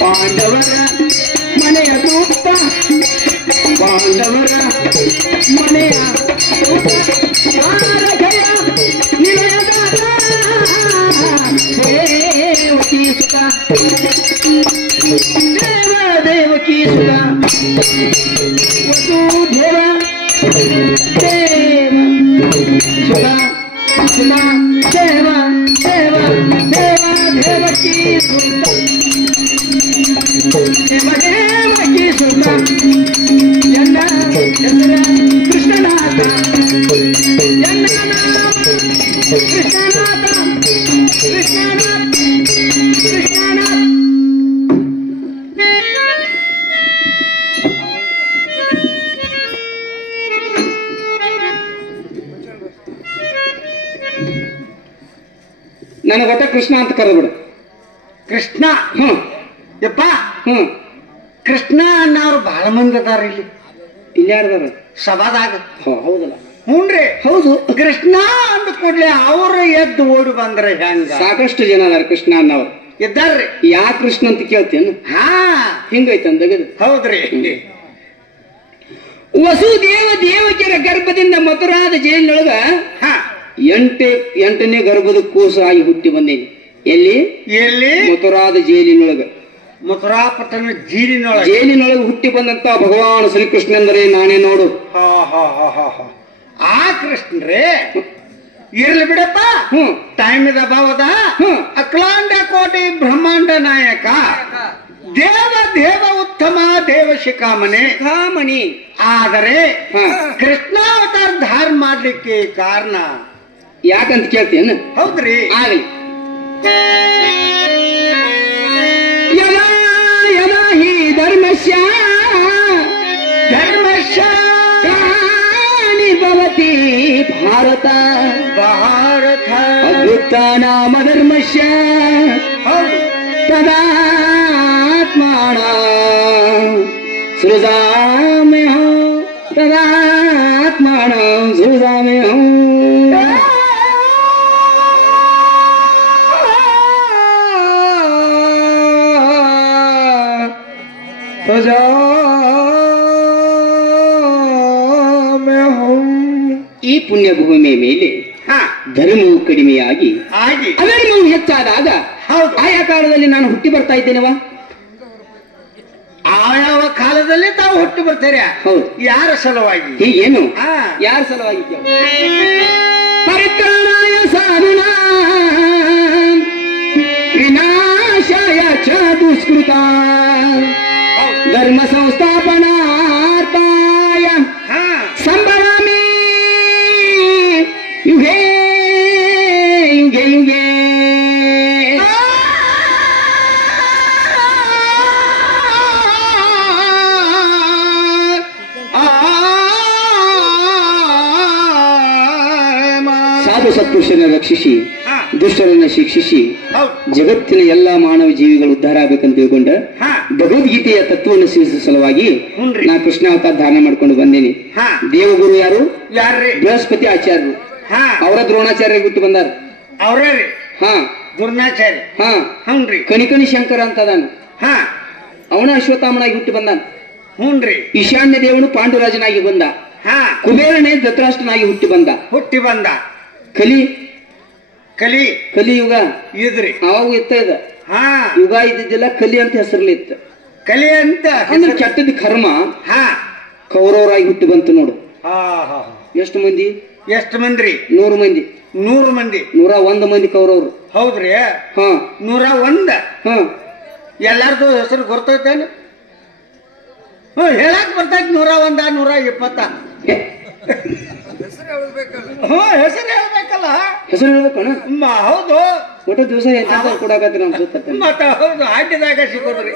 ಪಾಂಡವರ ಮನೆಯ ದೂತ ಪಾಂಡವರ ಮನೆಯ ನಿಲಯದ ದೇವಕಿ ಸುತ ದೇವಕಿ ಸುತ ವಸುದೇವ ದೇವ ಸುತ ದೇವ ದೇವ ದೇವ ದೇವಕಿ ಸುತ ದೇವಕಿ ಸುತ ಎನ್ನ ಹೆಸರ ಕೃಷ್ಣನಾಥ ಎನ್ನ ನಾಮ ಕೃಷ್ಣನಾಥ ಕೃಷ್ಣನಾಥ ಕೃಷ್ಣನಾಥ ನನಗೆ ಒಟ್ಟ ಕೃಷ್ಣ ಅಂತ ಕರೆದ್ಬಿಡು ಕೃಷ್ಣ ಯಪ್ಪ ಕೃಷ್ಣ ಅನ್ನೋರು ಬಹಳ ಮಂದಿ ಅದಾರ ಇಲ್ಲಿ ಯಾರ್ದಾರ ಸಭಾದಾಗ ಹೌದಲ್ಲ ಹ್ಞೂನ್ರಿ ಹೌದು ಕೃಷ್ಣ ಅಂದ ಕೂಡ್ಲೆ ಅವ್ರ ಎದ್ದು ಓಡಿ ಬಂದ್ರೆ ಹೆಂಗ ಸಾಕಷ್ಟು ಜನ ಅದಾರ ಕೃಷ್ಣ ಅನ್ನೋರು ಇದ್ದಾರ್ರಿ ಯಾ ಕೃಷ್ಣ ಅಂತ ಕೇಳ್ತೇನು ಹಿಂಗೈತ ಅಂದಗದು ಹೌದ್ರಿ ವಸುದೇವ ದೇವಕಿಯರ ಗರ್ಭದಿಂದ ಮಥುರಾದ ಜೈಲಿನೊಳಗ ಎಂಟನೇ ಗರ್ಭದ ಕೂಸು ಆಗಿ ಹುಟ್ಟಿ ಬಂದೇನಿ ಎಲ್ಲಿ ಎಲ್ಲಿ ಮಥುರಾದ ಜೈಲಿನೊಳಗ ಮಥುರಾಪಟ್ಟಣ ಜೈಲಿನೊಳಗೆ ಹುಟ್ಟಿ ಬಂದಂತ ಭಗವಾನ್ ಶ್ರೀಕೃಷ್ಣಂದ್ರೆ ನಾನೇ ನೋಡು ಆ ಕೃಷ್ಣರೇ ಇರ್ಲಿ ಬಿಡಪ್ಪ ಟೈಮ್ ಇದ ಭಾವದ ಅಖಿಲಾಂಡ ಕೋಟಿ ಬ್ರಹ್ಮಾಂಡ ನಾಯಕ ದೇವ ದೇವ ಉತ್ತಮ ದೇವ ಶಿಖಾಮಣಿ ಆದರೆ ಕೃಷ್ಣಾವತಾರ ಧಾರ ಮಾಡ್ಲಿಕ್ಕೆ ಕಾರಣ ಯಾಕಂತ ಕೇಳ್ತೇನೆ ಹೌದ್ರಿ ಆಗ್ಲಿ ಯದಾ ಹಿ ಧರ್ಮಸ್ಯ ನಿರ್ಭವತಿ ಭಾರತ ಅದ್ಭುತ ನಾಮ ಧರ್ಮಸ್ಯ ತದಾತ್ಮಾನ सुलझा में हूँ तदात्मानं सुलझा में हूँ सुलझा में हूँ ಈ ಪುಣ್ಯ ಭೂಮಿಯ ಮೇಲೆ ಧರ್ಮವು ಕಡಿಮೆಯಾಗಿ ಅಧರ್ಮವು ಹೆಚ್ಚಾದಾಗ ಆಯಾ ಕಾಲದಲ್ಲಿ ನಾನು ಹುಟ್ಟಿ ಬರ್ತಾ ಇದ್ದೇನವ ಆಯಾವ ಕಾಲದಲ್ಲಿ ತಾವು ಹುಟ್ಟು ಬರ್ತಾರೆ ಹೌದು ಯಾರ ಸಲುವಾಗಿ ಹೀಗೇನು ಯಾರ ಸಲುವಾಗಿ ಪರಿತ್ರಾಣಾಯ ಸಾಧುನಾ ವಿನಾಶಾಯ ಚ ದುಷ್ಕೃತ ಧರ್ಮ ಸಂಸ್ಥಾಪನಾರ್ಥಾಯ ಸಂಭವಾಮಿ ಯುಗೇ ಯುಗೆ ಯುಗೆ ಸಾಧು ಸತ್ಪುರುಷರನ್ನು ರಕ್ಷಿಸಿ ದುಷ್ಟರನ್ನು ಶಿಕ್ಷಿಸಿ ಜಗತ್ತಿನ ಎಲ್ಲಾ ಮಾನವ ಜೀವಿಗಳು ಉದ್ಧಾರ ಆಗ್ಬೇಕಂತ ತಿಳ್ಕೊಂಡ ಭಗವದ್ಗೀತೆಯ ತತ್ವವನ್ನು ಸೇರಿಸುವ ಸಲುವಾಗಿ ನಾ ಕೃಷ್ಣಾವತಾರ ಧಾರಣ ಮಾಡ್ಕೊಂಡು ಬಂದೇನಿ. ದೇವಗುರು ಯಾರು? ಬೃಹಸ್ಪತಿ ಆಚಾರ್ಯರು. ಅವರ ದ್ರೋಣಾಚಾರ್ಯ ಬಿಟ್ಟು ಬಂದಾರ. ಅವ್ರೇ ಹಾ ದ್ರೋಣಾಚಾರ್ಯ. ಹಾ ಹ್ಞೂನ್ರಿ. ಕಣಿಕಣಿ ಶಂಕರ ಅಂತ ಅದಾನ. ಅವನ ಅಶ್ವತ್ಥಾಮನಾಗಿ ಹುಟ್ಟಿ ಬಂದಾನ. ಹ್ಞೂನ್ರಿ. ಈಶಾನ್ಯ ದೇವನು ಪಾಂಡುರಾಜನಾಗಿ ಬಂದ. ಕುಬೇರನೇ ಧೃತರಾಷ್ಟ್ರನಾಗಿ ಹುಟ್ಟಿ ಬಂದ. ಕಲಿಯುಗ ಇದ್ರಿ ಅವಾಗ ಇತ್ತ ಇದ ಯುಗ ಇದ್ದಿದ್ದಿಲ್ಲ, ಕಲಿ ಅಂತ ಹೆಸರಲ್ಲಿತ್ತು. ಕಲಿ ಅಂತ ಅಂದ್ರೆ ಕೆಟ್ಟದ ಕರ್ಮ ಕೌರವರಾಗಿ ಹುಟ್ಟಿ ಬಂತು ನೋಡು. ಎಷ್ಟು ಮಂದಿ? 100 ಮಂದಿ. 100 ಮಂದಿ. 101 ಮಂದಿ ಕೌರವರು. ಹೌದ್ರಿ? 101. ಎಲ್ಲಾರ್ದು ಹೆಸರು ಗೊತ್ತೈತೇನು? ಹೇಳಕ್ ಬರ್ತೈತಿ 101 120. ಹೆಸರು ಹೇಳ್ಬೇಕಲ್ಲ. ಹೆಸರು ಹೇಳ್ಬೇಕಣ್ಣ. ಹೌದು. ಒಟ್ಟು ದಿವಸ ಕೊಡಾಕತ್ರಿ ನಮ್ ಸುತ್ತ. ಮತ್ತ ಹೌದು ಆಟಿದಾಗ ಸಿಗೋದ್ರಿ.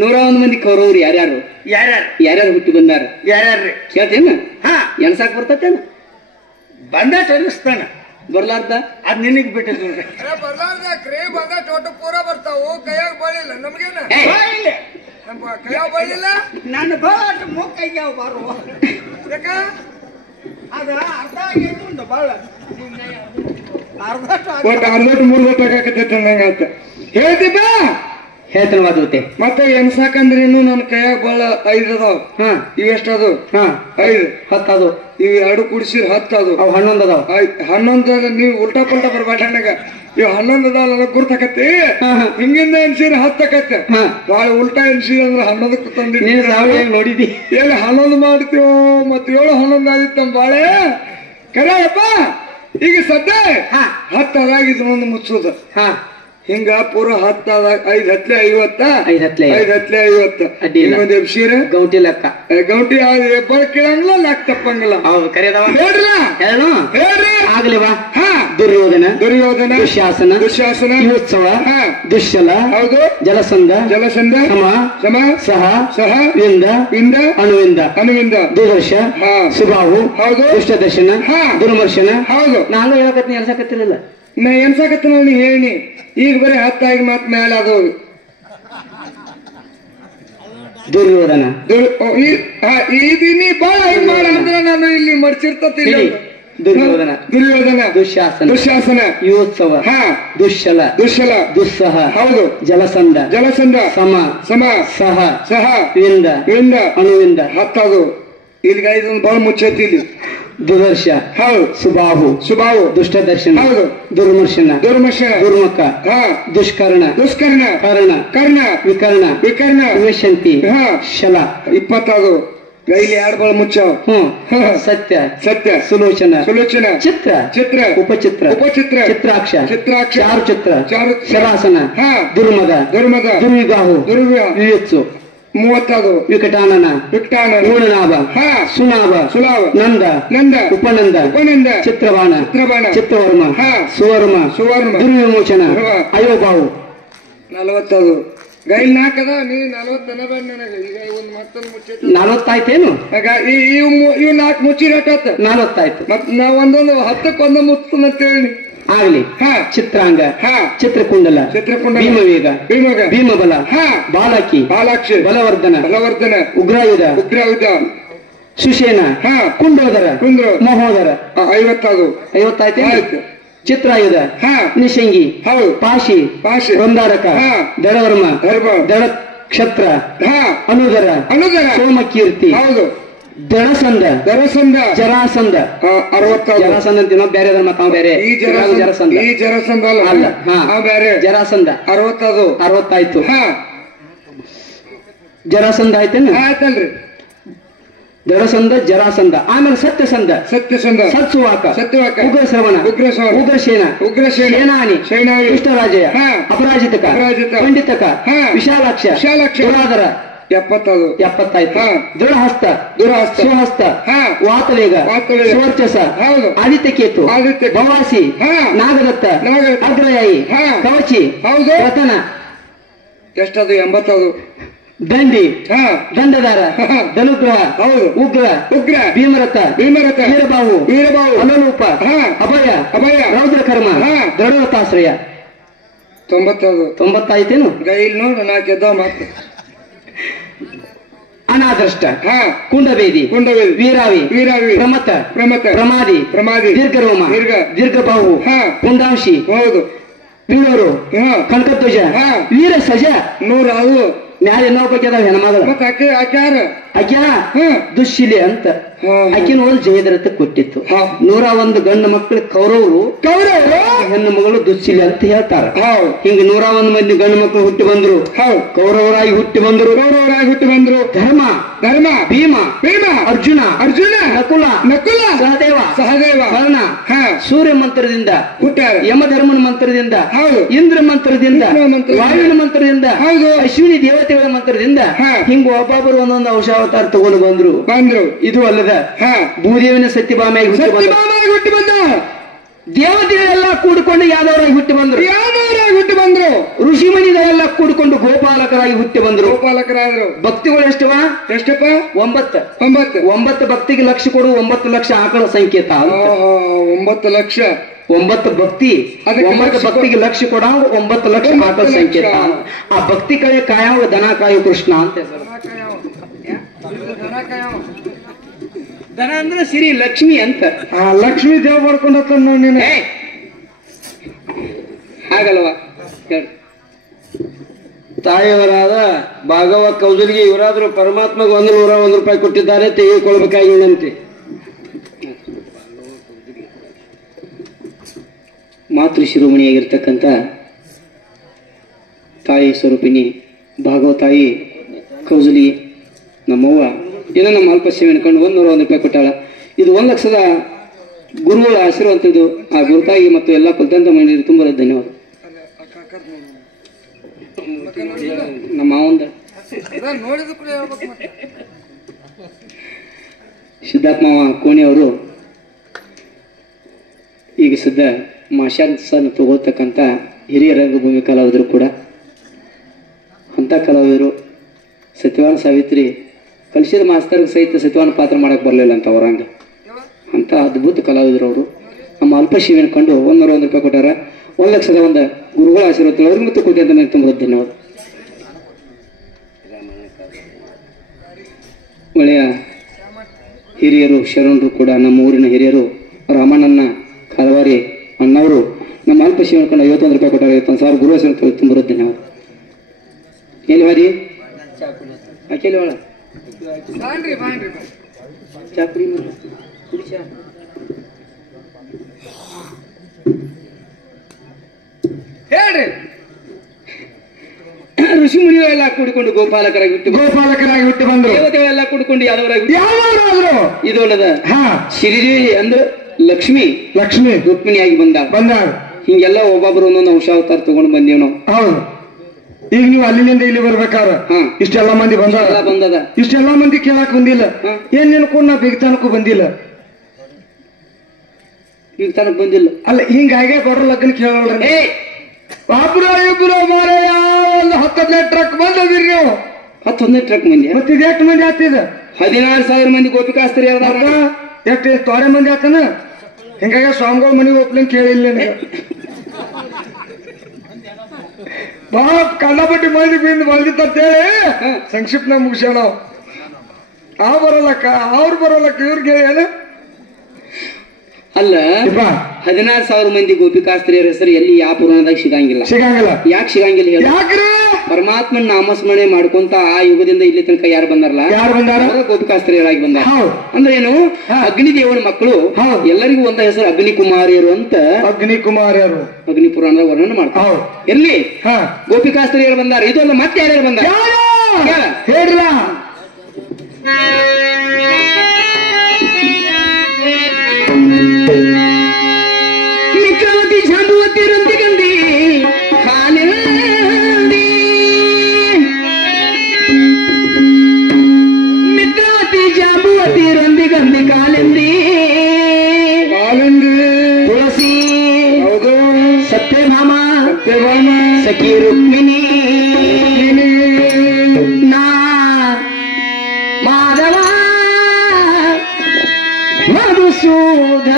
101 ಮಂದಿ ಕೌರವ್ರು ಯಾರ್ಯಾರು ಹುಟ್ಟಿ ಬಂದಾರ? ಯಾರ್ಯಾರ್ರಿ ಕೇಳ್ತೇನ? ಎಣ್ಸಾಕ್ ಬರ್ತೇನ? ಬಂದಾಟ ಅನಿಸ್ತಾನ. ಬರ್ಲಾರ್ದ ಅದ್ ನಿನಗ್ ಬಿಟ್ಟಿದ್ದು. ಪೂರ ಬರ್ತಾವು, ಕೈಯಾಗ ಬಳಿಲ್ಲ ನಮ್ಗೇನ ಕೈಯಾಗ ಬಳಿಲ್ಲ. ನನ್ನ ಬಾಳ ಮೊಕ್ಕೈಗ್ಯಾವ ಬರುವ ಅದ ಅರ್ಧ ಆಗೈತು ಬಾಳ ಅರ್ಧಟ್ಟು 3 ಗೊತ್ತಾಗತ್ತೈತೆ ನಂಗಂತ ಹೇಳ್ತಿದ್ದ. ಹೇಳ್ತಾನೆ ಮತ್ತೆ ಎನ್ಸಾಕಂದ್ರೆ ಇನ್ನು ನನ್ನ ಕೈಯಾಗ ಬಾಳ 5 ಅದಾವ. ಇವೆಷ್ಟದು? 5 10 ಅದು. ಇವ್ 2 ಕೂಡಿಸಿರ್ 10 ಅದು. ಅವ್ 11 ಅದಾವ. 11 ನೀವು ಉಲ್ಟಾ ಪಲ್ಟಾ ಬರ್ಬೇಡ ನನಗ. ಇವ್ 11 ಅದಾವ ನನಗ್ ಗುರ್ತಾಕತಿ. ಹಿಂಗಿಂದ ಎನ್ಸಿರ್ 10 ಆಕತ್ತೆ. ಬಾಳ ಉಲ್ಟಾ ಎನ್ಸಿರ್ ಅಂದ್ರೆ 11ಕ್ಕೆ ತಂದಿದ್ದಿ. ನೋಡಿದಿ ಎಲ್ಲಿ 11 ಮಾಡ್ತೀವೋ ಮತ್ 7 11 ಆಗಿತ್ತು ನಮ್ ಬಾಳೆ ಕರೆಯಪ್ಪ. ಈಗ ಸದ್ಯ 10 ಅದಾಗಿದ್ದು ಒಂದು ಮುಚ್ಚುದು. ಹಿಂಗ ಪೂರ 10 5 ಹತ್ಲೆ 50 5 ಹತ್ಲೆ 50 ಎಬ್ಸೀರ ಗೌಟಿ ಲೆಕ್ಕ. ಗೌಟಿ ಹೆಬ್ಬಳ ಕೇಳಂಗಿಲ್ಲ, ಲೆಕ್ಕ ತಪ್ಪಂಗಿಲ್ಲ. ಹೇಳ್ರಿ ಆಗ್ಲಿವಾ? ದುರ್ಯೋಧನ ದುಶ್ಯಾಸನ ಯುತ್ಸವ ದುಶ್ಶಲ ಹೌದು ಜಲಸಂಧ ಸಮ ಸಹ ವಿಂದ ಅಣುವಿಂದ ದುರ್ದರ್ಶ ಸುಬಾಹು ಹೌದು ದುಷ್ಟದರ್ಶನ ದುರ್ಮರ್ಶನ ಹೌದು. ನಾನು ಹೇಳಕತ್ತೀನಿ ಎಲ್ಸಕತ್ತಿರಲಿಲ್ಲ. ನಾ ಎನ್ಸಾಕತ್ತ ನೋಡಿ ಹೇಳಿ. ಈಗ ಬರೀ 10 ಆಗಿ ಮತ್ ಮೇಲೆ ಅದು ದುರ್ಯೋಧನ ಇದೀನಿ ಬಾಳ ಹಿಂಗ್ ಮಾಡ ಅಂದ್ರೆ ನಾನು ಇಲ್ಲಿ ಮಡ್ಚಿರ್ತತಿ. ದುರ್ಯೋಧನ ದುಶ್ಯಾಸನ ಯುತ್ಸವ ದುಶ್ಶಲ ದುಸ್ಸಹ ಹೌದು ಜಲಸಂಧ ಸಮ ಸಹ ವಿಂದ ಅಣುವಿಂದ 10 ಅದು. ಇಲ್ಲಿಗ ಇದೊಂದು ಬಾಳ ಮುಚ್ಚೈತಿ ಇಲ್ಲಿ. ದುರ್ದರ್ಶ ಹೌದು ಸುಬಾಹು ದುಷ್ಟದರ್ಶನ ಹೌದು ದುರ್ಮರ್ಶನ ದುರ್ಮುಖ ದುಷ್ಕರ್ಣ ಕರ್ಣ ವಿಕರ್ಣ ವಿಮಶಂತಿ ಶಲ 20 ಅದು. ಗೈಲಿ 2 ಬಾಳ ಮುಚ್ಚಾವ. ಸತ್ಯ ಸುಲೋಚನ ಚಿತ್ರ ಉಪಚಿತ್ರ ಚಿತ್ರಾಕ್ಷ ಚಾರು ಶರಾಸನ ದುರ್ಮದ ದುರ್ವಿಗಾಹು ವಿವೇತ್ಸು 30 ಅದು. ವಿಕಟಾನನ ಮೂಲನಾಭ ಸುಲಾಭ ನಂದ ಉಪನಂದ ಚಿತ್ರಬಾಣ ಚಿತ್ರವರ್ಮ ಸುವರ್ಮ ದುರ್ವಿಮೋಚನ ಅಯೋಬಾವು 40 ಅದು. ಗೈಲ್ 4 ಅದ. ನೀ 40 ನನಗೆ ಈಗ ಒಂದು ಮತ್ತೊಂದು ಮುಚ್ಚೈತಿ. 40 ಆಯ್ತೇನು? ಇವ್ 4 ಮುಚ್ಚಿರತ್ತ 40 ಆಯ್ತು. ಮತ್ ನಾವ್ ಒಂದೊಂದು 10ಕ್ಕೆ ಒಂದು ಮುಚ್ಚು ಅಂತೇಳಿ ಆಗ್ಲಿ ಹಾ. ಚಿತ್ರಾಂಗ ಹಾ. ಚಿತ್ರಕುಂಡಲ ಚಿತ್ರಕುಂಡಲ ಭೀಮವೇಗ ಭೀಮವೇಗ ಭೀಮಬಲ ಹಾ. ಬಾಲಕಿ ಬಾಲಾಕ್ಷಿ ಬಲವರ್ಧನ ಬಲವರ್ಧನ ಉಗ್ರಾಯುಧ ಉಗ್ರಾಯುಧ ಸುಷೇನ ಹಾ. ಕುಂಡೋದರ ಕುಂದ್ರು ಮಹೋದರ 50 50 ಆಯ್ತು. ಚಿತ್ರಾಯುಧ ಹಾ. ನಿಶಂಗಿ ಹೌದು ಪಾಶಿ ಪಾಶಿ ವೃಂದಾರಕ ಹಾ. ದಳವರ್ಮ ಧರ್ಮ ದಳ ಕ್ಷತ್ರ ಹಾ. ಅನುದರ ಅನುದರ ಸೋಮಕೀರ್ತಿ ಹೌದು ದಳಸಂದ ದರಸಂದ ಜರಾಸಂದ 60 ಜರಾಸಂದ ಅಂತ ಇನ್ನೊಬ್ಬ ಬೇರೆ ಅದ್ರ ಮತ್ತ ಬೇರೆ ಈ ಜರಾಸಂದ ಈ ಜರಸಂದ ಅಲ್ಲ ಹಾ ಬೇರೆ ಜರಾಸಂದ 60 ಆಯ್ತು ಹಾ ಜರಾಸಂದ ಆಯ್ತೇನ ಆಯ್ತಲ್ರಿ ದಳಸಂದ ಜರಾಸಂದ ಆಮೇಲೆ ಸತ್ಯಸಂದ ಸತ್ಯಸಂದ ಸತ್ಸುವಾಕ ಸತ್ಯವಾಕ ಉಗ್ರಶ್ರವಣ ಉಗ್ರಶ್ರವಣ ಉಗ್ರಸೇನ ಉಗ್ರಸೇನ ಸೇನಾನಿ ಸೇನಾನಿ ಕೃಷ್ಣರಾಜಯ ಹಾ. ಅಪರಾಜಿತಕ ಅಪರಾಜಿತ ಪಂಡಿತಕ ಹಾ. ವಿಶಾಲಾಕ್ಷ ವಿಶಾಲಾಕ್ಷ ತುಲಾಧರ 70 70 ಹಾ. ದೃಢಹಸ್ತ ದುರಹಸ್ತ ಸುಹಸ್ತ ಹಾ. ವಾತವೇಗ ವಾತವೇಗ ಸುವರ್ಚಸ ಹೌದು ಆದಿತ್ಯಕೇತು ಆದಿತ್ಯ ಭವಾಸಿ ಹಾ. ನಾಗದತ್ತ ನಾಗದತ್ತ. ಅಗ್ರಯಾಯಿ ಹಾ. ಕವಚಿ ಹೌದು ರತನ ಎಷ್ಟದು 80 ದಂಡಿ ಹಾ ದಂಡದಾರ ಹಾ. ಧನುಗ್ರಹ ಹೌದು ಉಗ್ರ ಉಗ್ರ ಭೀಮರಥ ಭೀಮರಥ ವೀರಬಾಹು ವೀರಬಾಹು ಅನಲೂಪ ಹಾ. ಅಭಯ ಅಭಯ ರೌದ್ರಕರ್ಮ ಹಾ. ದೃಢವತಾಶ್ರಯ 90 90 ಆಯ್ತೇನು ಗೈಲ್ ನೋಡು 4 ಎದ್ದ ಮಾತು ಅನಾದೃಷ್ಟ ಹಾ ಕುಂಡಬೇದಿ ಕುಂಡವೇಲ್ ವೀರಾವಿ ವೀರಾವಿ ಪ್ರಮತ ಪ್ರಮತ ಪ್ರಮಾದಿ ಪ್ರಮಾದಿ ದೀರ್ಘರೋಮ ದೀರ್ಘ ಬಾಹು ಹಾ. ಪುಂದಾಂಶಿ ಹೌದು ವೀರರು ಹಾ ಕನಕಧ್ವಜ ಹಾ. ವೀರ ಸಜ 100 ಅದು ಮ್ಯಾಲ ಇನ್ನೊಬ್ಬ ಬಗ್ಗೆ ಅದಾವ ಹೆಣ್ಮಗಳ ಮತ್ತ ಆಕ್ಯಾರ ಆಕ್ಯಾ ಹಾ ದುಶ್ಶಿಲೆ ಅಂತ ಹಾ. ಆಕಿನ ಒಂದು ಜಯದ್ರಥ ಕೊಟ್ಟಿತ್ತು ಹಾ. 101 ಗಂಡು ಮಕ್ಕಳು ಕೌರವರು ಕೌರವರು ಹೆಣ್ಣು ಮಗಳು ದುಶ್ಶಿಲೆ ಅಂತ ಹೇಳ್ತಾರ ಹೌದು ಹಿಂಗ 101 ಮಂದಿ ಗಂಡು ಮಕ್ಕಳು ಹುಟ್ಟಿ ಬಂದ್ರು ಹೌದು ಕೌರವರಾಗಿ ಹುಟ್ಟಿ ಬಂದ್ರು ಕೌರವರಾಗಿ ಹುಟ್ಟಿ ಬಂದ್ರು ಧರ್ಮ ಧರ್ಮ ಭೀಮ ಭೀಮ ಅರ್ಜುನ ಅರ್ಜುನ ನಕುಲ ನಕುಲ ಸಹದೇವ ಸಹದೇವ ಕರ್ಣ ಹಾ ಸೂರ್ಯ ಮಂತ್ರದಿಂದ ಹುಟ್ಟ್ಯಾರ ಯಮಧರ್ಮನ ಮಂತ್ರದಿಂದ ಹೌದು ಇಂದ್ರ ಮಂತ್ರದಿಂದ ಇಂದ್ರ ಮಂತ್ರದಿಂದ, ವಾಯುವಿನ ಮಂತ್ರದಿಂದ ಹೌದು ಅಶ್ವಿನಿ ದೇವತೆಗಳ ಮಂತ್ರದಿಂದ ಹಾ. ಹಿಂಗ ಒಬ್ಬೊಬ್ಬರು ಒಂದೊಂದು ಔಷಾವತಾರ ತಗೊಂಡು ಬಂದ್ರು ಬಂದ್ರು ಇದು ಅಲ್ಲದ ಹಾ ಭೂದೇವಿನ ಸತ್ಯಭಾಮಿಯಾಗಿ ಹುಟ್ಟಿ ಬಂದ್ರು ಸತ್ಯಭಾಮಾಗಿ ಹುಟ್ಟಿ ಬಂದ ದೇವತೆಗಳೆಲ್ಲ ಕೂಡಿಕೊಂಡು ಯಾದವರಾಗಿ ಹುಟ್ಟಿ ಬಂದ್ರು ಯಾದವರಾಗಿ ಹುಟ್ಟಿ ಬಂದ್ರು ಋಷಿಮಣಿಗಳೆಲ್ಲ ಕೂಡಿಕೊಂಡು ಗೋಪಾಲಕರಾಗಿ ಹುಟ್ಟಿ ಬಂದ್ರು ಗೋಪಾಲಕರಾದ್ರು ಭಕ್ತಿಗಳು ಎಷ್ಟವ ಎಷ್ಟಪ್ಪ 9 9 ಭಕ್ತಿಗೆ ಲಕ್ಷ ಕೊಡು 9 ಲಕ್ಷ ಆಕಳ ಸಂಕೇತ ಅಂತ. 9 ಲಕ್ಷ 9 ಭಕ್ತಿ ಅದಕ್ಕೆ 9 ಲಕ್ಷ ಭಕ್ತಿಗೆ ಲಕ್ಷ ಕೊಡಾವ 9 ಲಕ್ಷ 9 ಆಕಳ ಲಕ್ಷ. ಸಂಕೇತ ಆ ಭಕ್ತಿ ಕಡೆ ಕಾಯವ ದನ ಕಾಯು ಕೃಷ್ಣ ಅಂತ ಹೆಸರು. ದನ ಅಂದ್ರೆ ಸಿರಿ ಲಕ್ಷ್ಮಿ ಅಂತ ಆ ಲಕ್ಷ್ಮೀ ದೇವ್ ಮಾಡ್ಕೊಂಡ ನೀನು ಏ, ಹಾಗಲ್ವಾ ಹೇಳು. ತಾಯಿಯವರಾದ ಭಾಗವ ಕೌದಲಿಗೆ ಇವರಾದ್ರೂ ಪರಮಾತ್ಮಗೆ 101 ರೂಪಾಯಿ ಕೊಟ್ಟಿದ್ದಾರೆ ತೆಗೆದುಕೊಳ್ಬೇಕಾಗಿ ವಿನಂತಿ. ಮಾತೃ ಶಿರೋಮಣಿಯಾಗಿರ್ತಕ್ಕಂಥ ತಾಯಿ ಸ್ವರೂಪಿಣಿ ಭಾಗವತಾಯಿ ಕೌಜಲಿ ನಮ್ಮವ್ವ ಏನೋ ನಮ್ಮ ಅಲ್ಪ ಸೇವೆ ಅನ್ಕೊಂಡು 101 ರೂಪಾಯಿ ಕೊಟ್ಟಾಳ. ಇದು 1 ಲಕ್ಷದ ಗುರುಗಳ ಆಶೀರ್ವಾದ. ಆ ಗುರುತಾಯಿ ಮತ್ತು ಎಲ್ಲ ಕುಲತಂತ್ರ ಮಹಿಳೆಯರು ತುಂಬ ಧನ್ಯವಾದ. ನಮ್ಮ ಮಾವಂದ ನೋಡಿದ ಕೂಡ ಹೇಳ್ಬೇಕು ಮತ್ತೆ ಸಿದ್ದಾತ್ಮವ ಕೋಣಿಯವರು ಈಗ ಸದ್ಯ ಮಾಶಾಂತನ ತಗೊಳ್ತಕ್ಕಂಥ ಹಿರಿಯ ರಂಗಭೂಮಿ ಕಲಾವಿದರು ಕೂಡ ಅಂಥ ಕಲಾವಿದರು. ಸತ್ಯವಾನ ಸಾವಿತ್ರಿ ಕಲಿಸಿದ ಮಾಸ್ತರ್ಗೆ ಸಹಿತ ಸತ್ಯವಾನ ಪಾತ್ರ ಮಾಡಕ್ಕೆ ಬರಲಿಲ್ಲ ಅಂತ ಅವರಂಗ ಅಂಥ ಅದ್ಭುತ ಕಲಾವಿದರು ಅವರು. ನಮ್ಮ ಅಲ್ಪ ಶಿವನ ಕಂಡು 101 ರೂಪಾಯಿ ಕೊಟ್ಟಾರ. 1 ಲಕ್ಷದ ಒಂದು ಗುರುಗಳ ಆಶೀರ್ವಾದ ಅವ್ರಿಗೆ ಮತ್ತು ಕೊಟ್ಟಿ ಅಂತ ನನಗೆ ತುಂಬ ಧನ್ಯವಾದ. ಒಳ್ಳೆಯ ಹಿರಿಯರು ಶರಣರು ಕೂಡ ನಮ್ಮ ಊರಿನ ಹಿರಿಯರು ರಾಮಣ್ಣನ ಕಾಲವಾರಿ ಅಣ್ಣವರು ನಮ್ಮ ಅಲ್ಪ ಶಿವನ ಕಂಡು 51 ರೂಪಾಯಿ ಕೊಟ್ಟಾರ. 51,000 ಗುರು ಆಶೀರ್ವಾದ ತುಂಬ ಧನ್ಯವಾದ. ಎಲ್ಲಿ ವಾರಿ ಆಕೆಲ್ಲಿ ಒಳ ಬಾಂಡ್ರಿ ಚಾಕ್ರಿ ಹೇಳ್ರಿ ಋಷಿ ಮುನಿಗಳೆಲ್ಲ ಕೂಡಿಕೊಂಡು ಗೋಪಾಲಕರಾಗಿ ಹುಟ್ಟಿ ಬಂದ್ರು. ದೇವತೆಗಳೆಲ್ಲ ಕೂಡಿಕೊಂಡು ಯಾದವರಾಗಿ ಯಾವಾದ್ರು ಇದು ಅಲ್ಲದ ಹಾ ಶ್ರೀದೇವಿ ಅಂದ್ರೆ ಲಕ್ಷ್ಮಿ ರುಕ್ಮಿಣಿಯಾಗಿ ಬಂದಾರ ಹಿಂಗೆಲ್ಲ ಒಬ್ಬೊಬ್ರು ಒಂದೊಂದು ಔಷಾವತಾರ ತಗೊಂಡು ಬಂದೇವ್ ನಾವು. ಹೌದು. ಈಗ ನೀವು ಅಲ್ಲಿಂದ ಇಲ್ಲಿ ಬರ್ಬೇಕಾರ ಹಾ. ಇಷ್ಟೆಲ್ಲಾ ಮಂದಿ ಬಂದಾರ. ಬಂದದ ಇಷ್ಟೆಲ್ಲಾ ಮಂದಿ ಕೇಳಕ್ ಬಂದಿಲ್ಲ. ಹಾ. ಏನ್ ನೆನ್ಕೊಂಡು ನಾ ಬಿಗ್ತಾನಕ್ಕೂ ಬಂದಿಲ್ಲ. ಈಗ ತನಕ ಬಂದಿಲ್ಲ. ಅಲ್ಲ ಹಿಂಗಾಗೆ ಕೊಡ್ರ ಲಗ್ನ ಕೇಳಲ್ರಿ. ಏ ಒಬ್ರು ಇಬ್ರು ಮಾರಯ್ಯ ಒಂದು 10 ಟ್ರಕ್ ಬಂದಿರಿ ನೀವು. 11 ಟ್ರಕ್ ಮಂದಿ ಮತ್ತೆ ಇದು ಎಷ್ಟು ಮಂದಿ ಆಗ್ತಿದ? 16,000 ಮಂದಿ ಗೋಪಿಕಾಸ್ತ್ರಿ ಎಷ್ಟು ತೋರೆ ಮಂದಿ ಆತನ ಹಿಂಗಾಗಿ ಸ್ವಾಮಿಗಳ ಮನೆಗೆ ಒಪ್ಲಿಂಗ್ ಕೇಳಿಲ್ಲ ನನಗೆ ಬಾಪ್ ಕಂಡಪಟ್ಟಿ ಮಂದಿ ಬಿಂದು ಬಂದಿತ್ತಂತೇಳಿ ಸಂಕ್ಷಿಪ್ತ ಮುಗಿಸೋಣ ಬರಲ್ಲಕ್ಕ ಅವ್ರು ಬರಲ್ಲಕ್ಕ ಇವ್ರಿಗೆ ಏನು ಅಲ್ಲ 16,000 ಮಂದಿ ಗೋಪಿಕಾಸ್ತ್ರೀಯರ ಹೆಸರು ಎಲ್ಲಿ ಯಾವ ಪುರಾಣದಾಗ ಸಿಗಂಗಿಲ್ಲ ಯಾಕೆ ಸಿಗಂಗಿಲ್ಲ ಹೇಳಿ ಪರಮಾತ್ಮನ ನಾಮಸ್ಮರಣೆ ಮಾಡ್ಕೊಂತ ಆ ಯುಗದಿಂದ ಇಲ್ಲಿ ತನಕ ಯಾರು ಬಂದಾರ ಗೋಪಿಕಾಸ್ತ್ರೀಯರಾಗಿ ಬಂದಾರ ಅಂದ್ರೆ ಏನು ಅಗ್ನಿ ದೇವನ ಮಕ್ಕಳು ಎಲ್ಲರಿಗೂ ಒಂದ ಹೆಸರು ಅಗ್ನಿ ಕುಮಾರಿಯರು ಅಂತ ಅಗ್ನಿ ಪುರಾಣದಾಗ ವರ್ಣನೆ ಮಾಡ್ತಾರೆ ಎಲ್ಲಿ ಗೋಪಿಕಾಸ್ತ್ರೀಯರು ಬಂದಾರ ಇದು ಅಲ್ಲ ಮತ್ತೆ ಯಾರ್ಯಾರು ಬಂದಾರ ಹೇಳ್ರ ಮಿತ್ರವತಿ ಶಾಂಭುವತಿ ರೊಂದಿಗಂದಿ ಕಾಲಿಂದಿ ಮಿತ್ರವತಿ ಜಾಂಬುವತಿ ರೊಂದಿಗಂದಿ ಕಾಲಿಂದಿ ತುಳಸಿ ಹೌದು ಸತ್ಯಭಾಮ ಸಖಿ ರುಕ್ಮಿಣಿ ನಾ ಮಾಧವ ಮಧುಸೂದ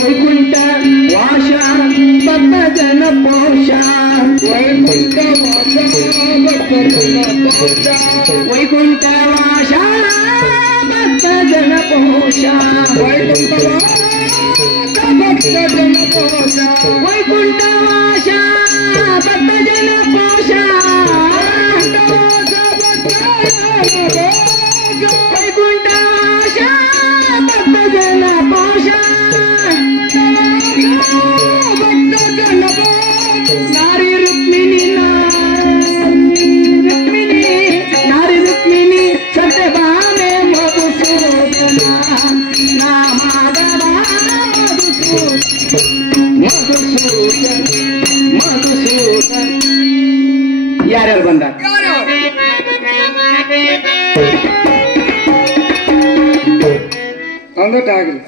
ವೈಕುಂಠ ವಾಶ ಭಕ್ತ ಜನ ಪೋಷ ವೈಕುಂಠ ವಾಶ ಭಕ್ತ ಜನ ಪೋಷ ವೈಕುಂಠ ವಾಶ ಭಕ್ತ ಜನ ಪೋಷ ವೈಕುಂಠ ವಾಶ ಭಕ್ತ ಜನ ಪೋಷ ನಾರಿ ರುಕ್ಮಿಣಿ ನಾರಿ ರುಕ್ಮಿಣಿ ಸತ್ಯಭಾಮೆ ಮಧುಸೂದನ ನಾ ಮಾಧವ ಮಧುಸೂದನ್ ಯಾರ್ಯಾರು ಬಂದ ಅಂದಟ್ಟಾಗಲಿ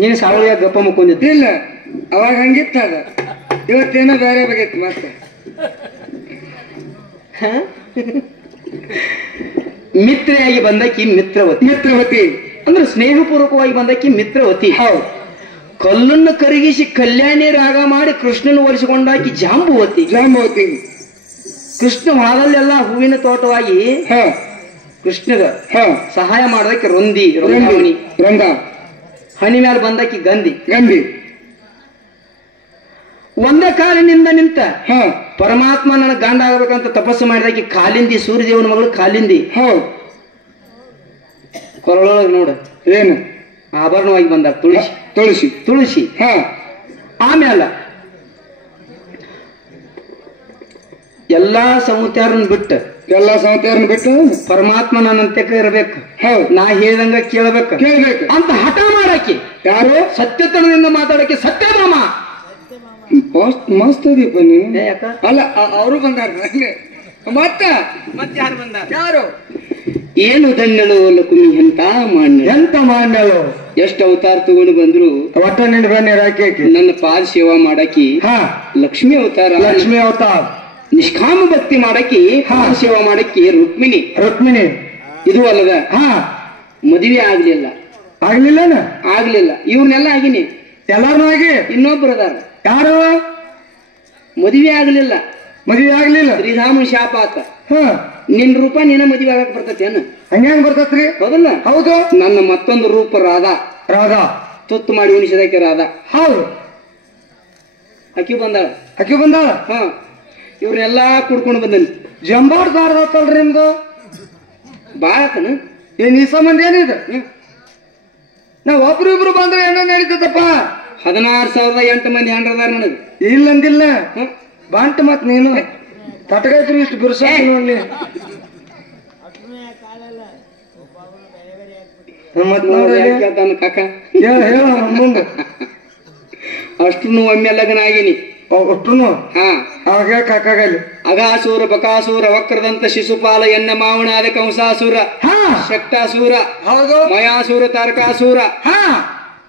ನೀನು ಸಾವಳಿಯ ಗಪ್ಪ ಮುಕ್ಕೊಂಡಿದ್ದೆ ಇಲ್ಲ ಅವಾಗ ಹಂಗಿತ್ತ ಅದ ಇವತ್ತೇನೋ ಬೇರೆ ಬಗೆತ್ತು ಮತ್ತೆ ಮಿತ್ರೆಯಾಗಿ ಬಂದಕಿ ಮಿತ್ರವತಿ ಅಂದ್ರೆ ಸ್ನೇಹಪೂರ್ವಕವಾಗಿ ಬಂದಕಿ ಮಿತ್ರವತಿ ಹೌದು ಕಲ್ಲನ್ನು ಕರಗಿಸಿ ಕಲ್ಯಾಣಿ ರಾಗ ಮಾಡಿ ಕೃಷ್ಣನ ಒಲಿಸಿಕೊಂಡಾಕಿ ಜಾಂಬುವತಿ ಕೃಷ್ಣ ಹೊಲದಲ್ಲೆಲ್ಲ ಹೂವಿನ ತೋಟವಾಗಿ ಕೃಷ್ಣಗ ಸಹಾಯ ಮಾಡೋದಕ್ಕೆ ರಂಗ ಹನಿ ಮ್ಯಾಲ ಬಂದಾಕಿ ಗಂಧಿ ಒಂದೇ ಕಾಲಿನಿಂದ ನಿಂತ ಪರಮಾತ್ಮ ನನ್ನ ಗಂಡ ಆಗಬೇಕಂತ ತಪಸ್ಸು ಮಾಡಿದಾಕಿ ಕಾಲಿಂದಿ ಸೂರ್ಯದೇವನ ಮಗಳು ಕಾಲಿಂದಿ ಕೊರಳೊಳಗೆ ನೋಡ ಏನು ಆಭರಣವಾಗಿ ಬಂದ ತುಳಸಿ ಆಮೇಲೆ ಎಲ್ಲಾ ಸಂವತ್ಯಾರನ್ನ ಬಿಟ್ಟು ಪರಮಾತ್ಮ ನನ್ನಂತೆ ಇರಬೇಕು ನಾ ಹೇಳ್ದಂಗ ಕೇಳಬೇಕು ಅಂತ ಹಠ ಮಾಡಾಕಿ ಯಾರು ಸತ್ಯತನದಿಂದ ಮಾತಾಡಕ್ಕೆ ಸತ್ಯಭಾಮ ಮಸ್ತ್ ಅದೀಪ ನೀನು ಅಲ್ಲ ಅವರು ಬಂದಾರ ಮತ್ತೆ ಯಾರು ಬಂದಾರ ಯಾರು ಏನು ಧನ್ಯಳು ಲಕ್ಷ್ಮಿ ಎಂತ ಮಾಂಡಳು ಎಷ್ಟು ಅವತಾರ ತಗೊಂಡು ಬಂದ್ರು ಒಟ್ಟ ನಿಂಡು ಬನ್ನಿ ರಾಕಿ ನನ್ನ ಪಾದ ಸೇವಾ ಮಾಡಾಕಿ ಲಕ್ಷ್ಮಿ ಅವತಾರ ನಿಷ್ಕಾಮ ಭಕ್ತಿ ಮಾಡಾಕಿ ಪಾದ ಸೇವಾ ಮಾಡಾಕಿ ರುಕ್ಮಿಣಿ ಇದು ಅಲ್ಲದ ಮದುವೆ ಆಗ್ಲಿಲ್ಲ ಇವ್ರನ್ನೆಲ್ಲ ಆಗಿನಿ ಎಲ್ಲಾರು ಆಗಿ ಇನ್ನೊಬ್ರು ಅದಾರ ಯಾರು ಮದುವೆ ಆಗ್ಲಿಲ್ಲ ಶ್ರೀರಾಮನ ಶಾಪ ಆತ ನಿನ್ ರೂಪ ನಿನ್ನ ಮದುವೆ ಆಗಕ್ ಬರ್ತೈತಿ ಏನ ಹಂಗ್ಯಾಂಗ ಬರ್ತೈತ್ರಿ ಹೌದಲ್ಲ ಹೌದು ನನ್ನ ಮತ್ತೊಂದು ರೂಪ ರಾಧಾ ತುತ್ತು ಮಾಡಿ ಉಣಿಸಿದಕ್ಕೆ ರಾಧಾ ಹೌದು ಅಕ್ಕಿ ಬಂದಾಳ ಇವ್ರನ್ನೆಲ್ಲಾ ಕುಡ್ಕೊಂಡು ಬಂದನಿ ಜಂಬಾಡ್ ದಾರದತ್ತಲ್ರಿ ನಿಮ್ದು ಬಾಳತನ ಏನ್ ಈ ಸಂಬಂಧ ಏನಿದೆ ನಾವ್ ಒಬ್ರು ಬಂದ್ರೆ ಏನೋ ನಡೀತದಪ್ಪ 16,008 ಮಂದಿ ಹೆಂಡ್ರದಾರ ನನಗೆ ಇಲ್ಲಂದಿಲ್ಲ ಬಾಂಟ ಮತ್ ನೀನು ತಟಗಾಯ್ತು ಇಷ್ಟು ಬಿರ್ಸ ನೋಡಿ ಕಾಕ ಹೇಳ ಮುಂದೆ ಅಷ್ಟು ಒಮ್ಮೆ ಲಗ್ನ ಆಗಿನಿ ಒಟ್ಟುನು ಹಾ ಅವಾಗ ಕಾಕಾಗಲಿ ಅಗಾಸೂರ ಬಕಾಸೂರ ವಕ್ರದಂತ ಶಿಶುಪಾಲ ಎನ್ನ ಮಾವನಾದ ಕಂಸಾಸೂರ ಶಕ್ತಾಸೂರ ಹೌದು ಮಯಾಸೂರ ತಾರಕಾಸೂರ ಹಾ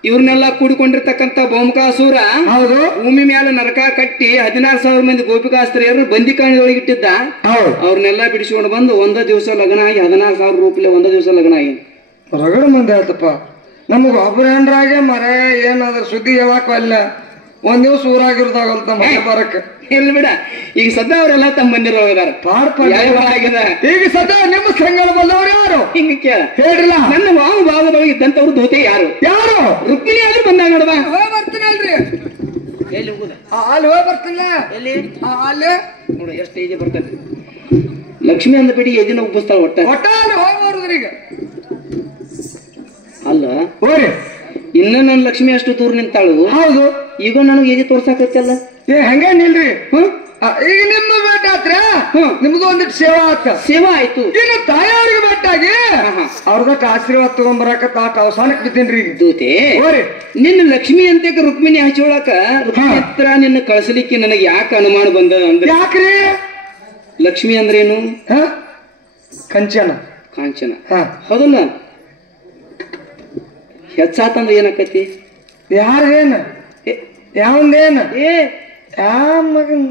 ಇವ್ರನ್ನೆಲ್ಲ ಕೂಡಿಕೊಂಡಿರ್ತಕ್ಕಂತ ಬಹುಮುಖಾಸೂರ ಹೌದು ಭೂಮಿ ಮೇಲೆ ನರಕ ಕಟ್ಟಿ 16,000 ಮಂದಿ ಗೋಪಿಕಾಸ್ತ್ರೀಯರು ಬಂದಿಕಾಣಿದೊಳಗಿಟ್ಟಿದ್ದ ಅವ್ರನ್ನೆಲ್ಲ ಬಿಡಿಸ್ಕೊಂಡು ಬಂದು ಒಂದ ದಿವಸ ಲಗ್ನ ಆಗಿ 16,000 ರೂಪಾಯಿ ಒಂದ ದಿವಸ ಲಗ್ನ ಆಗಿ ಹೊರಗಡೆ ಮಂದಿ ಆಯ್ತಪ್ಪ ನಮಗ ಒಬ್ಬರೇನ್ರಾಗೆ ಮರ ಏನಾದ್ರ ಸುದ್ದಿ ಹೇಳಾಕ ಅಲ್ಲ ಒಂದ್ ದಿವಸ ಊರಾಗಿರ್ದಾಗಲ್ತ ಮನೆ ಬರಕ್ ಇಲ್ಲ ಬಿಡ ಈಗ ಸದ್ಯ ಅವರೆಲ್ಲ ತಮ್ಮ ಬಂದಿರೋ ಹೋಗಿದಾರ ಈಗ ಸದ್ಯ ನಿಮ್ಮ ಸಂಘ ಬಂದವ್ರು ಯಾರು ಹಿಂಗ ಕೇಳ ಹೇಳ್ರಲ್ಲ ನನ್ನ ಮಾವು ಭಾಗದೊಳಗೆ ಇದ್ದಂತವ್ರು ದೋತೆ ಯಾರು ರುಕ್ಮಿಣಿ ಆದ್ರೂ ಬಂದಾಗ ನೋಡವಾ ಬರ್ತೀನಲ್ರಿ ಎಲ್ಲಿ ಹೋಗುದ ಅಲ್ಲಿ ಹೋಗಿ ಬರ್ತಿಲ್ಲ ಎಲ್ಲಿ ಅಲ್ಲಿ ನೋಡು ಎಷ್ಟು ಈಜಿ ಬರ್ತದೆ ಲಕ್ಷ್ಮಿ ಅಂದ ಬಿಡಿ ಎದಿನ ಉಬ್ಬಿಸ್ತಾಳ ಒಟ್ಟ ಅಲ್ಲಿ ಹೋಗಿ ಬರುದ್ರಿ ಈಗ ಅಲ್ಲ ಹೋರಿ ಇನ್ನ ನನ್ ಲಕ್ಷ್ಮಿ ಅಷ್ಟು ದೂರ ನಿಂತಾಳು ಹೌದು ಈಗ ನನಗೆ ಎದಿ ತೋರ್ಸಾಕತ್ತಲ್ಲ ಹಂಗೇನಿಲ್ರಿ ಈಗ ನಿಮ್ಮ ಭೇಟ ಆತ್ರ ನಿಮ್ದು ಒಂದಿಟ್ಟು ಸೇವಾ ಆತ ಸೇವಾ ಆಯ್ತು ಈಗ ತಾಯಿಯವ್ರಿಗೆ ಭೇಟಾಗಿ ಅವ್ರದಟ್ಟು ಆಶೀರ್ವಾದ ತಗೊಂಡ್ಬರಾಕ ತಾಟ ಅವಸಾನಕ್ ಬಿದ್ದೀನ್ರಿ ದೂತೆ ನಿನ್ನ ಲಕ್ಷ್ಮಿ ಅಂತ ರುಕ್ಮಿಣಿ ಹಚ್ಚೋಳಕ ರುಕ್ಮಿಣಿ ಹತ್ರ ನಿನ್ನ ಕಳ್ಸಲಿಕ್ಕೆ ನನಗೆ ಯಾಕೆ ಅನುಮಾನ ಬಂದ ಅಂದ್ರೆ ಯಾಕ್ರಿ ಲಕ್ಷ್ಮಿ ಅಂದ್ರೇನು ಕಂಚನ ಕಾಂಚನ ಹೌದಲ್ಲ ಹೆಚ್ಚಾತಂದ್ರೆ ಏನಾಕತಿ ಯಾರೇನ ಯಾವಂದೇನ ಯಾವ ಮಗನ್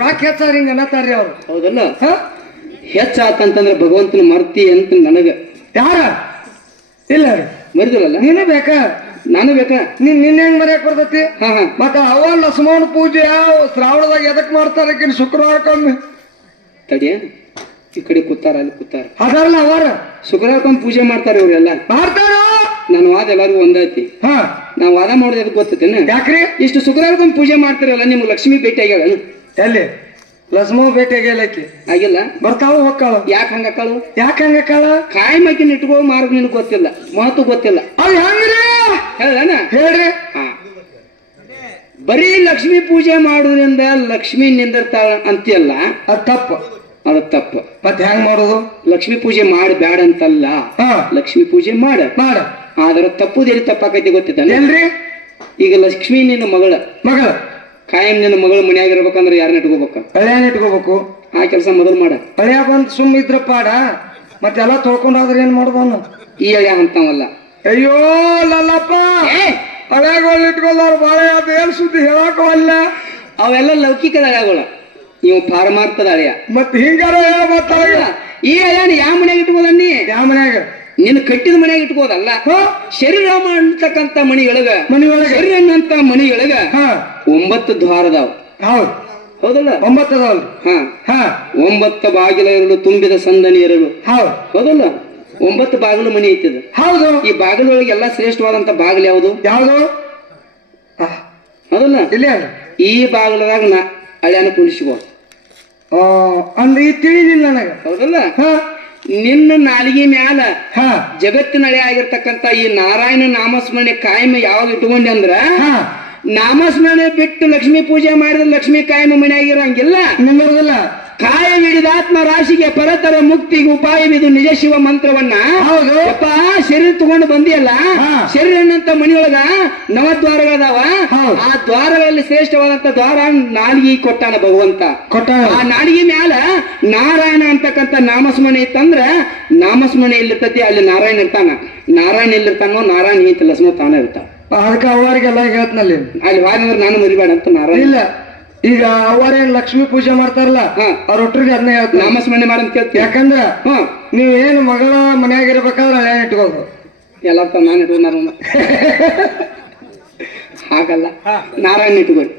ರಾಕ್ ಹೆಚ್ಚಾರ ಹಿಂಗ ಅನ್ನತಾರ್ರಿ ಅವ್ರು ಹೌದಲ್ಲ ಹೆಚ್ಚಾತಂತಂದ್ರೆ ಭಗವಂತನ ಮರ್ತಿ ಅಂತ ನನಗ ಯಾರ ಇಲ್ಲ ರೀ ಮರಿದಿಲ್ಲಲ್ಲ ನೀನೇ ಬೇಕಾ ನಾನು ಬೇಕಾ ನಿನ್ನ ಹೆಂಗ್ ಮರ್ಯಾಕ್ ಬರ್ತೈತಿ ಮತ್ತ ಅವ ಲಕ್ಷ್ಮಣ ಪೂಜೆ ಶ್ರಾವಣದಾಗ ಎದಕ್ ಮಾಡ್ತಾರ ಶುಕ್ರವಾರಕ್ಕೊಮ್ಮೆ ತಡಿಯ ಈ ಕಡೆ ಕೂತಾರ ಅಲ್ಲಿ ಕೂತಾರ ಅದಾರಲ್ಲ ಅವರ ಶುಕ್ರವಾರಕ್ಕೊಮ್ಮೆ ಪೂಜೆ ಮಾಡ್ತಾರೆ ಇವ್ರೆಲ್ಲ ಮಾಡ್ತಾರ ನಾನು ವಾದ ಎಲ್ಲರಿಗೂ ಒಂದೈತಿ ನಾವ್ ವಾದ ಮಾಡೋದು ಎದಕ್ ಗೊತ್ತೇನೆ ಯಾಕ್ರಿ ಇಷ್ಟು ಶುಕ್ರವಾರಕ್ಕೊಮ್ಮೆ ಪೂಜೆ ಮಾಡ್ತಿರಲ್ಲ ನಿಮ್ಗೆ ಲಕ್ಷ್ಮಿ ಭೇಟಿ ಆಗ್ಯಾಳ ಎಲ್ಲಿ ಲಕ್ಷ್ಮೋ ಭೇಟಿ ಆಗ್ಯಾಲಕ್ಕಿ ಆಗಿಲ್ಲ ಬರ್ತಾವ ಹೋಗ್ಕಾಳು ಯಾಕೆ ಹಂಗಾಳು ಹಂಗಾಳ ಕಾಯಿ ಮಕ್ಕಿನ ಇಟ್ಕೋ ಮಾರ್ಗ ನಿನಗೆ ಗೊತ್ತಿಲ್ಲ ಮಹತ್ವ ಗೊತ್ತಿಲ್ಲ ಅದು ಹೆಂಗ್ರಿ ಹೇಳಣ ಹೇಳ್ರಿ ಬರೀ ಲಕ್ಷ್ಮಿ ಪೂಜೆ ಮಾಡೋದ್ರಿಂದ ಲಕ್ಷ್ಮಿ ನಿಂದಿರ್ತಾಳ ಅಂತೀಯಲ್ಲ ಅದು ತಪ್ಪು ಅದ ತಪ್ಪು ಮತ್ತೆ ಹೆಂಗ್ ಮಾಡೋದು ಲಕ್ಷ್ಮಿ ಪೂಜೆ ಮಾಡಿ ಬ್ಯಾಡ ಅಂತಲ್ಲ ಲಕ್ಷ್ಮಿ ಪೂಜೆ ಮಾಡ ಆದ್ರ ತಪ್ಪುದೇಲಿ ತಪ್ಪಾಕೈತಿ ಗೊತ್ತಿದ್ದಾನೆ ಏನ್ರಿ ಈಗ ಲಕ್ಷ್ಮಿ ನಿನ್ನ ಮಗಳ ಕಾಯಂ ನಿನ್ನ ಮಗಳ ಮನ್ಯಾಗಿರ್ಬೇಕಂದ್ರೆ ಯಾರನ್ನ ಇಟ್ಕೋಬೇಕ ಹಳೆಯನ್ನ ಇಟ್ಕೋಬೇಕು ಆ ಕೆಲಸ ಮೊದಲು ಮಾಡ ಹಳೆಯ ಬಂದ್ ಸುಮ್ ಇದ್ರ ಪಾಡ ಮತ್ತೆಲ್ಲ ತೊಳ್ಕೊಂಡಾದ್ರೆ ಏನ್ ಮಾಡೋದವನು ಈ ಹಳೆಯ ಅಂತವಲ್ಲ ಅಯ್ಯೋ ಲಲ್ಲಪ್ಪ ಹಳೆಗಳು ಇಟ್ಕೊಂಡವ್ರು ಬಾಳ ಏನ್ ಸುದ್ದಿ ಹೇಳಾಕವಲ್ಲ ಅವೆಲ್ಲ ಲೌಕಿಕದ ಹಳೆಗಳ ಇವ್ ಪಾರಮಾರ್ಥದ ಹಳೆಯ ಮತ್ ಹಿಂಗಾರ ಈ ಹಳೆಯನ್ನ ಯಾವ ಮನ್ಯಾಗ ಇಟ್ಕೋದನ್ನಿ ಯಾವ ಮನ್ಯಾಗ ನಿನ್ನ ಕಟ್ಟಿದ ಮನ್ಯಾಗ ಇಟ್ಕೋದಲ್ಲ ಶರೀರ ಅಂತಕ್ಕಂತ ಮಣಿಯೊಳಗ ಶರೀರ ಅನ್ನಂತ ಮಣಿಯೊಳಗ 9 ದ್ವಾರದಾವ್ ಹೌದಲ್ಲ 9 ಅದಾವಲ್ರಿ 9 ಬಾಗಿಲ ಇರಲು ತುಂಬಿದ ಸಂದನಿ ಇರಲು ಹೌದಲ್ಲ 9 ಬಾಗಿಲು ಮನಿ ಐತಿದ ಹೌದು ಈ ಬಾಗಿಲೊಳಗೆ ಎಲ್ಲಾ ಶ್ರೇಷ್ಠವಾದಂತ ಬಾಗಿಲು ಯಾವುದು ಹೌದಲ್ಲ ಈ ಬಾಗಿಲದಾಗ ನಾ ಹಳ್ಯಾನ ಕುಣಿಸ್ಕೋ ಅಂದ್ರೆ ಈ ತಿಳಿದಿಲ್ಲ ನನಗ ಹೌದಲ್ಲ ನಿನ್ನ ನಾಲಿಗೆ ಮ್ಯಾಲ ಜಗತ್ತಿನ ಹಳೆ ಆಗಿರ್ತಕ್ಕಂತ ಈ ನಾರಾಯಣ ನಾಮಸ್ಮರಣೆ ಕಾಯಮ ಯಾವಾಗ ಇಟ್ಕೊಂಡೆ ಅಂದ್ರ ನಾಮಸ್ಮರಣೆ ಬಿಟ್ಟು ಲಕ್ಷ್ಮೀ ಪೂಜೆ ಮಾಡಿದ್ರೆ ಲಕ್ಷ್ಮೀ ಕಾಯಮ ಮನೆಯಾಗಿರಂಗಿಲ್ಲ ನಿಮ್ಮದಿಲ್ಲ ಕಾಯ ಹಿಡಿದಾತ್ಮ ರಾಶಿಗೆ ಪರತರ ಮುಕ್ತಿಗೆ ಉಪಾಯವಿದು ನಿಜ ಶಿವ ಮಂತ್ರವನ್ನ ಯಪ್ಪ ಶರೀರ ತಗೊಂಡು ಬಂದಿಯಲ್ಲ ಶರೀರ ಅನ್ನಂತ ಮನೆಯೊಳಗ ನವದ್ವಾರಗಳದಾವ ಆ ದ್ವಾರಗಳಲ್ಲಿ ಶ್ರೇಷ್ಠವಾದಂತ ದ್ವಾರ ನಾಲಿಗೆ ಕೊಟ್ಟಾನ ಭಗವಂತ ಆ ನಾಲಿಗೆ ಮ್ಯಾಲ ನಾರಾಯಣ ಅಂತಕ್ಕಂಥ ನಾಮಸ್ಮರಣೆ ಇತ್ತಂದ್ರ ನಾಮಸ್ಮರಣೆ ಎಲ್ಲಿರ್ತತಿ ಅಲ್ಲಿ ನಾರಾಯಣ ಇರ್ತಾನ ನಾರಾಯಣ ಎಲ್ಲಿರ್ತಾನೋ ನಾರಾಯಣ ಐತಿ ಲಕ್ಷ್ಮಣ ತಾನ ಇರ್ತಾವ ಅದಕ್ಕೆ ಅವರಿಗೆಲ್ಲ ಹೇಳ್ತನಲ್ಲಿ ಅಲ್ಲಿ ವಾರ ನಾನು ಮರಿಬೇಡ ಅಂತ ನಾರಾಯಣ ಇಲ್ಲ ಈಗ ಅವರೇನ್ ಲಕ್ಷ್ಮೀ ಪೂಜೆ ಮಾಡ್ತಾರಲ್ಲ ಅವ್ರ ಒಟ್ಟರಿಗೆ ಅದನ್ನ ಹೇಳ್ತಾರೆ ನಾಮಸ್ಮರಣೆ ಮಾಡಂತ ಕೇಳ್ತೀವಿ ಯಾಕಂದ್ರ ನೀವೇನು ಮಗಳ ಮನ್ಯಾಗಿರ್ಬೇಕಾದ್ರೆ ಹಳೆ ಇಟ್ಕೋದು ಎಲ್ಲ ನಾನು ಇಟ್ಕೊಂಡ ಹಾಗಲ್ಲ ನಾರಾಯಣ ಇಟ್ಕೊಳ್ಳಿ